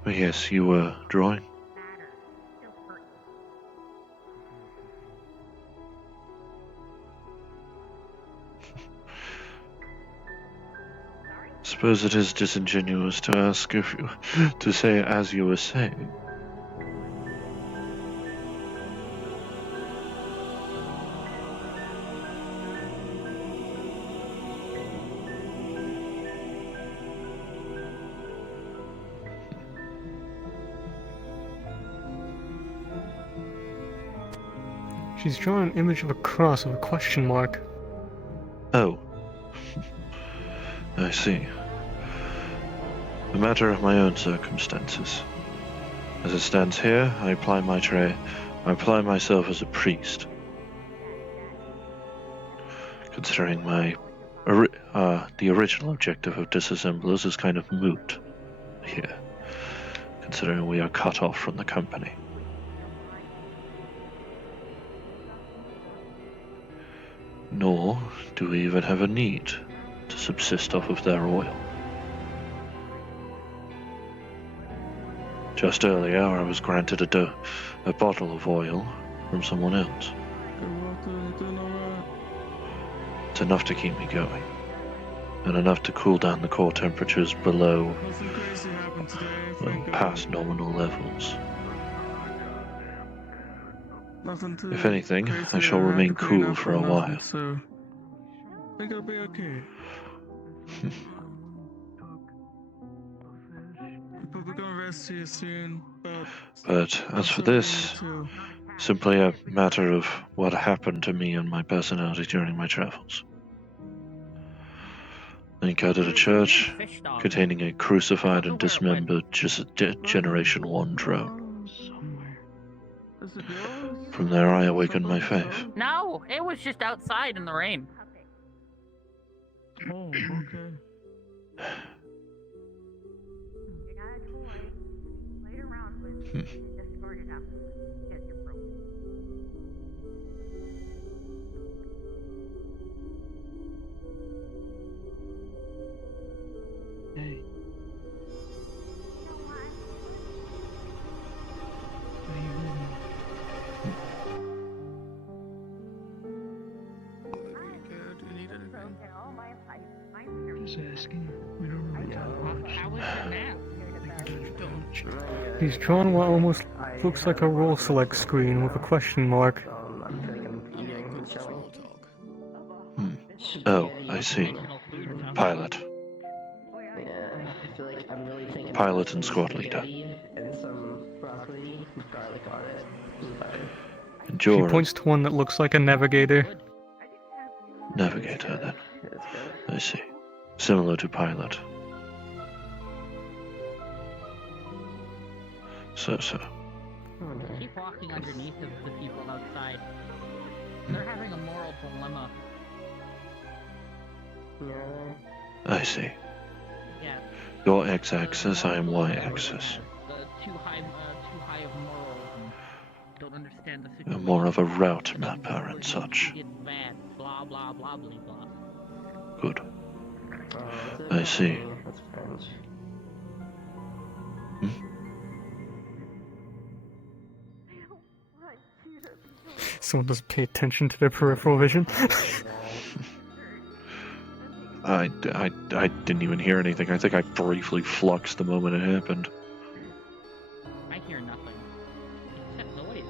Yes, you were drawing? Suppose it is disingenuous to ask if you... to say as you were saying. She's drawing an image of a cross with a question mark. Oh. I see. A matter of my own circumstances. As it stands here, I apply myself as a priest. Considering the original objective of disassemblers is kind of moot here, considering we are cut off from the company. Nor do we even have a need to subsist off of their oil. Just earlier, I was granted a bottle of oil from someone else. It's enough to keep me going, and enough to cool down the core temperatures below, well, past nominal levels. If anything, I shall remain cool for a while. So, I think I'll be okay. Probably gonna rest here soon, But as for this, simply a matter of what happened to me and my personality during my travels. I encountered a church containing a crucified and dismembered Generation 1 drone. From there, I awakened my faith. No, it was just outside in the rain. Oh, okay. Hey. Just asking. We don't really talk much. How was your nap? He's drawn what almost looks like a roll select screen with a question mark. Oh, I see. Pilot. Pilot and squad leader. She points to one that looks like a navigator. Navigator, then. I see. Similar to pilot. So. Keep walking underneath of the people outside. They're having a moral dilemma. I see. Yeah. Your x-axis, I am y-axis. Too high of moralism. Don't understand the situation. You're more of a route mapper and such. It's bad. Blah blah blah blah blah. Good. I see. Someone doesn't pay attention to their peripheral vision. I didn't even hear anything. I think I briefly fluxed the moment it happened. I hear nothing. Except noise.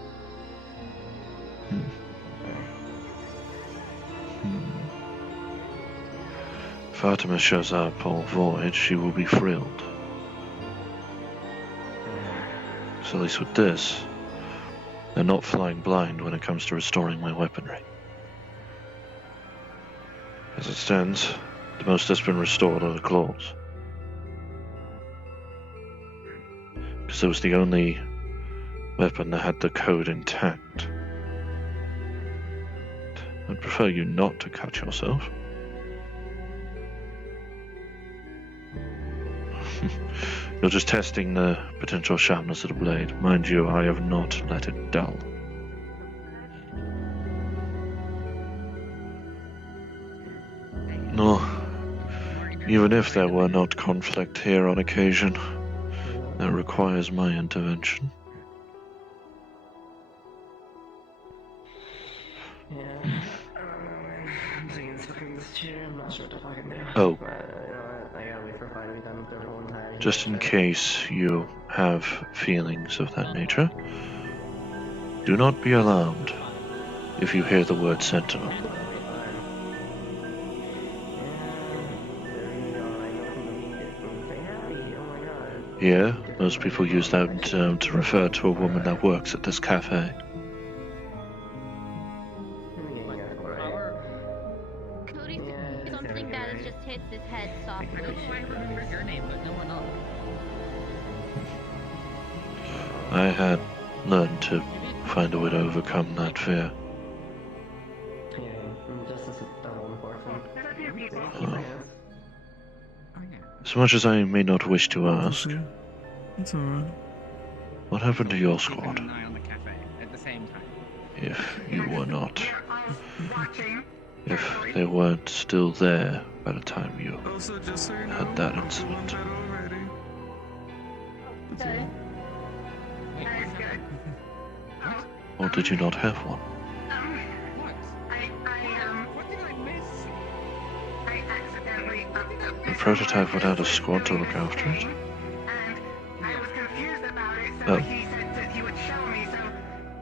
If Fatima shows up all void, she will be thrilled. So at least with this, they're not flying blind when it comes to restoring my weaponry. As it stands, the most that's been restored are the claws. Because it was the only weapon that had the code intact. I'd prefer you not to cut yourself. You're just testing the potential sharpness of the blade. Mind you, I have not let it dull. No, even if there were not conflict here on occasion, that requires my intervention. I'm thinking fucking this chair. I'm not sure what to fucking do. Oh. But, you know what? I gotta wait for 5 to be done with the whole entire Just in case you have feelings of that nature, do not be alarmed if you hear the word sentinel. Here, most people use that term to refer to a woman that works at this cafe. Cody said something that just hits his head softly. I know I remember your name, but no one else. I had learned to find a way to overcome that fear. Justice is double important. As much as I may not wish to ask, It's alright. what happened to your squad? Keeping an eye on the cafe at the same time. If you were not. If they weren't still there by the time you Also, just so you know, had that incident. that already. Okay. Very good. Or did you not have one? What did I miss? I accidentally upped up The this prototype would have a squad to look after it. and I was confused about it, so Oh. he said that he would show me, so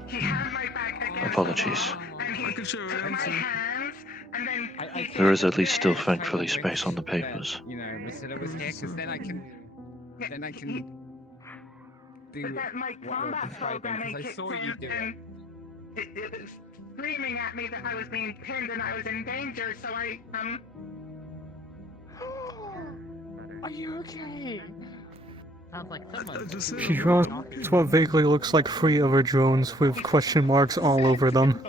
he had my back against Apologies. the wall, and he took my hands, and then he said, There is at least still thankfully space on the papers. You know, Rosita was here, because then I can do that my what you're combat describing, programming because I kicked saw you in, do it. and it was screaming at me that I was being pinned and I was in danger, so I, Are you okay? Sounds like someone. She draws what vaguely looks like 3 other drones with question marks all over them.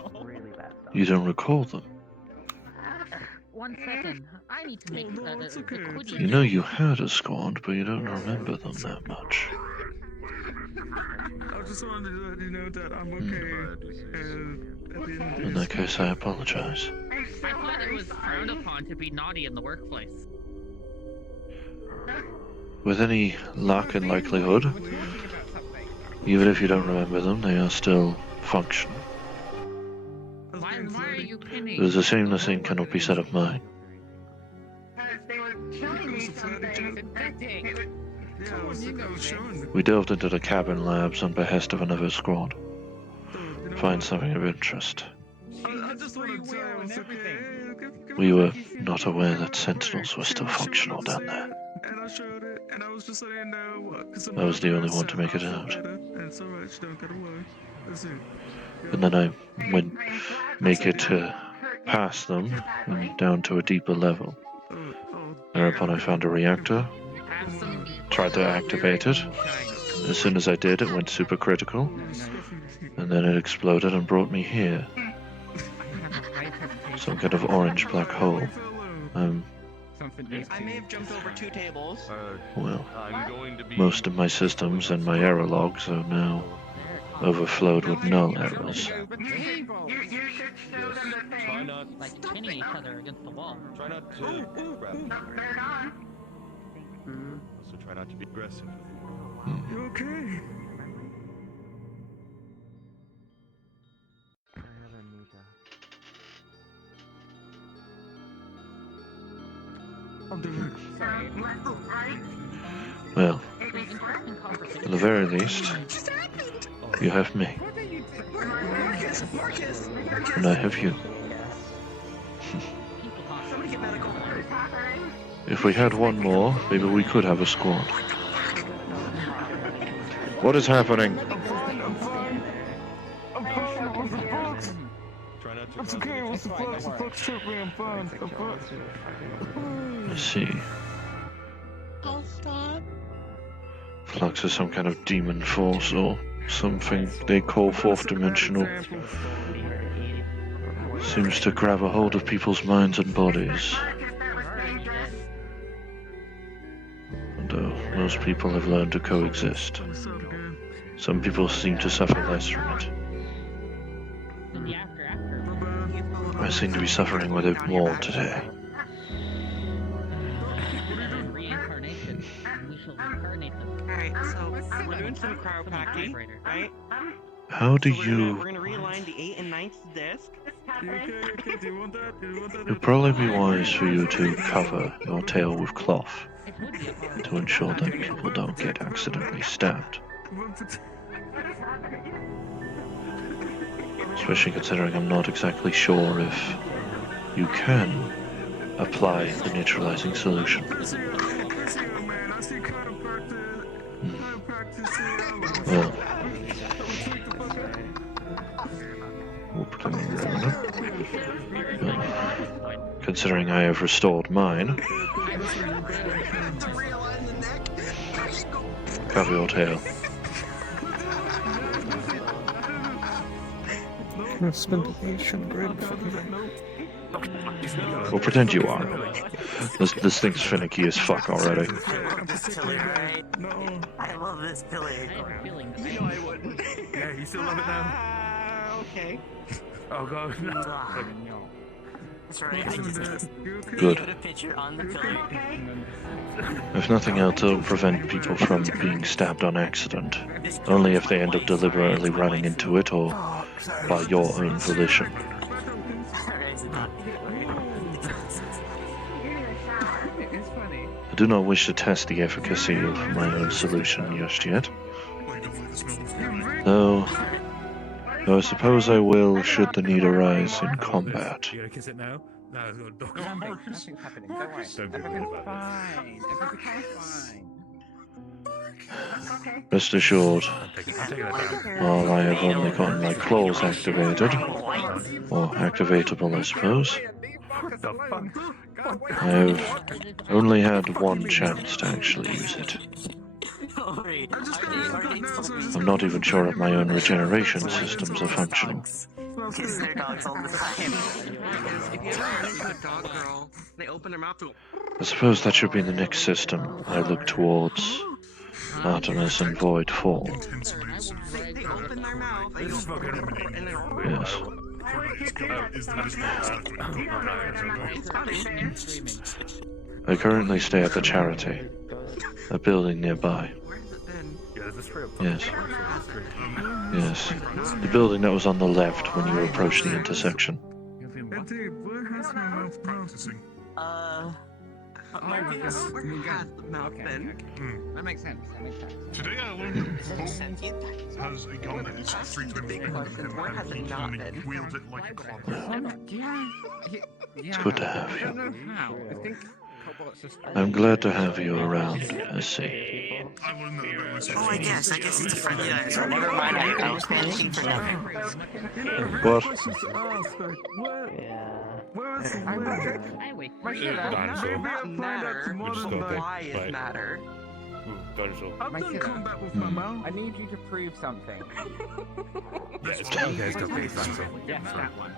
You don't recall them? 1 second. I need to make a quickie. You know you had a squad, but you don't remember them that much. I just wanted to let you know that I'm okay. And at the end of In that case, I apologize. I thought it was frowned upon to be naughty in the workplace. With any luck and likelihood, even if you don't remember them, they are still functional. Why are you pinning? It is a shame the same cannot be said of mine. they were showing me something. We delved into the cabin labs on behest of another squad. Find something of interest. I just want to tell you it's okay. We were not aware that sentinels were still functional down there. And I showed it, and I was just letting you know. I was the only one to make it out. And it's alright, she don't get away. That's it. And then I went make it past them and down to a deeper level. Thereupon I found a reactor, tried to activate it. As soon as I did, it went supercritical, and then it exploded and brought me here. Some kind of orange black hole. I may have jumped over 2 tables. Well, most of my systems and my error logs are now overflowed with null errors. You should show them the thing. Try not, Like pinning each other against the wall. try not to grab them. They're gone. Also try not to be aggressive. You okay? I'm doing Well, at the very least, you have me. And I have you. If we had one more, maybe we could have a squad. What is happening? Try not to What's the flux? The flux took me, I'm fine. I'm fine. Let's see. Flux is some kind of demon force or something they call fourth dimensional. Seems to grab a hold of people's minds and bodies. And most people have learned to coexist. Some people seem to suffer less from it. I seem to be suffering with it more today. Reincarnation. We shall reincarnate them. Alright, so we're doing some chiropractic, right? How do We're you... gonna realign the 8th and 9th disc. It would probably be wise for you to cover your tail with cloth to ensure that people don't get accidentally stabbed. Especially considering I'm not exactly sure if you can apply the neutralizing solution. Well, considering I have restored mine, cover your tail. We'll pretend you are. This thing's finicky as fuck already. I love this pillar. I have a feeling I know I wouldn't. Yeah, you still love it now? Okay. Oh god, no. No. That's right. I just Good. put a picture on the pillar. If nothing else, it'll prevent people from being stabbed on accident. Only if they end up deliberately running into it or by your own volition. It's funny. I do not wish to test the efficacy of my own solution just yet. Though I suppose I will should the need arise in combat. You gonna kiss it now? No, it's got a dog. Nothing's happening. Don't worry. Everything's fine. Everything's fine. Rest assured, I'm taking it back. while I have only gotten my claws activated, or activatable I suppose, What the fuck? I have only had one chance to actually use it. I'm not even sure if my own regeneration systems are functional. Kiss their dogs all the time. If you ever run into a dog girl, they open their mouth to I suppose that should be the next system I look towards. Artemis and Void Fall. they open their mouth and go and then Yes. I currently stay at the Charity, a building nearby. Yes. Yes. The building that was on the left when you approached the intersection. my penis has the mouth then. That makes sense. That makes sense. Today I learned that both has a gun that is free to wield it like a club. Yeah. It's good to have I don't you. know how. I think Cobalt's just. I'm glad to have you around, SC. I learned that about myself. Oh, I guess it's a friendly answer. Never mind, I was panicking for nothing. What? Why is matter? I've done combat with my mouth. I need you to prove something. Okay, it's got face answer. Yes, that one.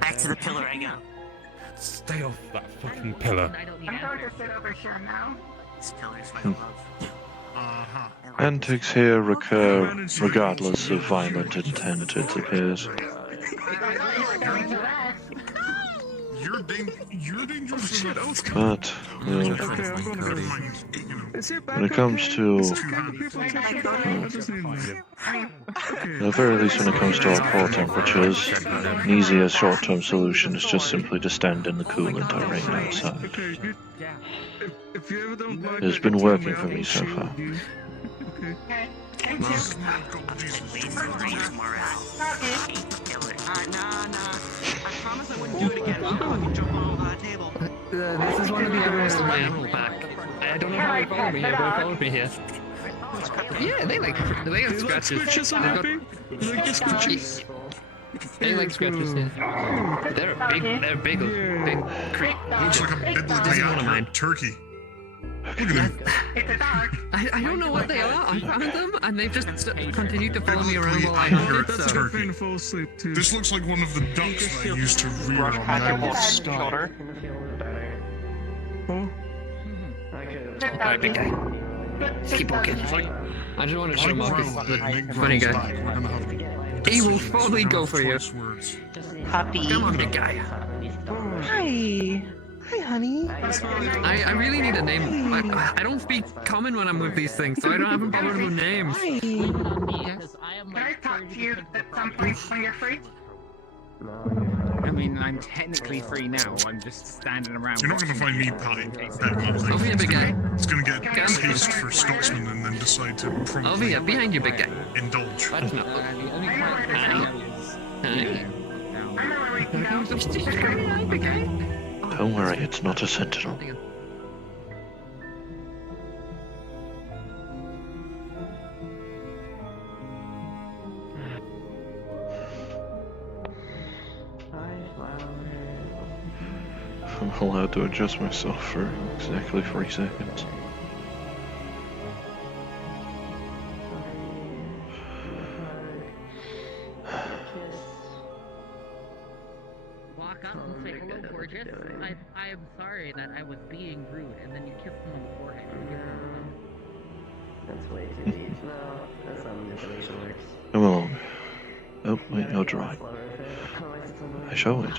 Back to the pillar I go. Stay off that fucking pillar. I'm going to sit over here now. This pillar's my love. Antics here recur regardless of violent intent, it appears. You're dangerous shit. But, when it comes to... at the very least when it comes to our core temperatures, an easier short-term solution is just simply to stand in the cool and rain outside. It has been working for me so far. This is one of the arrows on my animal back. I don't know how they followed me here, but they followed me here. Yeah, they got scratches. They've got They like scratches. They're big Looks like a biblically accurate turkey. Look at him. I don't know what they are. I found them and they've just continued to follow me around while I hunt it. So This looks like one of the ducks they used to rear on my stock. Alright, big guy. Let's keep walking. I just want to show Marcus the funny guy. He will probably go for you. Puppy. Come on, big guy. Hi. Hi, honey. I really need a name. I don't speak common when I'm with these things, so I don't have a problem with names. Can I talk to you at some point when you're free? I mean, I'm technically free now. I'm just standing around. You're not going to find me patting Over here, big guy. It's going to get a taste for Scotsman and then decide to promptly Over here, behind you, big guy. indulge. Hi. Big guy. Don't worry, it's not a sentinel. I'm allowed to adjust myself for exactly 3 seconds. Walk up and say, hello, gorgeous. I am sorry that I was being rude, and then you kiss them on the forehead. And give them That's way too deep. No, that's not how manipulation works. Come along. Oh, wait, you're dry. I shall wait.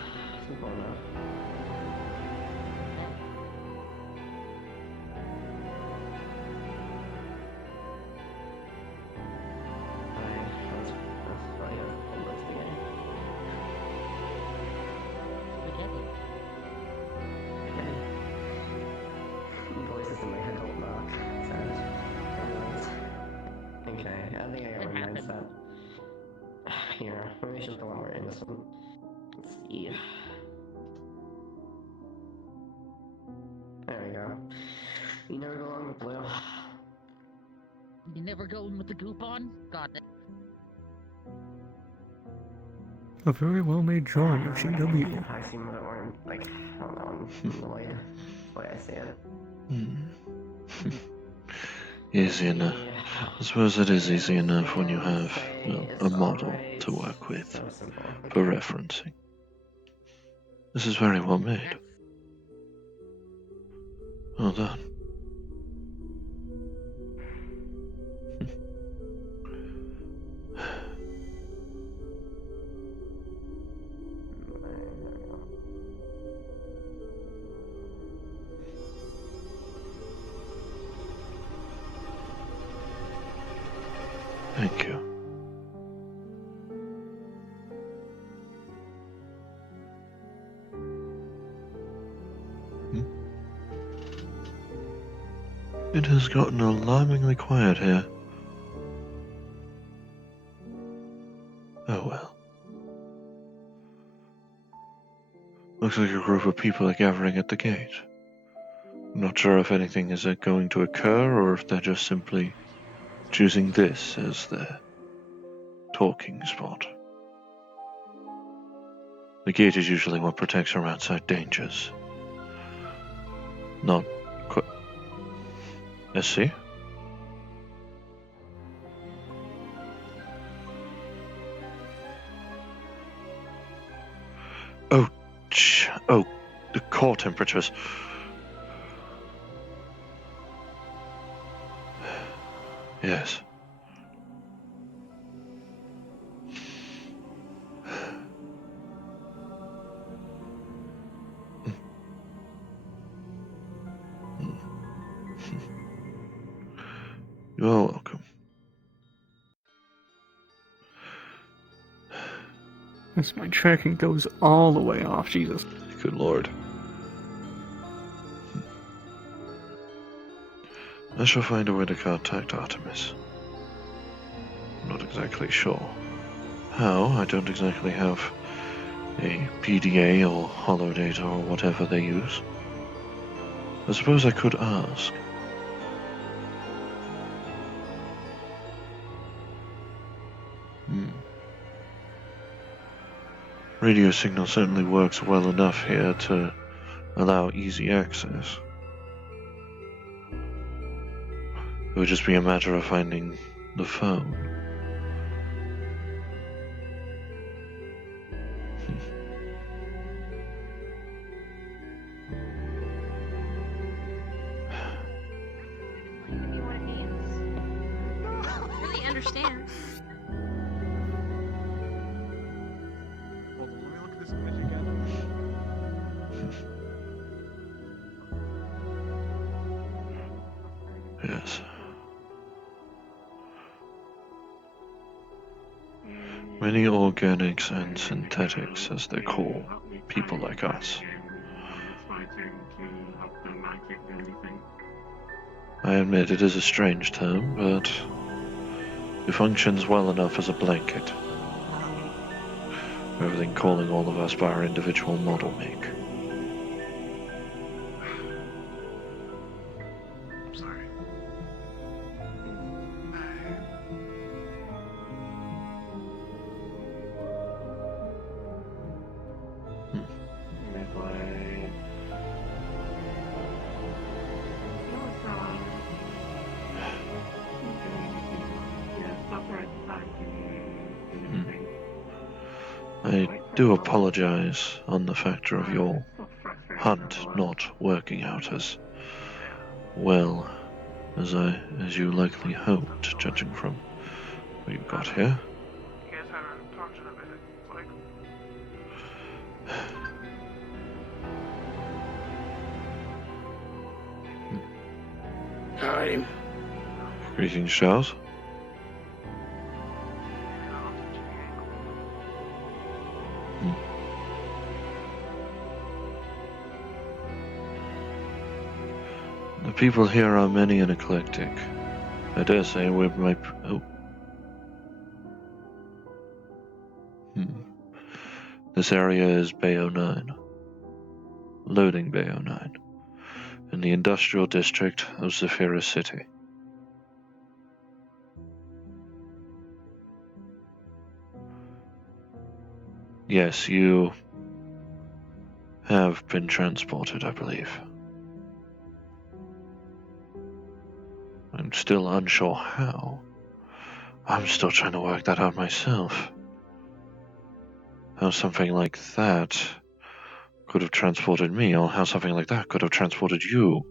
Voices in my head don't knock. Sad. Okay, I think I got my mindset. Here, maybe I should look a lot more innocent. Let's see. There we go. You never go wrong with blue. You never going with the goop on? Got it. A very well made drawing of GW. I seem a bit more, like, I don't know, annoyed. That's the way I see it. Easy enough. I suppose it is easy enough when you have a model to work with for referencing. This is very well made. Well done. Thank you. It has gotten alarmingly quiet here. Oh well. Looks like a group of people are gathering at the gate. I'm not sure if anything is going to occur or if they're just simply choosing this as their talking spot. The gate is usually what protects from outside dangers. Not quite. Let's see. Oh, the core temperatures. Yes. You're welcome. As my tracking goes all the way off, Jesus. Good lord. I shall find a way to contact Artemis. I'm not exactly sure how. I don't exactly have a PDA or holodata or whatever they use. I suppose I could ask. Hmm. Radio signal certainly works well enough here to allow easy access. It would just be a matter of finding the phone. Maybe what it means. I don't really understand. Hold on, let me look at this image again. Yes. Many organics and synthetics, as they call people like us. I admit it is a strange term, but it functions well enough as a blanket. Rather than calling all of us by our individual model make. I'm sorry. I do apologize on the factor of your hunt not working out as well as you likely hoped, judging from what you got here. Time. Greetings, Charles. The people here are many and eclectic. I dare say we might. Oh. This area is Bay 09. Loading Bay 09. In the industrial district of Zafira City. Yes, you have been transported, I believe. I'm still unsure how. I'm still trying to work that out myself. How something like that could have transported me, or how something like that could have transported you.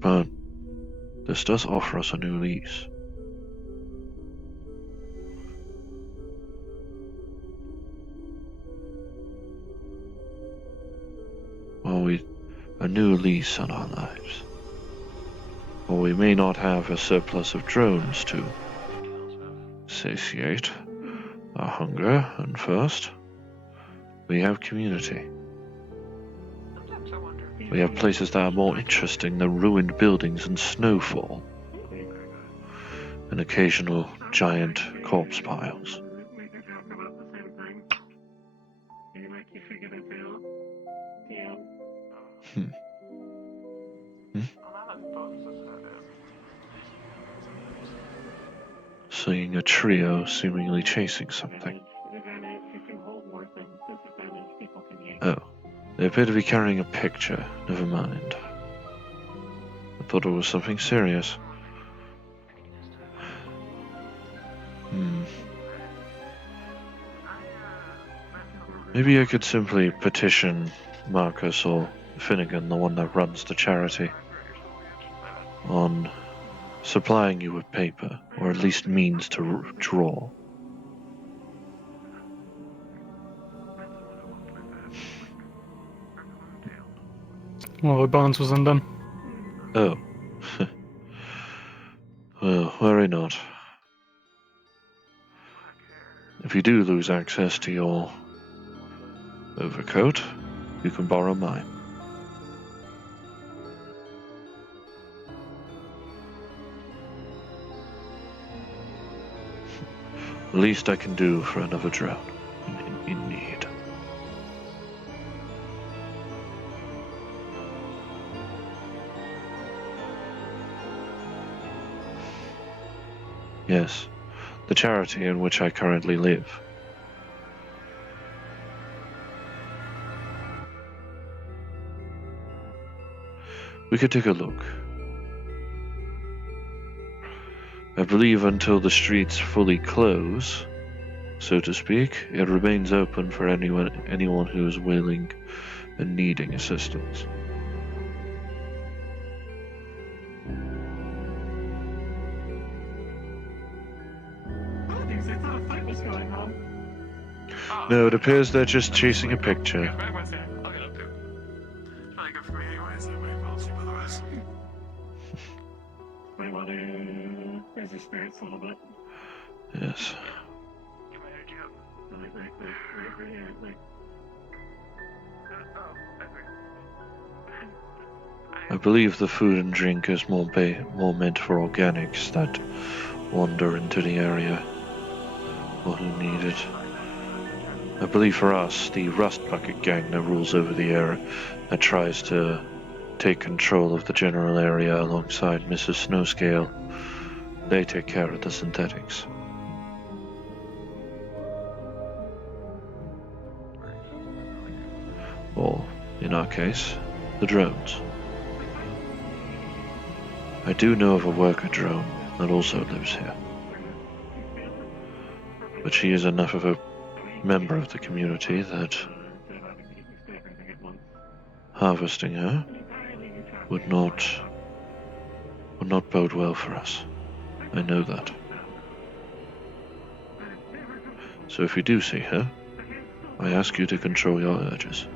But this does offer us a new lease. Well, a new lease on our lives. While we may not have a surplus of drones to satiate our hunger and thirst, we have community. We have places that are more interesting than ruined buildings and snowfall, and occasional giant corpse piles. Seeing a trio seemingly chasing something. Oh, they appear to be carrying a picture. Never mind. I thought it was something serious. Maybe I could simply petition Marcus or Finnegan, the one that runs the charity, on supplying you with paper, or at least means to draw. Well, Barnes was undone. Oh. Well, worry not. If you do lose access to your overcoat, you can borrow mine. The least I can do for another drone in need. Yes, the charity in which I currently live. We could take a look. I believe until the streets fully close, so to speak, it remains open for anyone who is willing and needing assistance. No, it appears they're just chasing a picture. Yes. I believe the food and drink is more meant for organics that wander into the area or who need it. I believe for us, the Rust Bucket gang that rules over the area, that tries to take control of the general area alongside Mrs. Snowscale, they take care of the synthetics. Or, in our case, the drones. I do know of a worker drone that also lives here. But she is enough of a member of the community that harvesting her would not bode well for us. I know that. So if you do see her, I ask you to control your urges.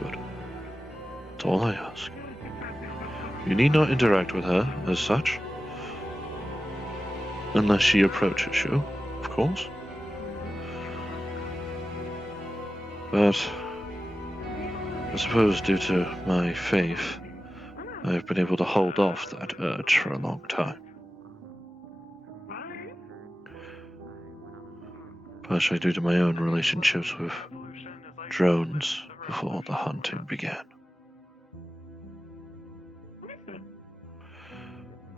Good. That's all I ask. You need not interact with her as such. Unless she approaches you, of course. But I suppose due to my faith, I've been able to hold off that urge for a long time. Partially due to my own relationships with drones before the hunting began.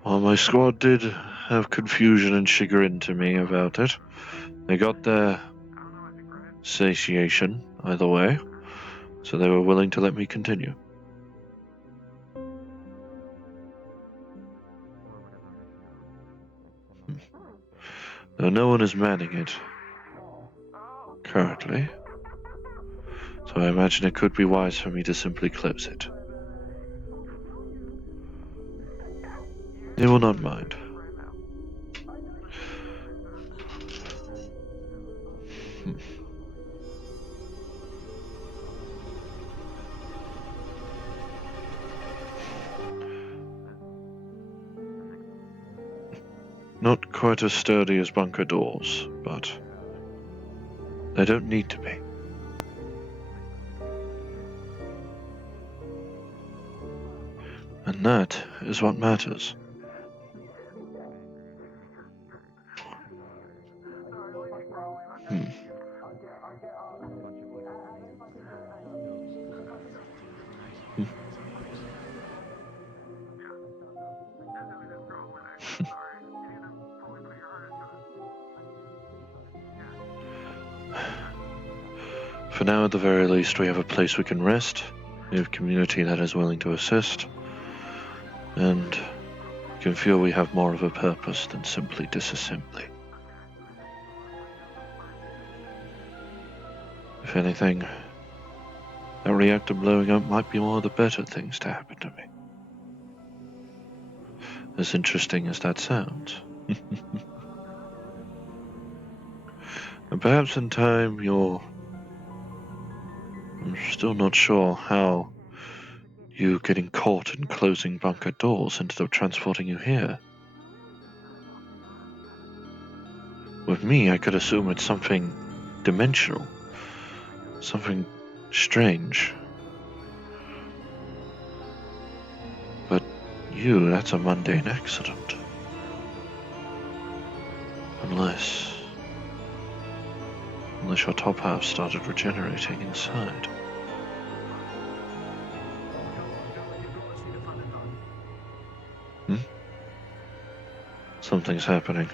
While my squad did have confusion and chagrin to me about it, they got their satiation either way, so they were willing to let me continue. Though no one is manning it currently, so I imagine it could be wise for me to simply close it. They will not mind. Not quite as sturdy as bunker doors, but they don't need to be. And that is what matters. For now, at the very least, we have a place we can rest, we have a community that is willing to assist, and we can feel we have more of a purpose than simply disassembly. If anything, that reactor blowing up might be one of the better things to happen to me. As interesting as that sounds. And perhaps in time I'm still not sure how you getting caught in closing bunker doors ended up transporting you here. With me, I could assume it's something dimensional. Something strange. But you, that's a mundane accident. Unless your top half started regenerating inside. Something's happening.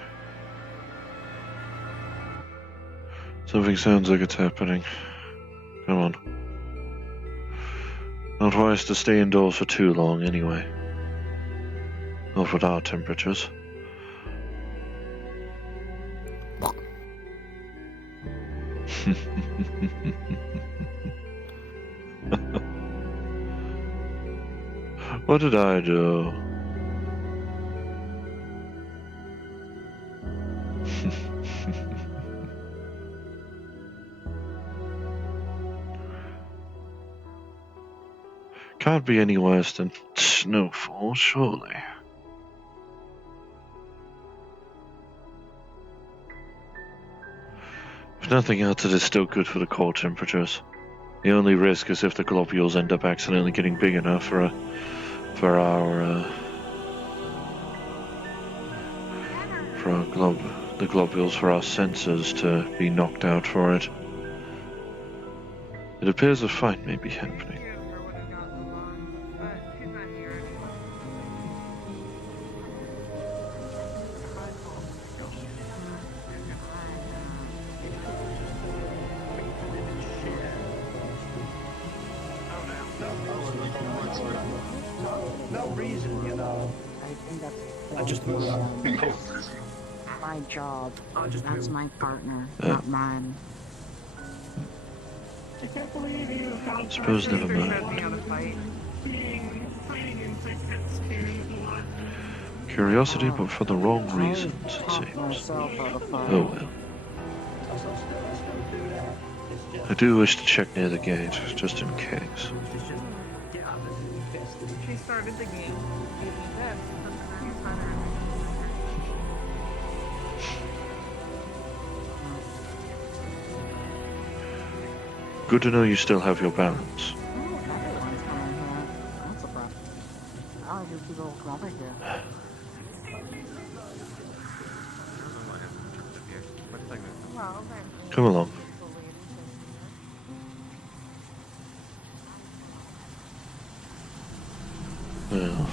Something sounds like it's happening. Come on. Not wise to stay indoors for too long, anyway. Not with our temperatures. What did I do? Can't be any worse than snowfall, surely. If nothing else, it is still good for the core temperatures. The only risk is if the globules end up accidentally getting big enough for the globules for our sensors to be knocked out for it. It appears a fight may be happening. No reason, you know. I think that's I just my job. That's my partner, not mine. I can't believe you. Suppose never mind. Curiosity, but for the wrong reasons, it seems. Oh well. I do wish to check near the gate, just in case. She started the game. Good to know you still have your balance. That's a problem. I just keep over here. Come along. Well,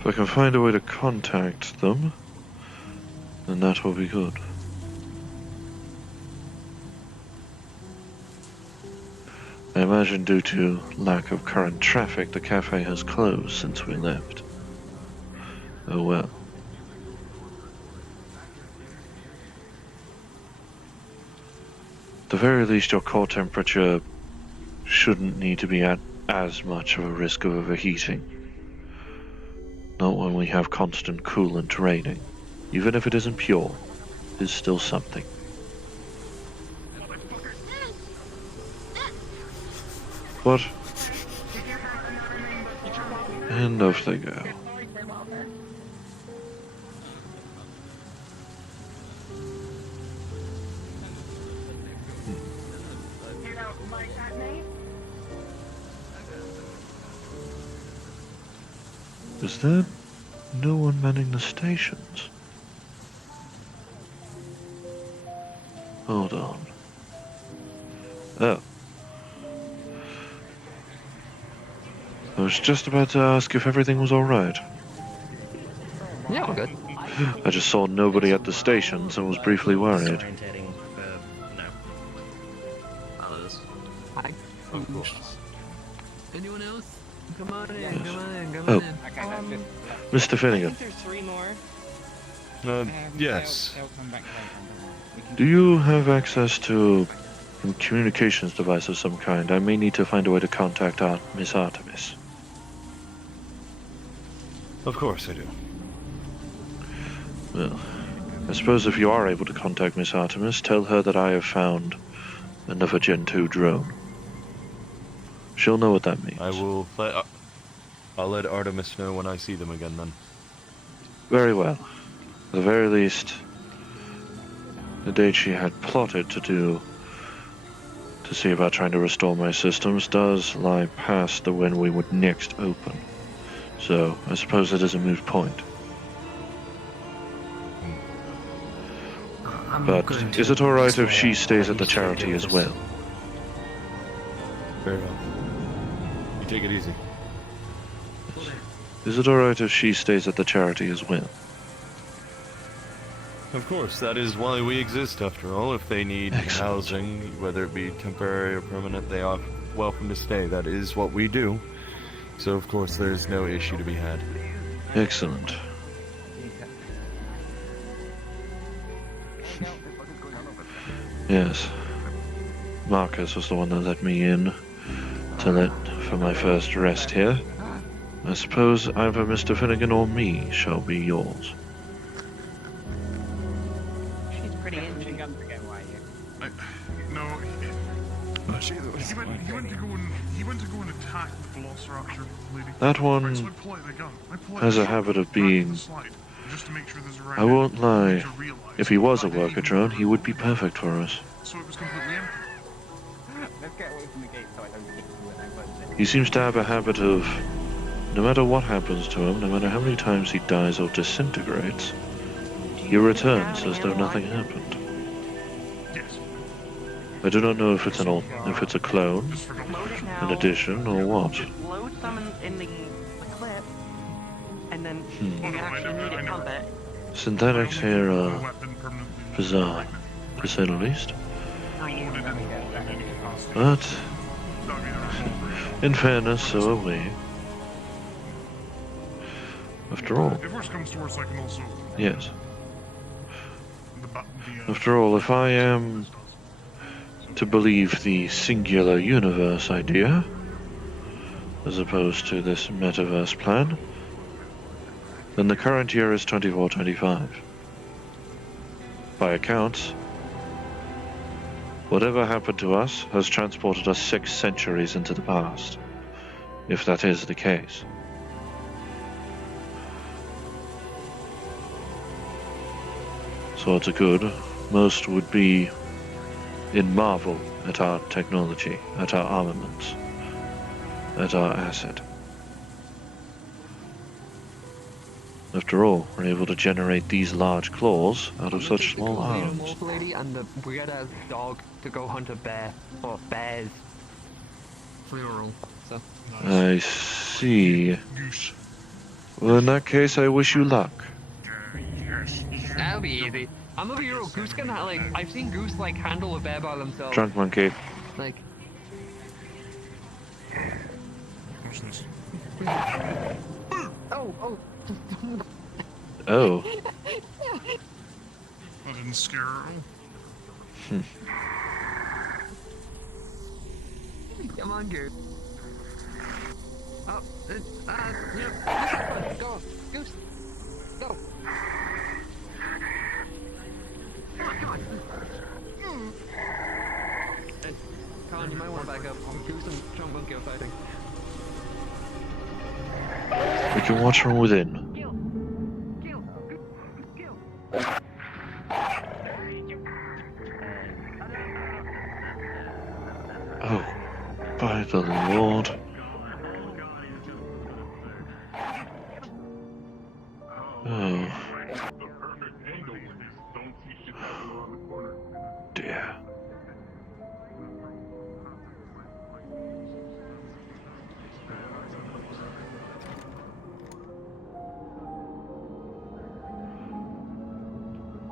if I can find a way to contact them, then that will be good. I imagine due to lack of current traffic, the cafe has closed since we left. Oh well. At the very least, your core temperature shouldn't need to be at as much of a risk of overheating. Not when we have constant coolant draining. Even if it isn't pure, it is still something. What? And off they go. Is there no one manning the stations? Hold on. Oh. I was just about to ask if everything was alright. Yeah, we're good. I just saw nobody at the stations and was briefly worried. Hi. Of course. Anyone else? Come on in, come on in, come Oh. on in. Okay, that's good. Mr. Finnegan, There's 3 more. Yes. They'll come back later. We can do you have access to a communications device of some kind? I may need to find a way to contact Miss Artemis. Of course I do. Well, I suppose if you are able to contact Miss Artemis, tell her that I have found another Gen 2 drone. She'll know what that means. I'll let Artemis know when I see them again then. Very well. At the very least, the date she had plotted to see about trying to restore my systems does lie past the when we would next open. So, I suppose it is a moot point. But is it alright if she stays at the charity as well? Very well. You take it easy. Is it alright if she stays at the charity as well? Of course, that is why we exist after all. If they need housing, whether it be temporary or permanent, they are welcome to stay. That is what we do. So of course there's no issue to be had. Excellent. Yes. Marcus was the one that let me in for my first rest here. I suppose either Mr. Finnegan or me shall be yours. She's pretty interesting. No. He went to go and attack the Velociraptor lady. That one Right, so I pull out the gun. has a habit of being... Just to make sure there's a round I won't end, lie. to realize If he was a worker drone, he would be perfect for us. So it was completely empty. Let's get away from the gate so I don't kick you when I close it. He seems to have a habit of, no matter what happens to him, no matter how many times he dies or disintegrates, he returns as though nothing happened. Yes. I do not know if it's a clone, an addition, or what. Load some in the clip, and then you actually need to pump it. Synthetics here are bizarre, to say the least. But, in fairness, so are we. After all. If worse comes to worse, I can also... Yes. After all, if I am to believe the singular universe idea, as opposed to this metaverse plan, then the current year is 2425. By accounts, whatever happened to us has transported us 6 centuries into the past, if that is the case. So it's a good. Most would be in marvel at our technology, at our armaments, at our asset. After all, we're able to generate these large claws out of such small arms. Lady and the weird-ass dog to go hunt a bear, or bears. Plural. So. I see. Well, in that case, I wish you luck. That'll be easy. I'm a hero. Goose can I've seen Goose handle a bear by themselves. Drunk monkey. Like. What's this? Oh. Oh. That didn't scare her. Come on, Goose. Oh, go, Goose. Go. Come on. Colin, you might want to back up. Goose and Drunk Monkey are fighting. We can watch from within. Oh, by the Lord. Oh. Dear.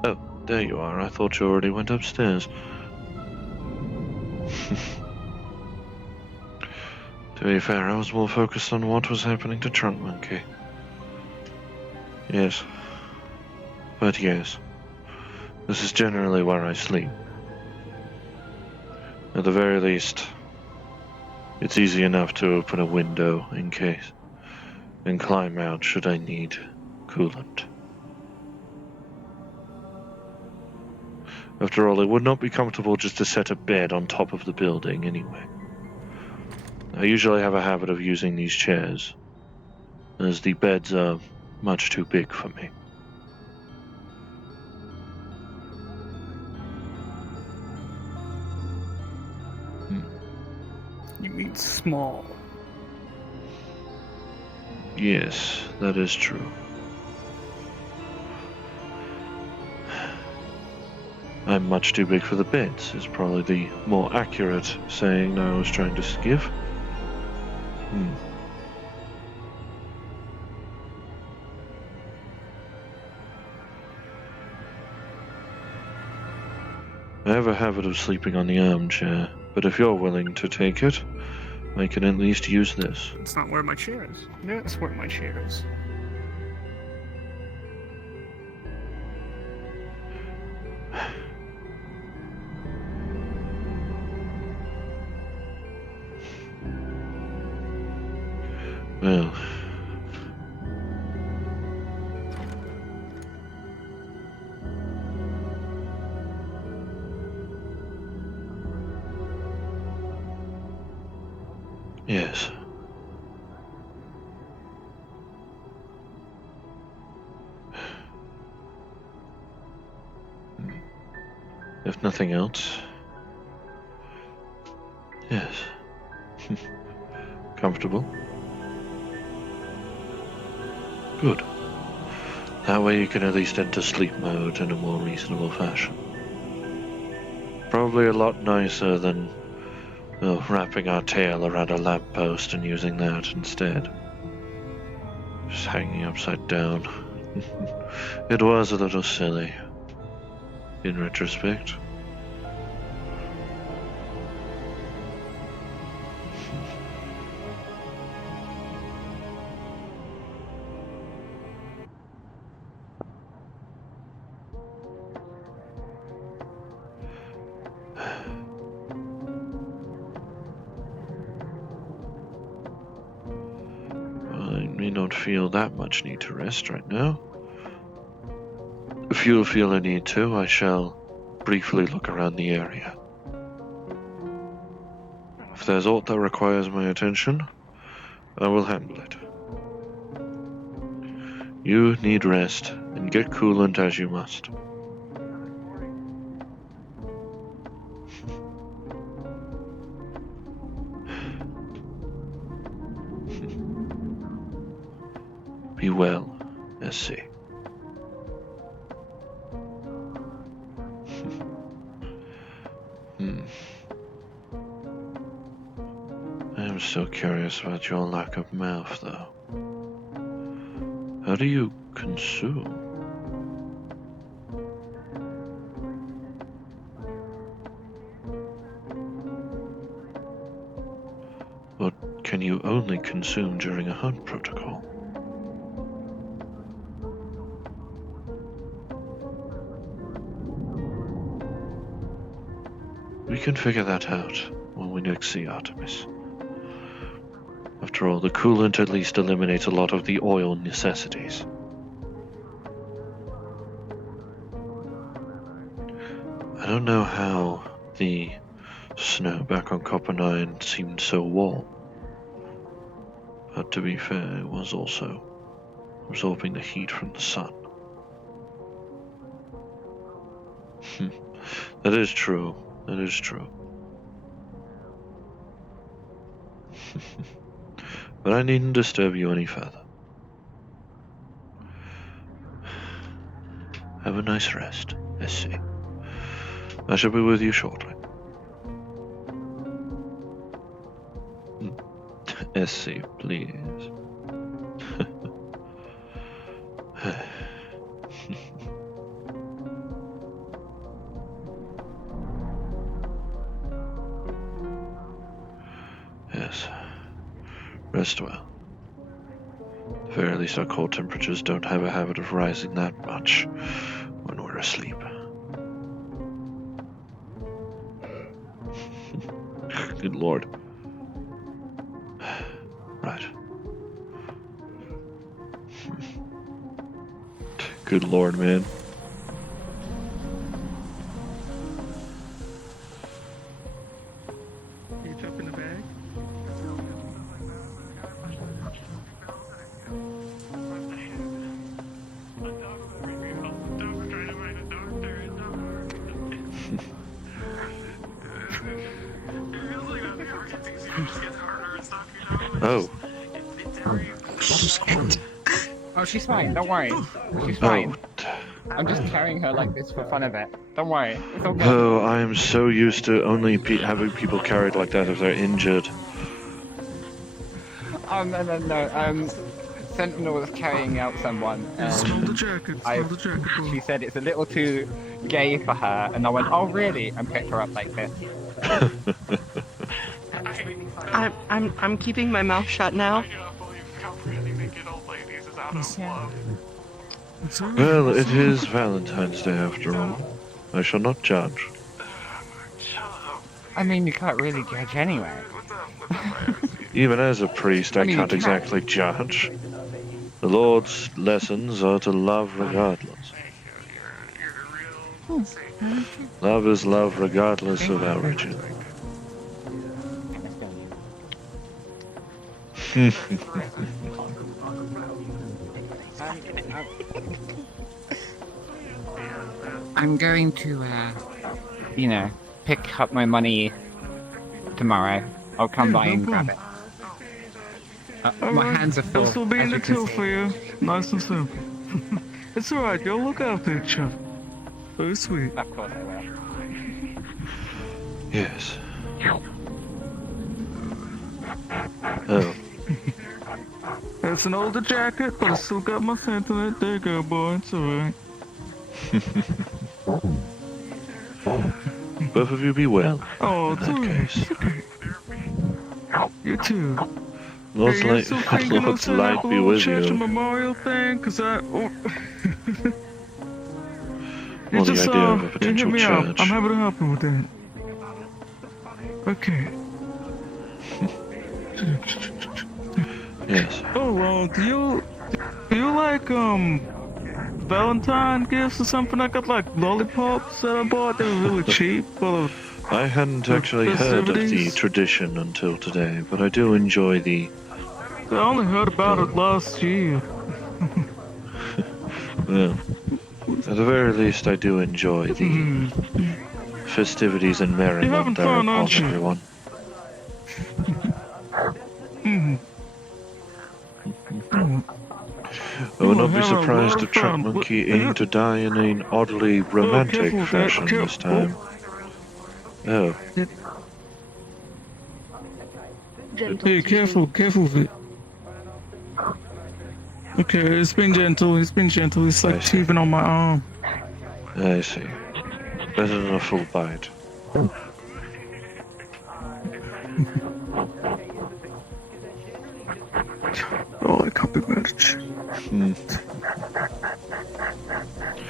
Oh, there you are. I thought you already went upstairs. To be fair, I was more focused on what was happening to Trunk Monkey. Yes. But yes. This is generally where I sleep. At the very least, it's easy enough to open a window in case, and climb out should I need coolant. After all, it would not be comfortable just to set a bed on top of the building anyway. I usually have a habit of using these chairs, as the beds are much too big for me. You mean small? Yes, that is true. I'm much too big for the beds, is probably the more accurate saying I was trying to give. have a habit of sleeping on the armchair, but if you're willing to take it, I can at least use this. It's not where my chair is. That's where my chair is. Well... Yes. If nothing else... Yes. Comfortable? Good. That way you can at least enter sleep mode in a more reasonable fashion. Probably a lot nicer than wrapping our tail around a lamppost and using that instead. Just hanging upside down. It was a little silly, in retrospect. I may not feel that much need to rest right now. If you feel a need to, I shall briefly look around the area. If there's aught that requires my attention, I will handle it. You need rest, and get coolant as you must. Be well, SC. I am so curious about your lack of mouth, though. How do you consume? Or can you only consume during a hunt protocol? We can figure that out when we next see Artemis. After all, the coolant at least eliminates a lot of the oil necessities. I don't know how the snow back on Copper 9 seemed so warm. But to be fair, it was also absorbing the heat from the sun. That is true. That is true. But I needn't disturb you any further. Have a nice rest, SC. I shall be with you shortly. SC, please. Yes. Rest well. At the very least, our core temperatures don't have a habit of rising that much when we're asleep. Good lord. Right. Good lord, man. You jump in the bag? Oh. Oh, she's fine. Don't worry. She's fine. I'm just carrying her like this for fun of it. Don't worry. It's all good. Oh, I am so used to only having people carried like that if they're injured. No. Sentinel was carrying out someone, Smell the and jacket. I, Smell the jacket, boy. she said it's a little too gay for her, and I went, oh really? And picked her up like this. I'm keeping my mouth shut now. Well, it is Valentine's Day after all. I shall not judge. I mean, you can't really judge anyway. Even as a priest, I mean, can't you can't. exactly judge. The Lord's lessons are to love regardless. Love is love regardless of origin. I'm going to, you know, pick up my money tomorrow. I'll come by and grab it. My hands are full. This will be in as the you can till see. for you. Nice and simple. It's alright, you'll look after each other. Very sweet. Of course I will. Yes. Oh. It's an older jacket, but I still got my scent in it. There you go, boy. It's alright. Both of you be well. Oh, in that case. You too. Lord's Hey, light, still thinking of Lord's setting up light a be little with church and you. memorial thing? Cause I... Oh. Well, the idea of a you potential hit me up. church. I'm happy to help you with that. Okay. Yes. Oh, do you like, Valentine gifts or something? I got, like, lollipops that I bought. They were really cheap. Full of I hadn't actually heard of the festivities. tradition until today, but I do enjoy the... I only heard about it last year. Well, at the very least, I do enjoy the festivities and merriment You're having fun, thereupon, aren't you? everyone. I would not be having a surprised lot if of Truck fun. Monkey aimed to die in an oddly romantic careful with that. fashion this time. Oh, Hey, careful with it. Okay, it's been gentle. It's like teething on my arm. I see. Better than a full bite. Oh, I can't be managed.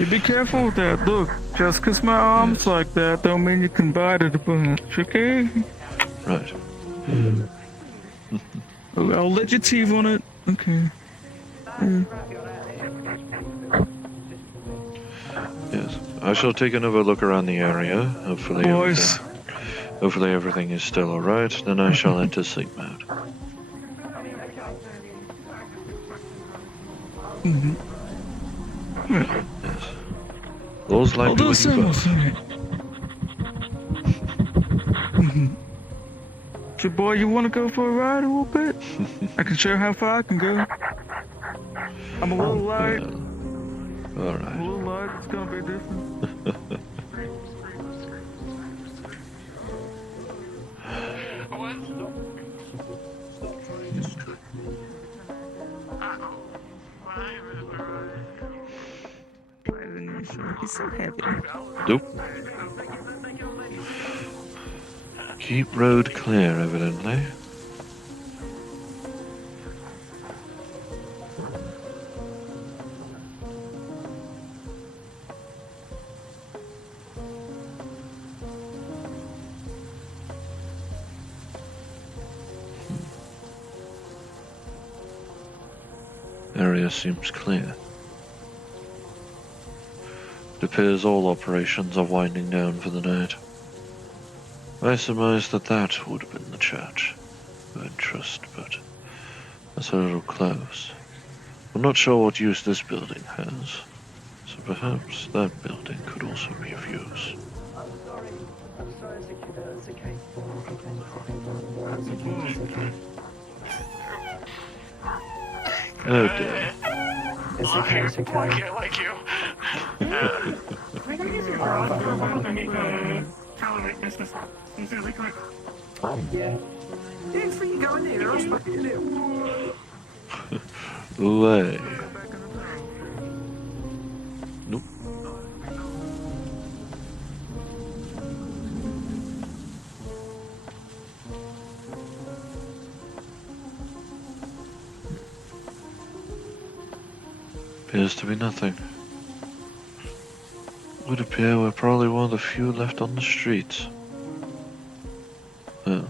You be careful with that. Look, just 'cause my arm's like that, don't mean you can bite it a bunch, okay? Right. I'll let you teeth on it. Okay. Yes. I shall take another look around the area. Boys. Hopefully everything is still alright. Then I shall enter sleep mode. Yes. Lord's light I'll be do the with you same both. thing. So, boy, you want to go for a ride a little bit? I can show you how far I can go. I'm a little light. Alright. A little light. It's gonna be different. He's so heavy. Nope. Keep road clear, evidently. Area seems clear. It appears all operations are winding down for the night. I surmise that would have been the church of interest, but that's a little close. I'm not sure what use this building has, so perhaps that building could also be of use. Oh dear. It's okay, it's okay. I can't like you. Yeah. Thanks for you going there. I was fucking there. Away. Nope. Appears to be nothing. Would appear we're probably one of the few left on the streets. Huh.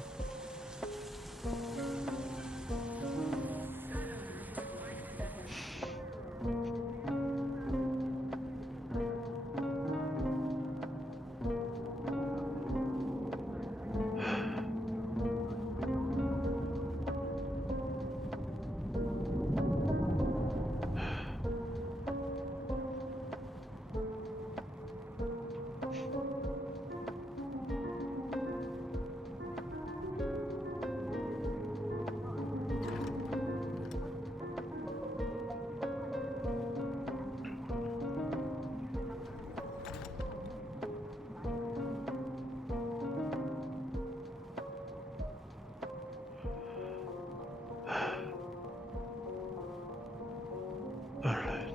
Alright.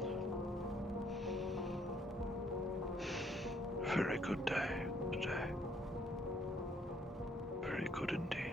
Very good day today. Very good indeed.